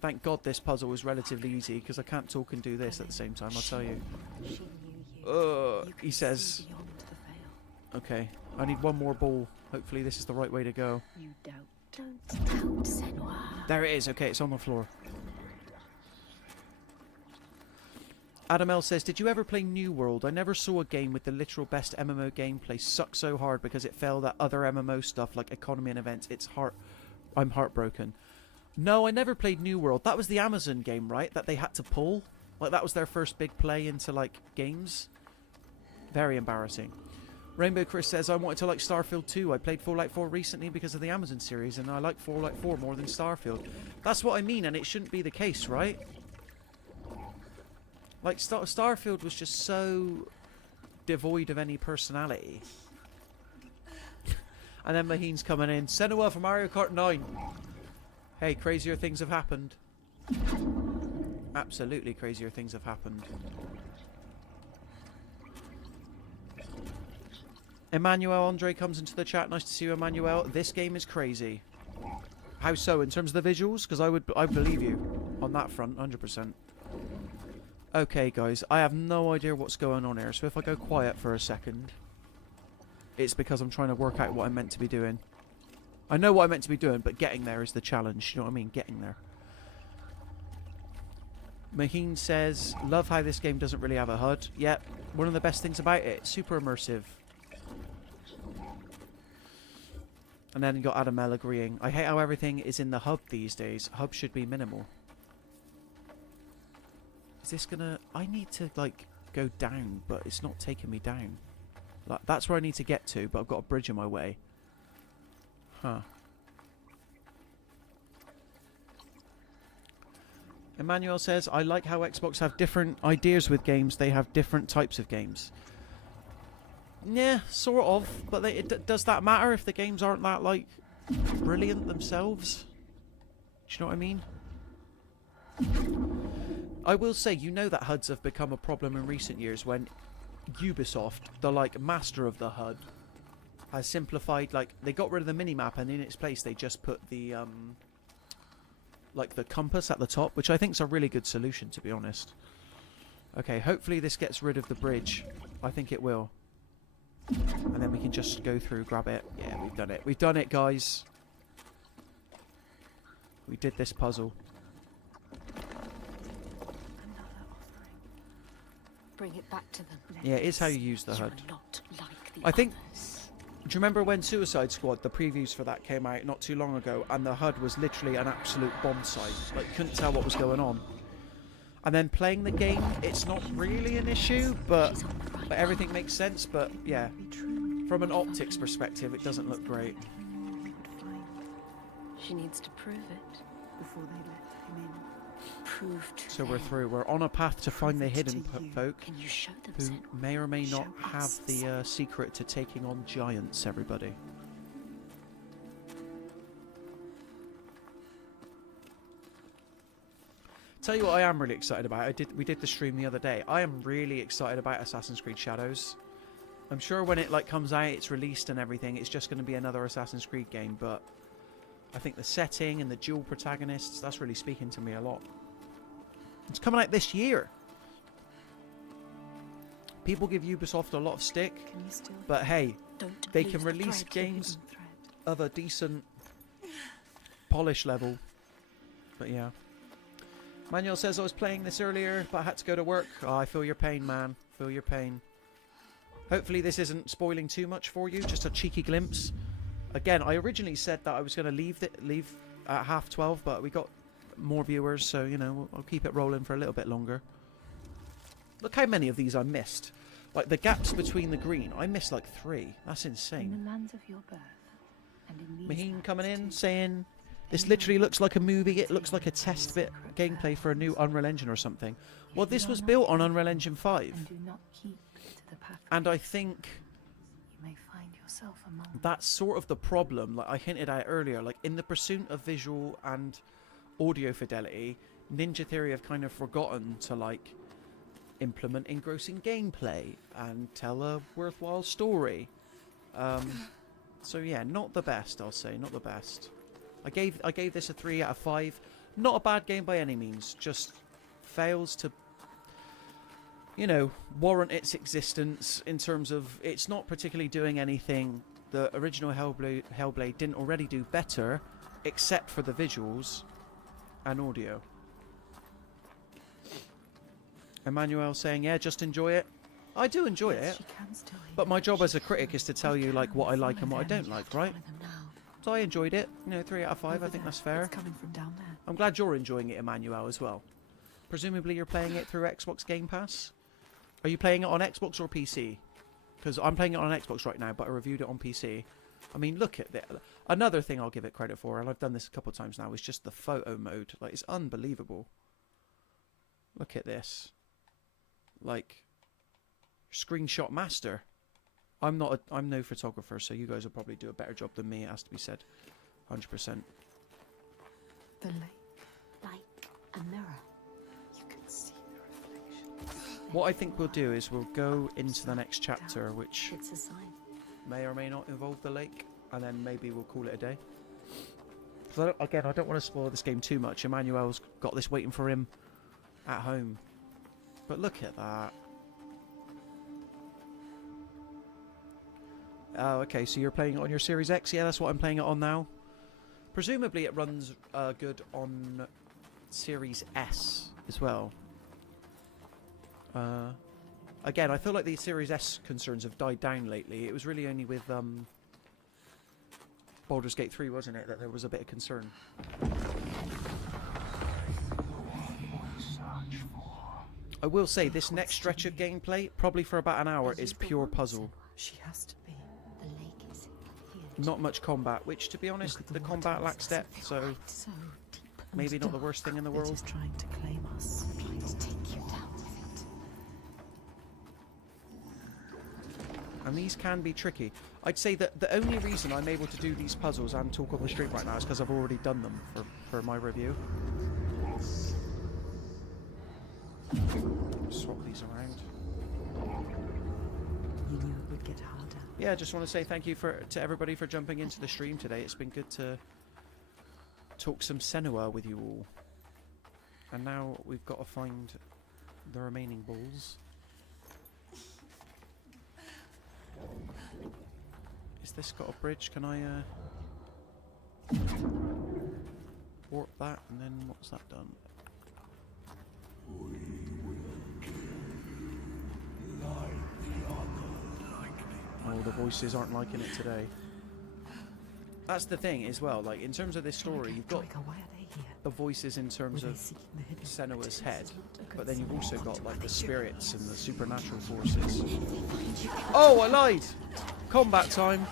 Thank God this puzzle was relatively easy, because I can't talk and do this at the same time, I'll tell you. He says... Okay, I need one more ball. Hopefully this is the right way to go. You doubt. Don't doubt, Senua. There it is. Okay, it's on the floor. Adam L says, did you ever play New World? I never saw a game with the literal best MMO gameplay suck so hard because it failed at other MMO stuff like economy and events. I'm heartbroken. No, I never played New World. That was the Amazon game, right? That they had to pull. Like, that was their first big play into, like, games. Very embarrassing. Rainbow Chris says, I wanted to like Starfield 2. I played Fallout 4 recently because of the Amazon series, and I like Fallout 4 more than Starfield. That's what I mean, and it shouldn't be the case, right? Like, Starfield was just so devoid of any personality. And then Maheen's coming in. Senua from Mario Kart 9. Hey, crazier things have happened. Absolutely crazier things have happened. Emmanuel Andre comes into the chat. Nice to see you, Emmanuel. This game is crazy. How so? In terms of the visuals? Because I believe you on that front, 100%. Okay, guys. I have no idea what's going on here. So if I go quiet for a second, it's because I'm trying to work out what I'm meant to be doing. I know what I'm meant to be doing, but getting there is the challenge. You know what I mean? Getting there. Maheen says, love how this game doesn't really have a HUD. Yep. One of the best things about it. Super immersive. And then you got Adam L agreeing. I hate how everything is in the hub these days. Hub should be minimal. Is this gonna... I need to, like, go down, but it's not taking me down. Like, that's where I need to get to, but I've got a bridge in my way. Huh. Emmanuel says, I like how Xbox have different ideas with games. They have different types of games. Yeah, sort of. But does that matter if the games aren't that, like, brilliant themselves? Do you know what I mean? I will say, you know that HUDs have become a problem in recent years when Ubisoft, the, like, master of the HUD, has simplified, like, they got rid of the minimap and in its place they just put the, like, the compass at the top, which I think is a really good solution, to be honest. Okay, hopefully this gets rid of the bridge. I think it will. And then we can just go through, grab it. Yeah, we've done it. We've done it, guys. We did this puzzle. Bring it back to them. Yeah, it is how you use the HUD. Not like the I think... others. Do you remember when Suicide Squad, the previews for that came out not too long ago, and the HUD was literally an absolute bomb site? Like, you couldn't tell what was going on. And then playing the game, it's not really an issue, but everything makes sense. But yeah, from an optics perspective, it doesn't look great. She needs to prove it before they let him in. Prove to So we're them. through. We're on a path to find the hidden folk Can you show them, who Senua? may or may not Show have us, the Senua. secret to taking on giants, everybody. Tell you what I am really excited about. We did the stream the other day. I am really excited about Assassin's Creed Shadows. I'm sure when it like comes out, it's released and everything, it's just going to be another Assassin's Creed game, but I think the setting and the dual protagonists, that's really speaking to me a lot. It's coming out this year. People give Ubisoft a lot of stick, but hey, they can release games of a decent polish level. But yeah. Manuel says, I was playing this earlier, but I had to go to work. Oh, I feel your pain, man. Feel your pain. Hopefully this isn't spoiling too much for you. Just a cheeky glimpse. Again, I originally said that I was going to leave at 12:30, but we got more viewers, so, you know, I'll keep it rolling for a little bit longer. Look how many of these I missed. Like, the gaps between the green. I missed, like, 3. That's insane. In the lands of your birth, and in these Maheen coming in, lands saying... This literally looks like a movie. It looks like a test bit gameplay for a new Unreal Engine or something. Well, this was built on Unreal Engine 5. and do not keep to the path And I think you may find yourself among that's sort of the problem. Like I hinted at earlier, like in the pursuit of visual and audio fidelity, Ninja Theory have kind of forgotten to like implement engrossing gameplay and tell a worthwhile story. So yeah, not the best, I'll say. Not the best. I gave this a 3 out of 5. Not a bad game by any means. Just fails to, you know, warrant its existence in terms of it's not particularly doing anything the original Hellblade didn't already do better, except for the visuals and audio. Emmanuel saying, yeah, just enjoy it. I do enjoy it. She can still hear But my job you. as a critic is to tell you like what I like and what I don't like, right? So I enjoyed it. You know, 3 out of 5. I think that's fair. It's coming from down there. I'm glad you're enjoying it, Emmanuel, as well. Presumably you're playing it through Xbox Game Pass? Are you playing it on Xbox or PC? Because I'm playing it on Xbox right now, but I reviewed it on PC. I mean, look at that. Another thing I'll give it credit for, and I've done this a couple of times now, is just the photo mode. Like, it's unbelievable. Look at this. Like, screenshot master. I'm no photographer, so you guys will probably do a better job than me, it has to be said. 100%. The lake. Like a mirror. You can see the reflection. What I think we'll do is we'll go into the next chapter, which It's a sign. may or may not involve the lake, and then maybe we'll call it a day. Because again, I don't want to spoil this game too much. Emmanuel's got this waiting for him at home. But look at that. Oh, okay, so you're playing it on your Series X? Yeah, that's what I'm playing it on now. Presumably it runs good on Series S as well. Again, I feel like the Series S concerns have died down lately. It was really only with Baldur's Gate 3, wasn't it, that there was a bit of concern. I will say, this next stretch of gameplay, probably for about an hour, is pure puzzle. She has to be. The lake is here. Not much combat, which, to be honest, the combat lacks depth, so So deep. maybe not the worst thing in the It world. is trying to claim us. Trying to take you down with it. And these can be tricky. I'd say that the only reason I'm able to do these puzzles and talk on the stream right now is because I've already done them for my review. Swap these around. You knew it would get harder. Yeah, I just want to say thank you to everybody for jumping into the stream today. It's been good to talk some Senua with you all. And now we've got to find the remaining balls. Is this got a bridge? Can I warp that, and then what's that done? Oh, the voices aren't liking it today. That's the thing as well, like in terms of this story, you've got Why are they here? the voices in terms Were they of seeking the hidden Senua's objectives? head, but then you've also got like the spirits and the supernatural forces. Oh, I lied! Combat time!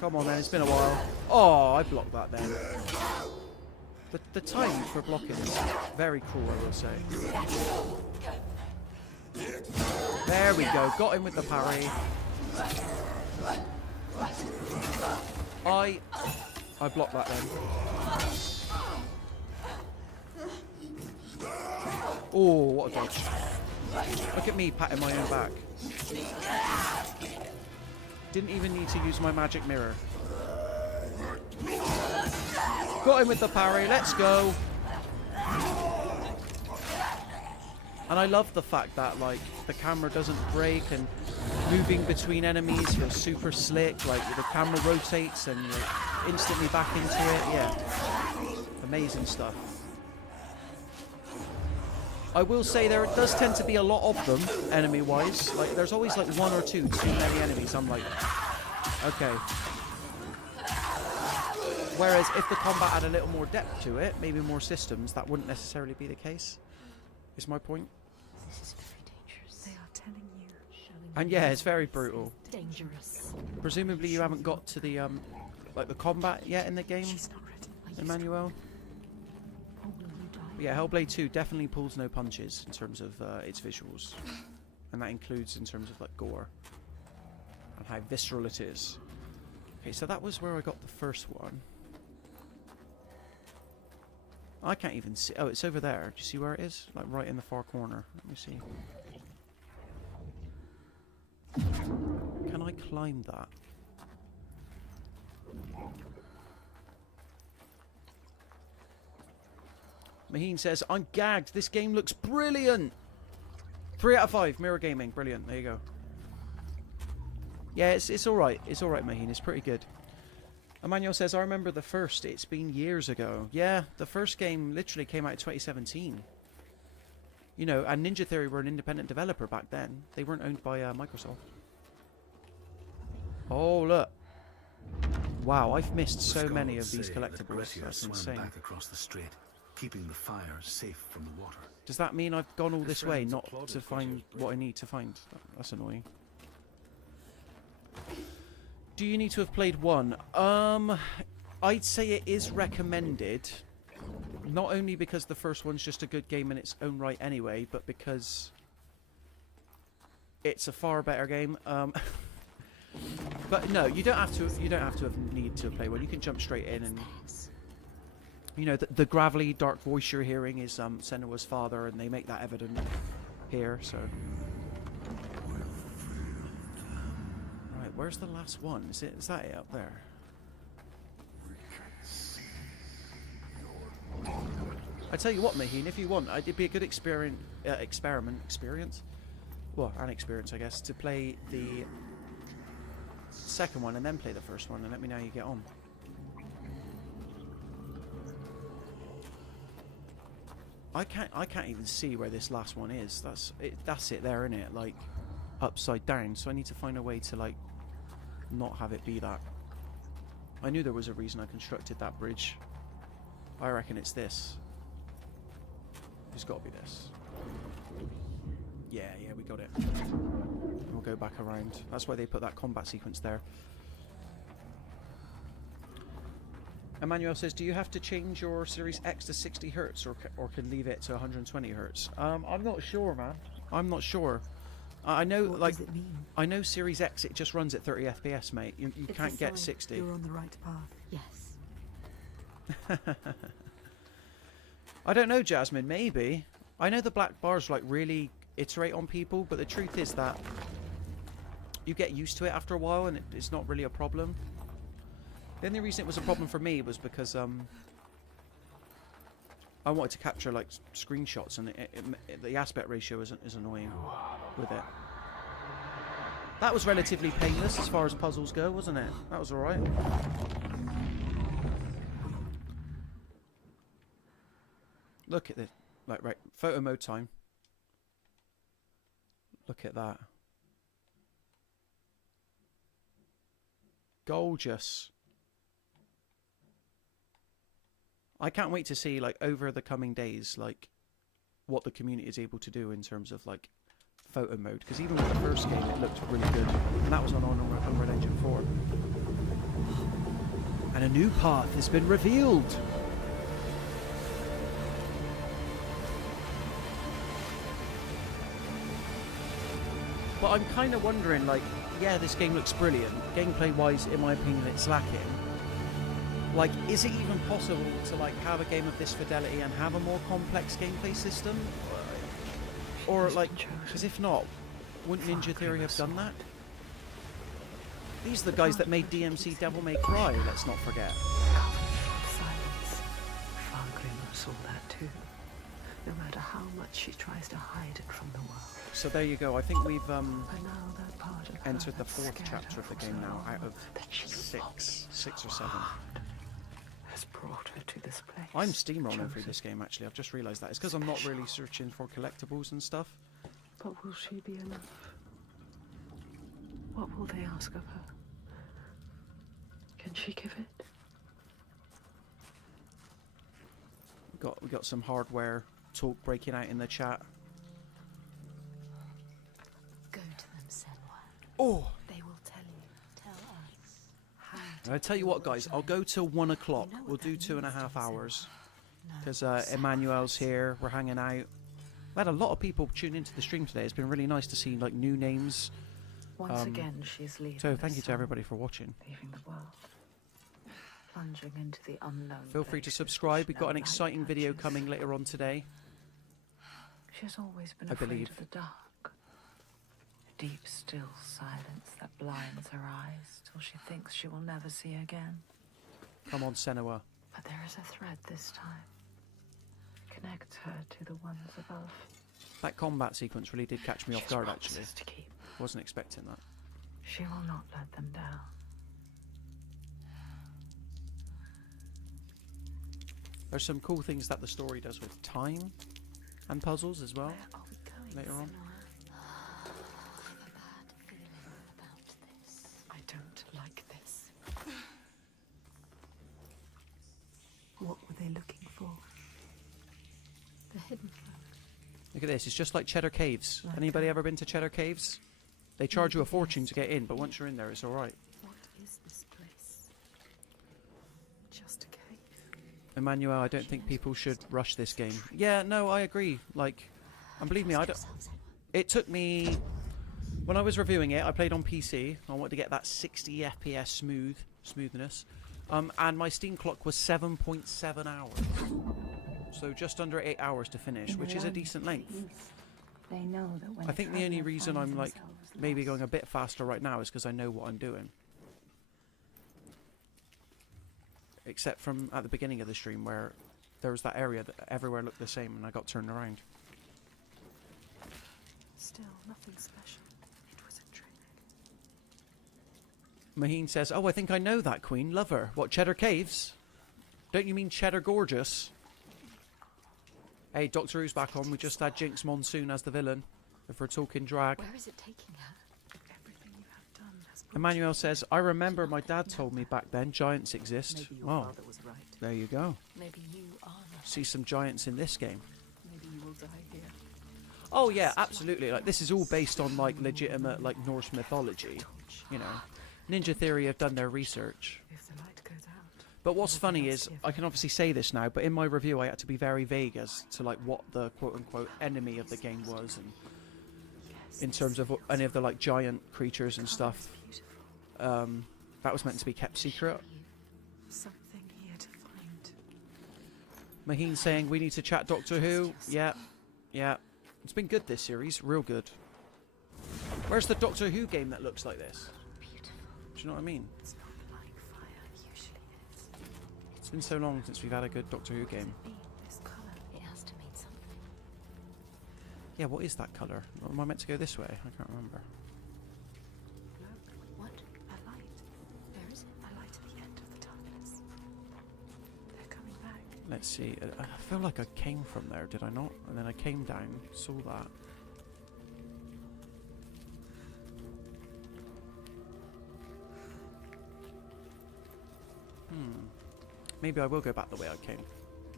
Come on then, it's been a while. Oh, I blocked that then. The time for blocking is very cruel, I will say. There we go, got him with the parry. I blocked that then. Oh, what a dodge. Look at me patting my own back. Didn't even need to use my magic mirror. Got him with the parry, let's go. And I love the fact that like the camera doesn't break and moving between enemies feels super slick, like the camera rotates and you're instantly back into it. Yeah, amazing stuff. I will say there does tend to be a lot of them enemy wise, like there's always like one or two too many enemies. I'm like, okay. Whereas if the combat had a little more depth to it, maybe more systems, that wouldn't necessarily be the case. Is my point. This is very dangerous. They are telling you. And yeah, it's very brutal. Dangerous. Presumably you haven't got to the like the combat yet in the game, She's not ready. Emmanuel. Or will you die? But yeah, Hellblade 2 definitely pulls no punches in terms of its visuals, and that includes in terms of like gore and how visceral it is. Okay, so that was where I got the first one. I can't even see. Oh, it's over there. Do you see where it is? Like right in the far corner. Let me see. Can I climb that? Maheen says, I'm gagged. This game looks brilliant. 3 out of 5. Mirror Gaming. Brilliant. There you go. Yeah, it's alright. It's alright, Maheen. It's pretty good. Emmanuel says, I remember the first. It's been years ago. Yeah, the first game literally came out in 2017. You know, and Ninja Theory were an independent developer back then. They weren't owned by Microsoft. Oh, look. Wow, I've missed so many of these collectibles. That's insane. Back across the strait, keeping the fire safe from the water. Does that mean I've gone all this way not to find what I need to find? That's annoying. Do you need to have played 1? I'd say it is recommended. Not only because the first one's just a good game in its own right anyway, but because it's a far better game. But no, you don't have to. You don't have to need to play 1. You can jump straight in, and you know the gravelly, dark voice you're hearing is Senua's father, and they make that evident here. So, right, where's the last one? Is that it up there? I tell you what, Maheen, if you want, it'd be a good experiment, well, an experience, I guess, to play the second one and then play the first one, and let me know how you get on. I can't even see where this last one is. That's it there, isn't it? Like upside down. So I need to find a way to like not have it be that. I knew there was a reason I constructed that bridge. I reckon it's this. It's got to be this. Yeah, we got it. We'll go back around. That's why they put that combat sequence there. Emmanuel says, do you have to change your Series X to 60 Hz or can leave it to 120 Hz? I'm not sure, man. I'm not sure. I know, what like, does it mean? I know Series X, it just runs at 30 FPS, mate. You can't get 60. You're on the right path. Yes. I don't know, Jasmine, maybe. I know the black bars like really iterate on people, but the truth is that you get used to it after a while and it's not really a problem. The only reason it was a problem for me was because I wanted to capture like screenshots and the aspect ratio is annoying with it. That was relatively painless as far as puzzles go, wasn't it? That was alright. Look at this. Like, right, photo mode time. Look at that. Gorgeous. I can't wait to see, like, over the coming days, like, what the community is able to do in terms of, like, photo mode. Because even with the first game, it looked really good. And that was on Unreal Engine 4. And a new path has been revealed. But I'm kind of wondering, like, yeah, this game looks brilliant. Gameplay-wise, in my opinion, it's lacking. Like, is it even possible to, like, have a game of this fidelity and have a more complex gameplay system? Or, like, because if not, wouldn't Ninja Theory have done that? These are the guys that made DMC Devil May Cry, let's not forget. Silence. Fargrim saw that too. No matter how much she tries to hide it from the world. So there you go. I think we've But now that part of entered the 4th chapter of the game now, out of 6 or 7. Has brought her to this place. I'm steamrolling through this game, actually. I've just realised that. It's because I'm not really searching for collectibles and stuff. But will she be enough? What will they ask of her? Can she give it? We got some hardware talk breaking out in the chat. Go to them, Senua. Oh! They will tell you. Tell us. And I tell you what, guys, I'll go till 1 o'clock. We'll do 2.5 hours. Because Emmanuel's here, we're hanging out. We had a lot of people tune into the stream today. It's been really nice to see like new names. Once again, she's leaving. So thank you to everybody for watching. Leaving the world. Plunging into the unknown. Feel free to subscribe. We've got an exciting video coming later on today. She has always been I afraid believe. of the dark. A deep, still silence that blinds her eyes till she thinks she will never see again. Come on, Senua. But there is a thread this time. Connects her to the ones above. That combat sequence really did catch me off guard, actually. To keep. Wasn't expecting that. She will not let them down. There's some cool things that the story does with time. And puzzles as well, Where are we going, later on. Senua? I have a bad feeling about this. I don't like this. What were they looking for? The hidden folk. Look at this, it's just like Cheddar Caves. Anybody ever been to Cheddar Caves? They charge you a fortune to get in, but once you're in there, it's alright. What is this place? Just a cave. Emmanuel, I don't think people should rush this game. Yeah, no, I agree. Like, and believe me, I don't... It took me... When I was reviewing it, I played on PC. I wanted to get that 60 FPS smoothness. And my Steam clock was 7.7 hours. So just under 8 hours to finish, which is a decent length. They know that when I think the only reason I'm like maybe going a bit faster right now is because I know what I'm doing. Except from at the beginning of the stream where there was that area that everywhere looked the same and I got turned around. Still, nothing special. It was a trick. Maheen says, "Oh, I think I know that queen. Love her. What, Cheddar Caves? Don't you mean Cheddar Gorgeous?" Hey, Doctor Who's back on. We just had Jinx Monsoon as the villain. If we're talking drag. Where is it taking her? Everything you have done has brought Emmanuel says, "I remember my dad told me back then giants exist." Maybe your Oh, father was right. there you go. Maybe you are the... See some giants in this game. Maybe you will die here. Oh yeah, absolutely. Like this is all based on like legitimate like Norse mythology. You know, Ninja Theory have done their research. If the light goes out. But what's funny is, I can obviously say this now, but in my review I had to be very vague as to like what the quote-unquote enemy of the game was, and in terms of any of the like giant creatures and stuff. That was meant to be kept secret. Something here to find. Maheen saying we need to chat Doctor Who. Yeah, yeah. It's been good this series, real good. Where's the Doctor Who game that looks like this? Beautiful. Do you know what I mean? It's not like fire usually is. It's been so long since we've had a good Doctor Who game. This color. It has to mean something. Yeah, what is that colour? Am I meant to go this way? I can't remember. What? A light. Where is it? A light at the end of the darkness. They're coming back. Let's see. I feel like I came from there, did I not? And then I came down, saw that. Maybe I will go back the way I came.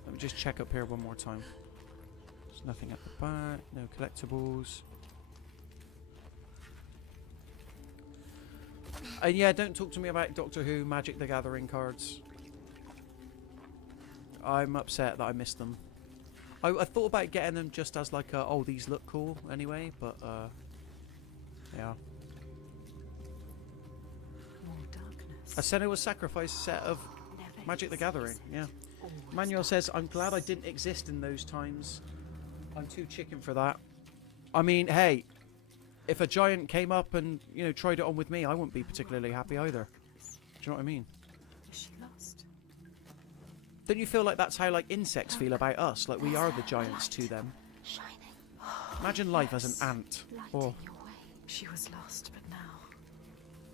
Let me just check up here one more time. There's nothing at the back, no collectibles. And yeah, don't talk to me about Doctor Who Magic the Gathering cards. I'm upset that I missed them. I thought about getting them just as like a, oh, these look cool anyway, but yeah. More darkness. A Senua Sacrifice set of Magic the Gathering, yeah. Manuel says, I'm glad I didn't exist in those times. I'm too chicken for that. I mean, hey, if a giant came up and, you know, tried it on with me, I wouldn't be particularly happy either. Do you know what I mean? Is she lost? Don't you feel like that's how, like, insects feel about us? Like, we are the giants to them. Shining. Imagine life as an ant. Light Or, in your way. She was lost, but now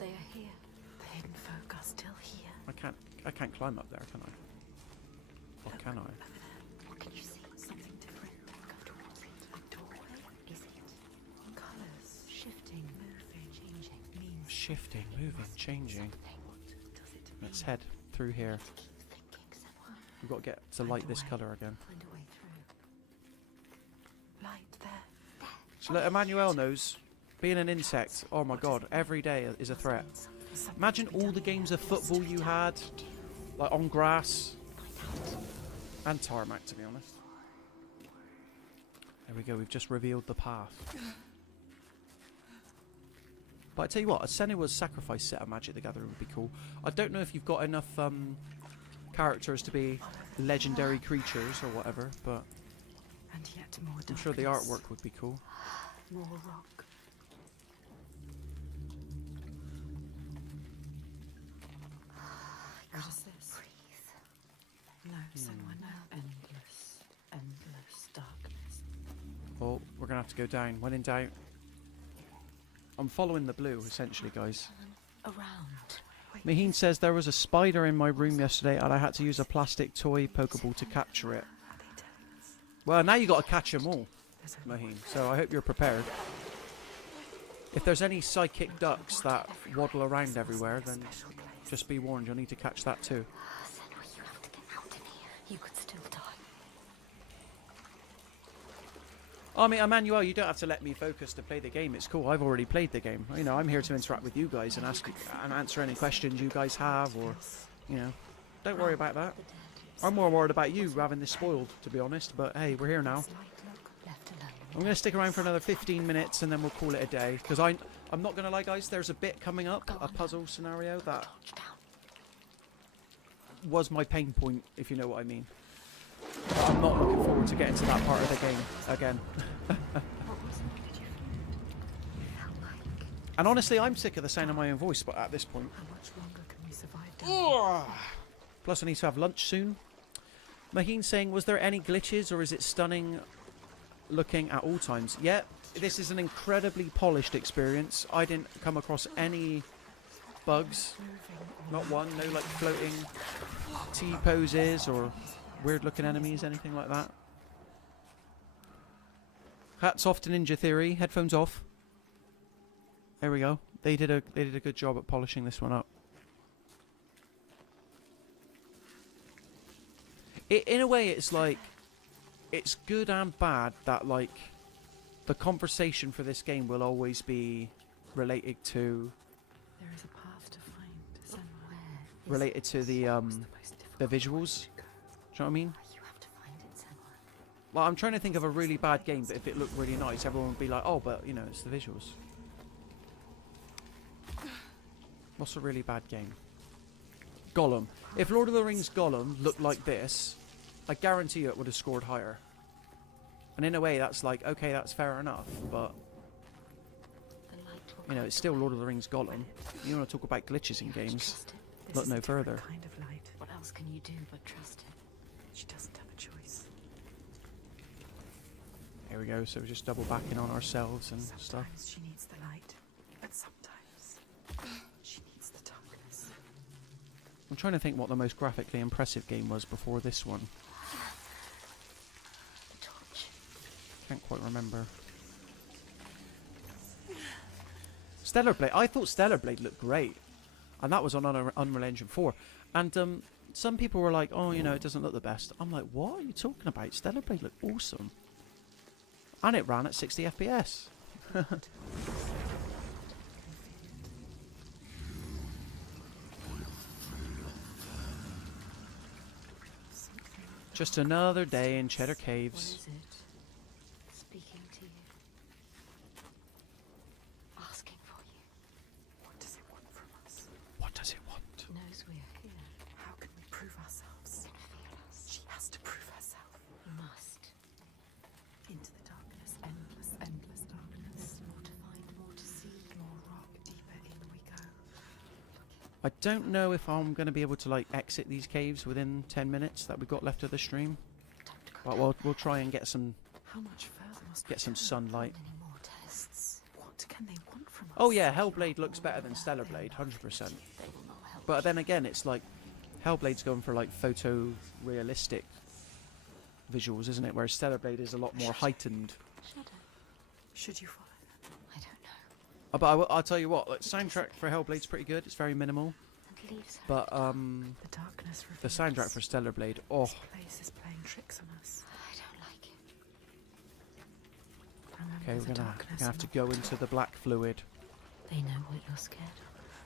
They are here. the hidden folk are still here. I can't climb up there, can I? Or can I? What can you see? Something different. Go towards it. A doorway. Is it? Colors shifting, moving, changing. Means Shifting, moving, changing. does it Let's head through here. Keep thinking, Senua. We've got to get to light this colour again. find a way through? Light there. So look, Emmanuel knows, being an insect, oh my god, every day is a threat. Imagine all the games of football you had, like on grass, and tarmac, to be honest. There we go, we've just revealed the path. But I tell you what, a Senua's Sacrifice set of Magic the Gathering would be cool. I don't know if you've got enough characters to be legendary creatures or whatever, but And yet more I'm sure the darkness. artwork would be cool. More rock. What is this? No, someone now. Endless, endless darkness. Oh, we're gonna have to go down. When in doubt. I'm following the blue, essentially, guys. Around. Maheen says there was a spider in my room yesterday and I had to use a plastic toy Pokeball to capture it. Are they tenants? Well, now you got to catch them all, Maheen. So I hope you're prepared. If there's any psychic ducks that waddle around everywhere, then just be warned, you'll need to catch that too. Senua, you have to get out of here. You could still die. I mean, Emmanuel, you don't have to let me focus to play the game. It's cool. I've already played the game. You know, I'm here to interact with you guys and ask and answer any questions you guys have, or, you know, don't worry about that. I'm more worried about you having this spoiled, to be honest. But hey, we're here now. I'm going to stick around for another 15 minutes and then we'll call it a day. Because I'm not going to lie, guys, there's a bit coming up, a puzzle scenario that was my pain point, if you know what I mean. But I'm not looking forward to getting to that part of the game again. And honestly, I'm sick of the sound of my own voice, but at this point. Plus, I need to have lunch soon. Maheen saying, was there any glitches or is it stunning looking at all times? Yeah, this is an incredibly polished experience. I didn't come across any bugs. Not one. No, like, floating T-poses or weird-looking enemies, anything like that. Hats off to Ninja Theory. Headphones off. There we go. They did a good job at polishing this one up. In a way, it's like, it's good and bad that, like, the conversation for this game will always be related to There is a path to find somewhere. related to the visuals. Do you know what I mean? You have to find it, Senua. Well, I'm trying to think of a really bad game, but if it looked really nice, everyone would be like, oh, but, you know, it's the visuals. What's a really bad game? Gollum. If Lord of the Rings Gollum looked like this, I guarantee you it would have scored higher. And in a way, that's like, okay, that's fair enough, but, you know, it's still Lord of the Rings Gollum. You want to talk about glitches in games, look no further. Kind of light. What else can you do but trust it? She doesn't have a choice. Here we go, so we're just double backing on ourselves and stuff. Sometimes she needs the light, but sometimes she needs the darkness. I'm trying to think what the most graphically impressive game was before this one. Can't quite remember. Stellar Blade. I thought Stellar Blade looked great, and that was on Unreal Engine 4. And some people were like, "Oh, you know, it doesn't look the best." I'm like, "What are you talking about? Stellar Blade looked awesome, and it ran at 60 FPS." Just another day in Cheddar Caves. What is it? Speaking to you. Asking for you. What does it want from us? What does it want? It knows we are here. How can we prove ourselves? Feel us. She has to prove herself. Must. Into the darkness, endless, endless darkness. More to find, more to see. More rock, deeper in we go. I don't know if I'm going to be able to like exit these caves within 10 minutes that we've got left of the stream. But we'll try and get some How much further must we some go? sunlight. Any more tests? What can they want from us? Oh yeah, Hellblade looks better than Stellar Blade, 100%. They will not help. But then again, it's like Hellblade's going for like photorealistic visuals, isn't it? Whereas Stellar Blade is a lot more heightened. Shadow. Should you follow them? I don't know. But I'll tell you what, like, soundtrack for Hellblade's pretty good. It's very minimal. And leaves her. But The darkness the reveals. soundtrack for Stellar Blade, oh, This place is playing tricks on us. I don't like it. Remember okay, we're the gonna darkness have to and go into the black fluid. They know what you're scared of.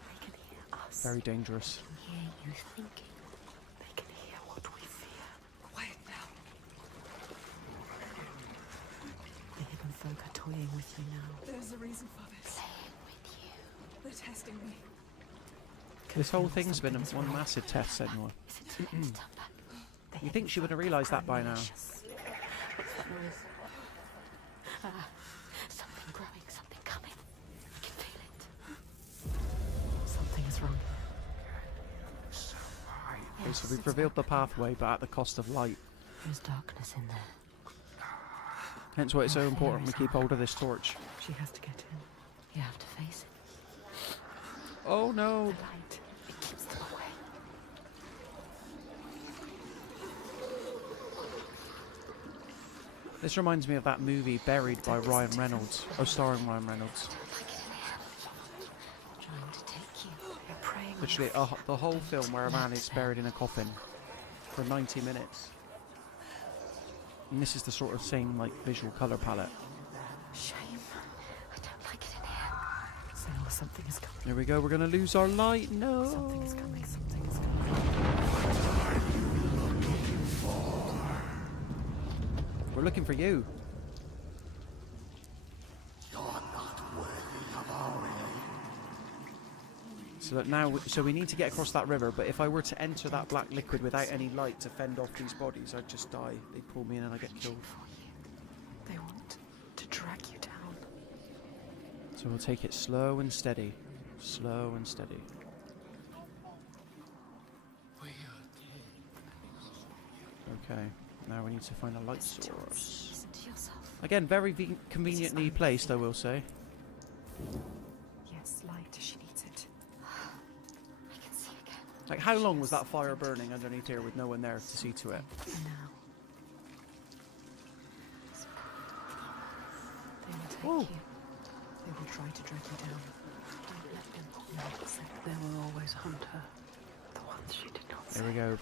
They can hear us. Very dangerous. They hear you thinking. They can hear what we fear. Quiet now. The hidden folk are toying with you now. There's a reason for this. Playing with you. They're testing me. This whole thing's been one massive test, Senua. Is it too late to turn back? You think she would have realised that by now? What's that noise? Something growing, something coming. I can feel it. Something is wrong. Okay, so we've revealed the pathway, but at the cost of light. There's darkness in there. Hence why it's so important we keep hold of this torch. She has to get in. You have to face it. Oh no! The light. It keeps them away. This reminds me of that movie Buried by Ryan Reynolds. Oh, starring Ryan Reynolds. Trying to take you. You're praying. Literally, the whole film where a man is buried in a coffin for 90 minutes. And this is the sort of same, like, visual colour palette. Shame. I don't like it in here. Senua, something is coming. Here we go, we're gonna lose our light. No! Something is coming. Something is coming. We're looking for you. You're not worthy of our aid. So that now, so we need to get across that river, but if I were to enter that black liquid without any light to fend off these bodies, I'd just die. They pull me in and I get killed. They want to drag you down. So we'll take it slow and steady. Slow and steady. Okay, now we need to find a light source. Listen to yourself. Again, very conveniently placed, I will say. Yes, light. She needs it. I can see again. Like, how long was that fire burning underneath here with no one there to see to it? Now. They will take Whoa. you. They will try to drag you down. Don't let them. No, There will always hunt her. The ones she did not see. There we go.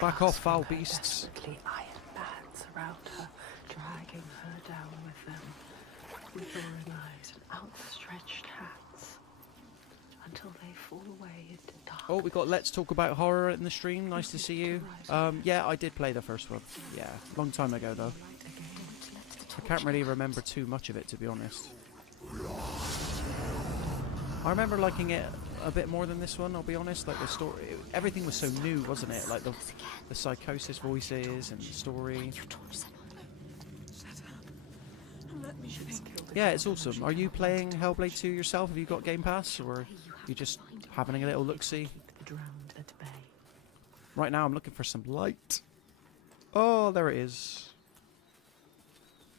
Back off, foul beasts. Desperately iron bands around her, dragging her down with them, with roaring eyes and outstretched hands, until they fall away into dark. Oh, we got Let's Talk About Horror in the stream. Nice to see you. Yeah, I did play the first one. Yeah, long time ago though. I can't really remember too much of it, to be honest. I remember liking it a bit more than this one, I'll be honest. Like the story, everything was so new, wasn't it? Like the psychosis voices and the story. Yeah, it's awesome. Are you playing Hellblade 2 yourself? Have you got Game Pass, or are you just having a little look-see? Right now I'm looking for some light. Oh, there it is.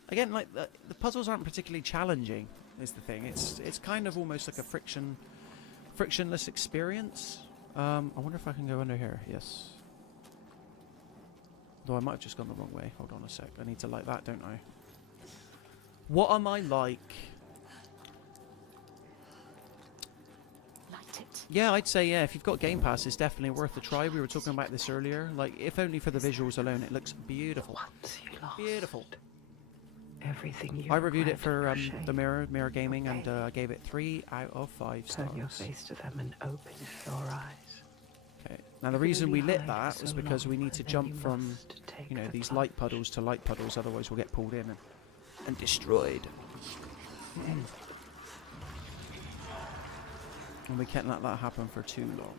Again, like the puzzles aren't particularly challenging, is the thing. It's kind of almost like a frictionless experience. I wonder if I can go under here. Yes. Though I might have just gone the wrong way. Hold on a sec. I need to light that, don't I? What am I like? light it. Yeah, I'd say yeah. If you've got Game Pass, it's definitely worth a try. We were talking about this earlier. Like, if only for the visuals alone, it looks beautiful. Once you lost Beautiful. everything you I reviewed it regret, for Crochet. the Mirror Gaming, and I gave it 3 out of 5 Turn your stars. face to them and open your eyes. Okay. Now the reason we lit that was because we need to jump from, you know, these light puddles to light puddles, otherwise we'll get pulled in and destroyed. And we can't let that happen for too long.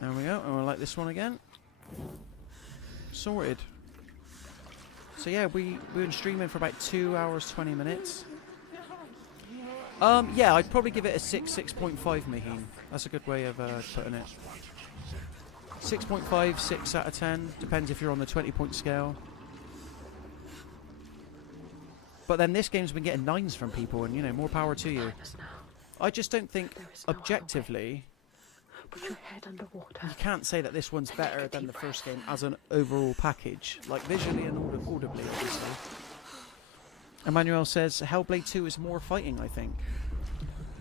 There we go, and we'll light this one again. Sorted. So yeah, we've been streaming for about 2 hours 20 minutes. Yeah, I'd probably give it a 6.5, Maheen. That's a good way of putting it. 6.5, 6 out of 10. Depends if you're on the 20-point scale. But then this game's been getting 9s from people, and, you know, more power to you. I just don't think, objectively, Put your head underwater. you can't say that this one's better than the first game as an overall package. Like, visually and audibly, obviously. Emmanuel says, Hellblade 2 is more fighting, I think.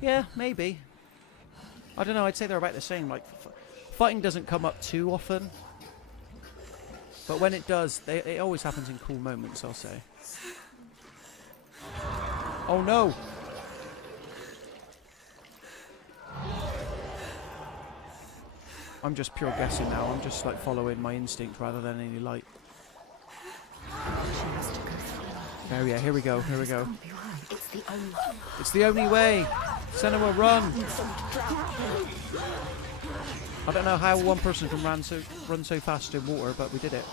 Yeah, maybe. I don't know, I'd say they're about the same. Like, fighting doesn't come up too often. But when it does, it always happens in cool moments, I'll say. Oh no! I'm just pure guessing now. I'm just like following my instinct rather than any light. Oh yeah, here we go, here we go. It's the only. It's the only way! Senua, run! I don't know how one person can run so fast in water, but we did it.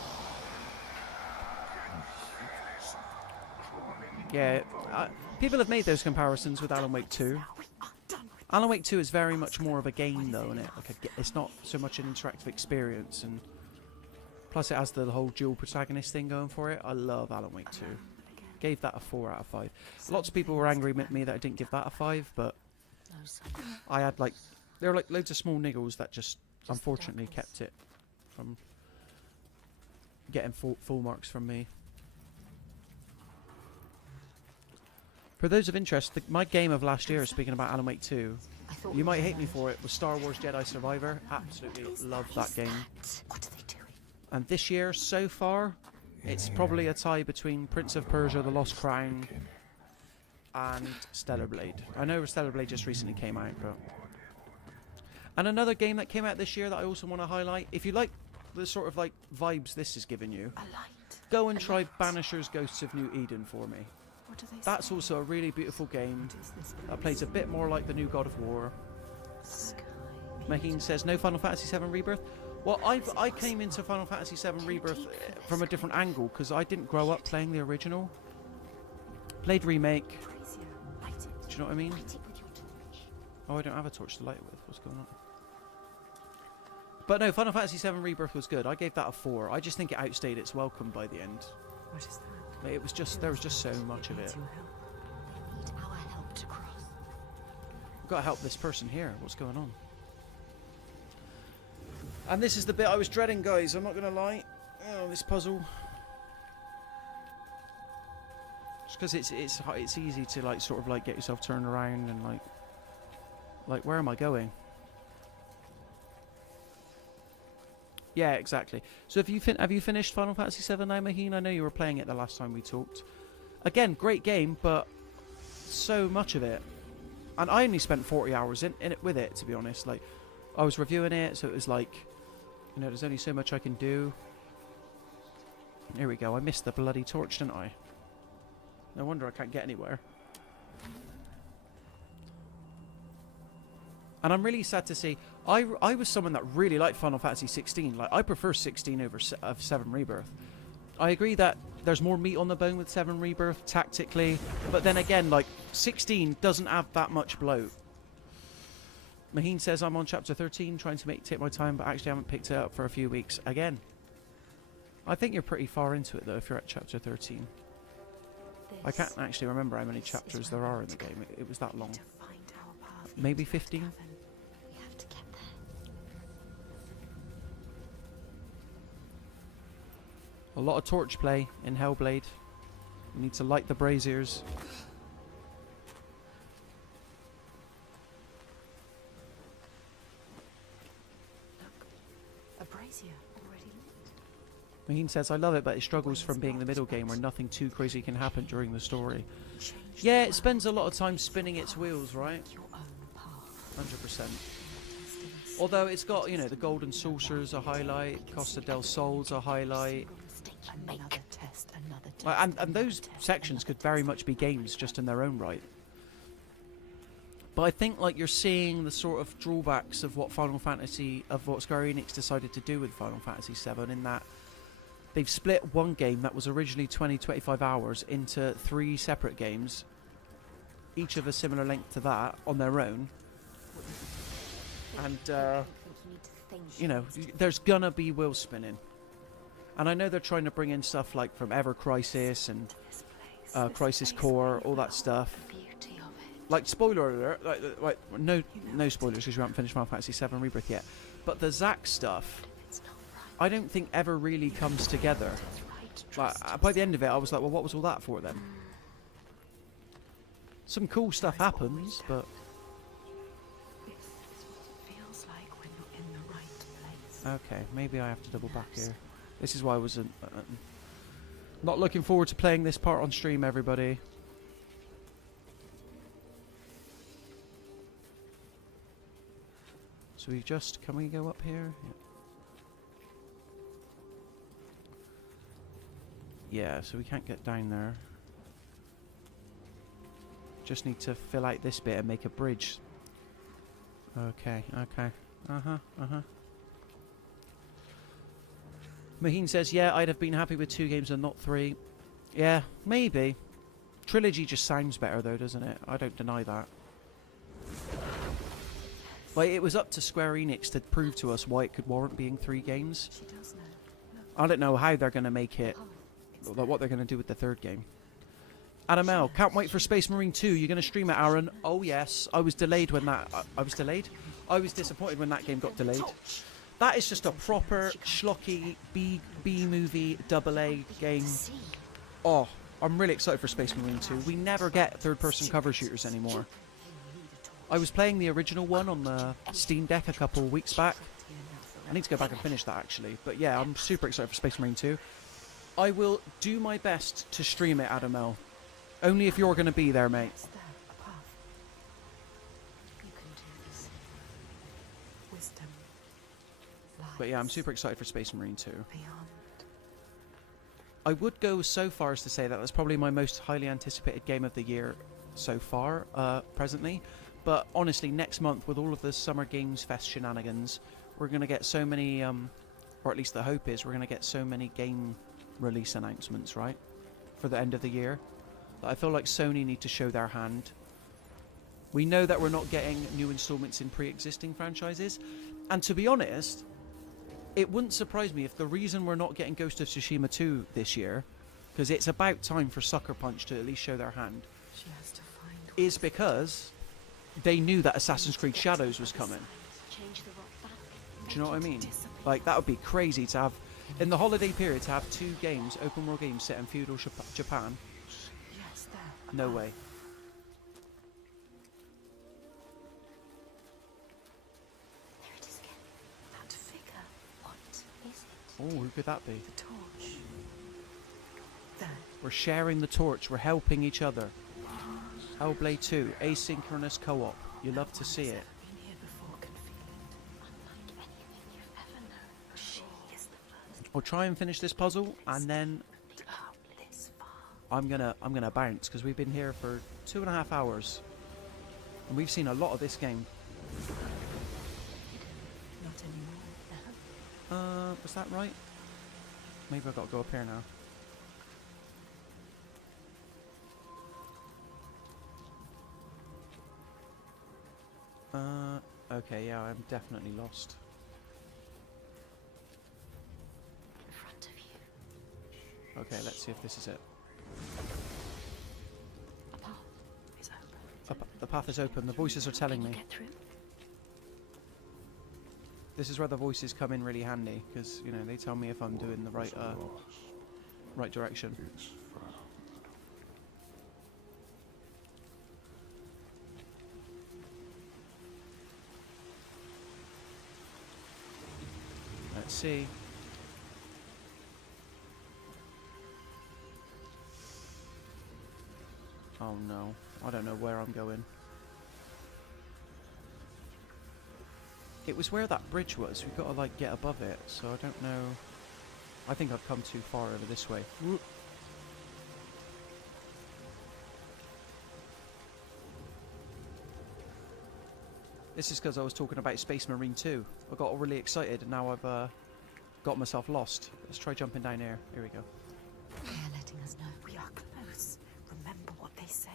Yeah, people have made those comparisons with Alan Wake 2. Alan Wake 2 is very much more of a game, though, isn't it? Like it's not so much an interactive experience, and plus it has the whole dual protagonist thing going for it. I love Alan Wake 2. Gave that a 4 out of 5. Lots of people were angry with me that I didn't give that a 5, but I had like there were like loads of small niggles that just unfortunately kept it from getting full marks from me. For those of interest, my game of last year, speaking about Alan Wake 2, you might hate me for it, was Star Wars Jedi Survivor. Absolutely love that game. What are they doing? And this year, so far, it's probably a tie between Prince of Persia, The Lost Crown, and Stellar Blade. I know Stellar Blade just recently came out, but... And another game that came out this year that I also want to highlight, if you like the sort of like vibes this is giving you, go and try Banisher's Ghosts of New Eden for me. That's also a really beautiful game that plays a bit more like the new God of War. Maheen says, no Final Fantasy VII Rebirth? Well, I came into Final Fantasy VII Rebirth from a different angle, because I didn't grow up playing the original. Played Remake. Do you know what I mean? Oh, I don't have a torch to light it with. What's going on? But no, Final Fantasy VII Rebirth was good. I gave that a 4. I just think it outstayed its welcome by the end. What is that? It was just, there was just so much of it. Need our help to cross. I've got to help this person here. What's going on? And this is the bit I was dreading, guys. I'm not going to lie. Oh, this puzzle. Just because it's easy to like sort of like get yourself turned around and like where am I going? Yeah, exactly. So have you finished Final Fantasy VII now, Maheen? I know you were playing it the last time we talked. Again, great game, but so much of it. And I only spent 40 hours in it with it, to be honest. Like, I was reviewing it, so it was like, you know, there's only so much I can do. Here we go. I missed the bloody torch, didn't I? No wonder I can't get anywhere. And I'm really sad to see, I was someone that really liked Final Fantasy 16. Like, I prefer 16 over 7 Rebirth. I agree that there's more meat on the bone with 7 Rebirth tactically, but then again, like, 16 doesn't have that much bloat. Maheen says, I'm on chapter 13, trying to take my time, but actually haven't picked it up for a few weeks. Again, I think you're pretty far into it, though, if you're at chapter 13. I can't actually remember how many chapters there are in the game. It was that long. Maybe 15? A lot of torch play in Hellblade. You need to light the braziers. A brazier already lit. Maheen says, I love it, but it struggles from being the middle game where nothing too crazy can happen during the story. Yeah, it spends a lot of time spinning its wheels, right? 100%. Although it's got, you know, the Golden Saucer's a highlight, Costa del Sol's a highlight. And those sections could very much be games just in their own right. But I think like you're seeing the sort of drawbacks of what what Square Enix decided to do with Final Fantasy VII, in that they've split one game that was originally 20-25 hours into 3 separate games, each of a similar length to that on their own. And you know, there's gonna be wheel spinning. And I know they're trying to bring in stuff like from Ever Crisis and Crisis Core, all that stuff. Like, spoiler alert, like no spoilers because you haven't finished Final Fantasy VII Rebirth yet. But the Zack stuff, I don't think ever really comes together. Like, by the end of it, I was like, well, what was all that for then? Some cool stuff happens, but... Okay, maybe I have to double back here. This is why I wasn't not looking forward to playing this part on stream, everybody. So we just, can we go up here? Yeah, so we can't get down there. Just need to fill out this bit and make a bridge. Okay, okay. Maheen says, yeah, I'd have been happy with 2 games and not 3. Yeah, maybe. Trilogy just sounds better though, doesn't it? I don't deny that. Like, it was up to Square Enix to prove to us why it could warrant being 3 games. I don't know how they're going to make it, what they're going to do with the 3rd game. Adam L, can't wait for Space Marine 2. You're going to stream it, Aaron? Oh yes. I was delayed when that... I was delayed? I was disappointed when that game got delayed. That is just a proper schlocky B movie AA game. Oh, I'm really excited for Space Marine 2. We never get third-person cover shooters anymore. I was playing the original one on the Steam Deck a couple weeks back. I need to go back and finish that, actually. But yeah, I'm super excited for Space Marine 2. I will do my best to stream it, Adam L. Only if you're going to be there, mate. But yeah, I'm super excited for Space Marine 2. I would go so far as to say that that's probably my most highly anticipated game of the year so far, presently. But honestly, next month, with all of the Summer Games Fest shenanigans, we're going to get so many, or at least the hope is, we're going to get so many game release announcements, right? For the end of the year. That I feel like Sony need to show their hand. We know that we're not getting new installments in pre-existing franchises. And to be honest, it wouldn't surprise me if the reason we're not getting Ghost of Tsushima 2 this year, because it's about time for Sucker Punch to at least show their hand, is because they knew that Assassin's Creed Shadows was coming. Do you know what I mean? Like, that would be crazy to have, in the holiday period, to have 2 games, open world games set in feudal Japan. No way. Oh, who could that be? The torch. There. We're sharing the torch. We're helping each other. Hellblade 2, asynchronous co-op. You love to see it. I'll try and finish this puzzle, and then I'm gonna bounce because we've been here for 2.5 hours, and we've seen a lot of this game. Was that right? Maybe I've got to go up here now. Okay, yeah, I'm definitely lost. In front of you. Okay, let's see if this is it. The path is open. The path is open. The voices are telling me. Get through. This is where the voices come in really handy, because, you know, they tell me if I'm doing the right direction. Let's see. Oh no, I don't know where I'm going. It was where that bridge was. We've got to, like, get above it, so I don't know. I think I've come too far over this way. Whoop. This is because I was talking about Space Marine 2. I got really excited, and now I've got myself lost. Let's try jumping down here. Here we go. They're letting us know we are close. Remember what they say.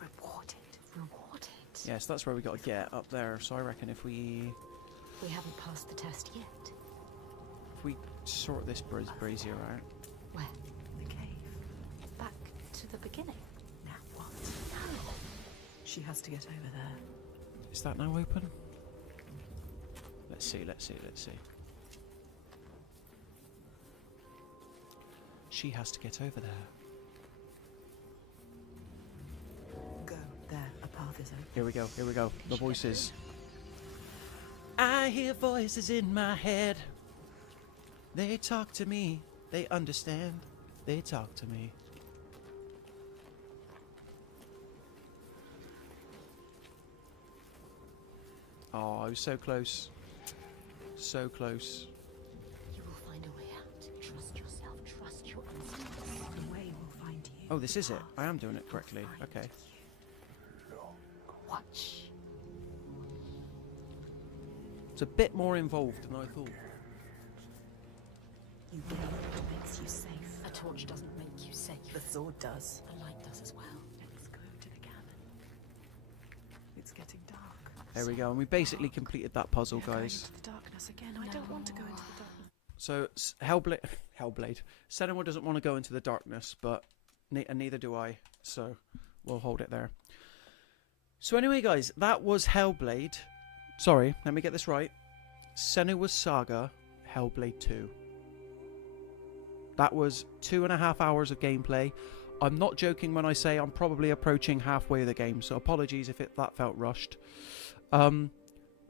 Rewarded. Rewarded. Yes, that's where we got to get, up there. So I reckon if we haven't passed the test yet. If we sort this brazier out. Where? The cave. Back to the beginning. Now what? No. She has to get over there. Is that now open? Let's see, let's see, let's see. She has to get over there. Go. There. A path is open. Here we go, here we go. The voices. I hear voices in my head. They talk to me. They understand. They talk to me. Oh, I was so close. So close. You will find a way out. Trust yourself. Trust your instincts. The way will find you. Oh, this is it. I am doing it correctly. Okay. Watch. It's a bit more involved than I thought. You gain what makes you safe. A torch doesn't make you safe. The sword does. A light does as well. Let's go to the cabin. It's getting dark. There we go, and we basically completed that puzzle, Going guys. into the darkness again. I don't want to go into the darkness. So, Hellblade. Senua doesn't want to go into the darkness, but and neither do I, so we'll hold it there. So anyway, guys, that was Hellblade. Sorry, let me get this right. Senua Saga Hellblade 2. That was 2.5 hours of gameplay. I'm not joking when I say I'm probably approaching halfway of the game, so apologies if that felt rushed.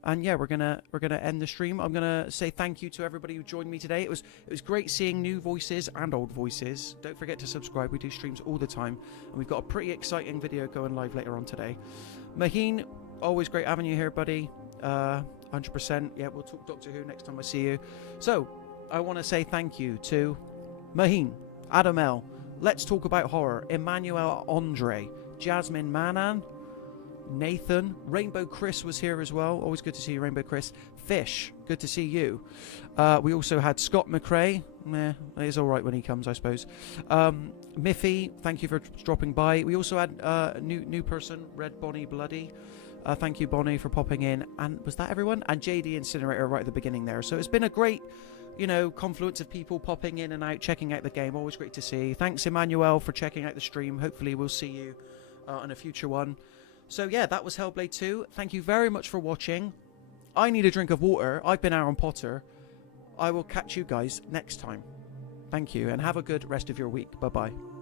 And yeah, we're gonna end the stream. I'm gonna say thank you to everybody who joined me today. It was great seeing new voices and old voices. Don't forget to subscribe. We do streams all the time, and we've got a pretty exciting video going live later on today. Maheen, always great having you here, buddy. 100%. Yeah, we'll talk Doctor Who next time I see you. So I want to say thank you to Maheen, Adam L, Let's Talk About Horror, Emmanuel Andre, Jasmine Manan, Nathan, Rainbow Chris was here as well. Always good to see you, Rainbow Chris. Fish, good to see you. We also had Scott McRae. He's all right when he comes, I suppose. Miffy, thank you for dropping by. We also had a new person, Red Bonnie Bloody. Thank you, Bonnie, for popping in. And was that everyone? And JD Incinerator right at the beginning there. So it's been a great, confluence of people popping in and out, checking out the game. Always great to see. Thanks, Emmanuel, for checking out the stream. Hopefully we'll see you on a future one. So yeah, that was Hellblade 2. Thank you very much for watching. I need a drink of water. I've been Aaron Potter. I will catch you guys next time. Thank you, and have a good rest of your week. Bye-bye.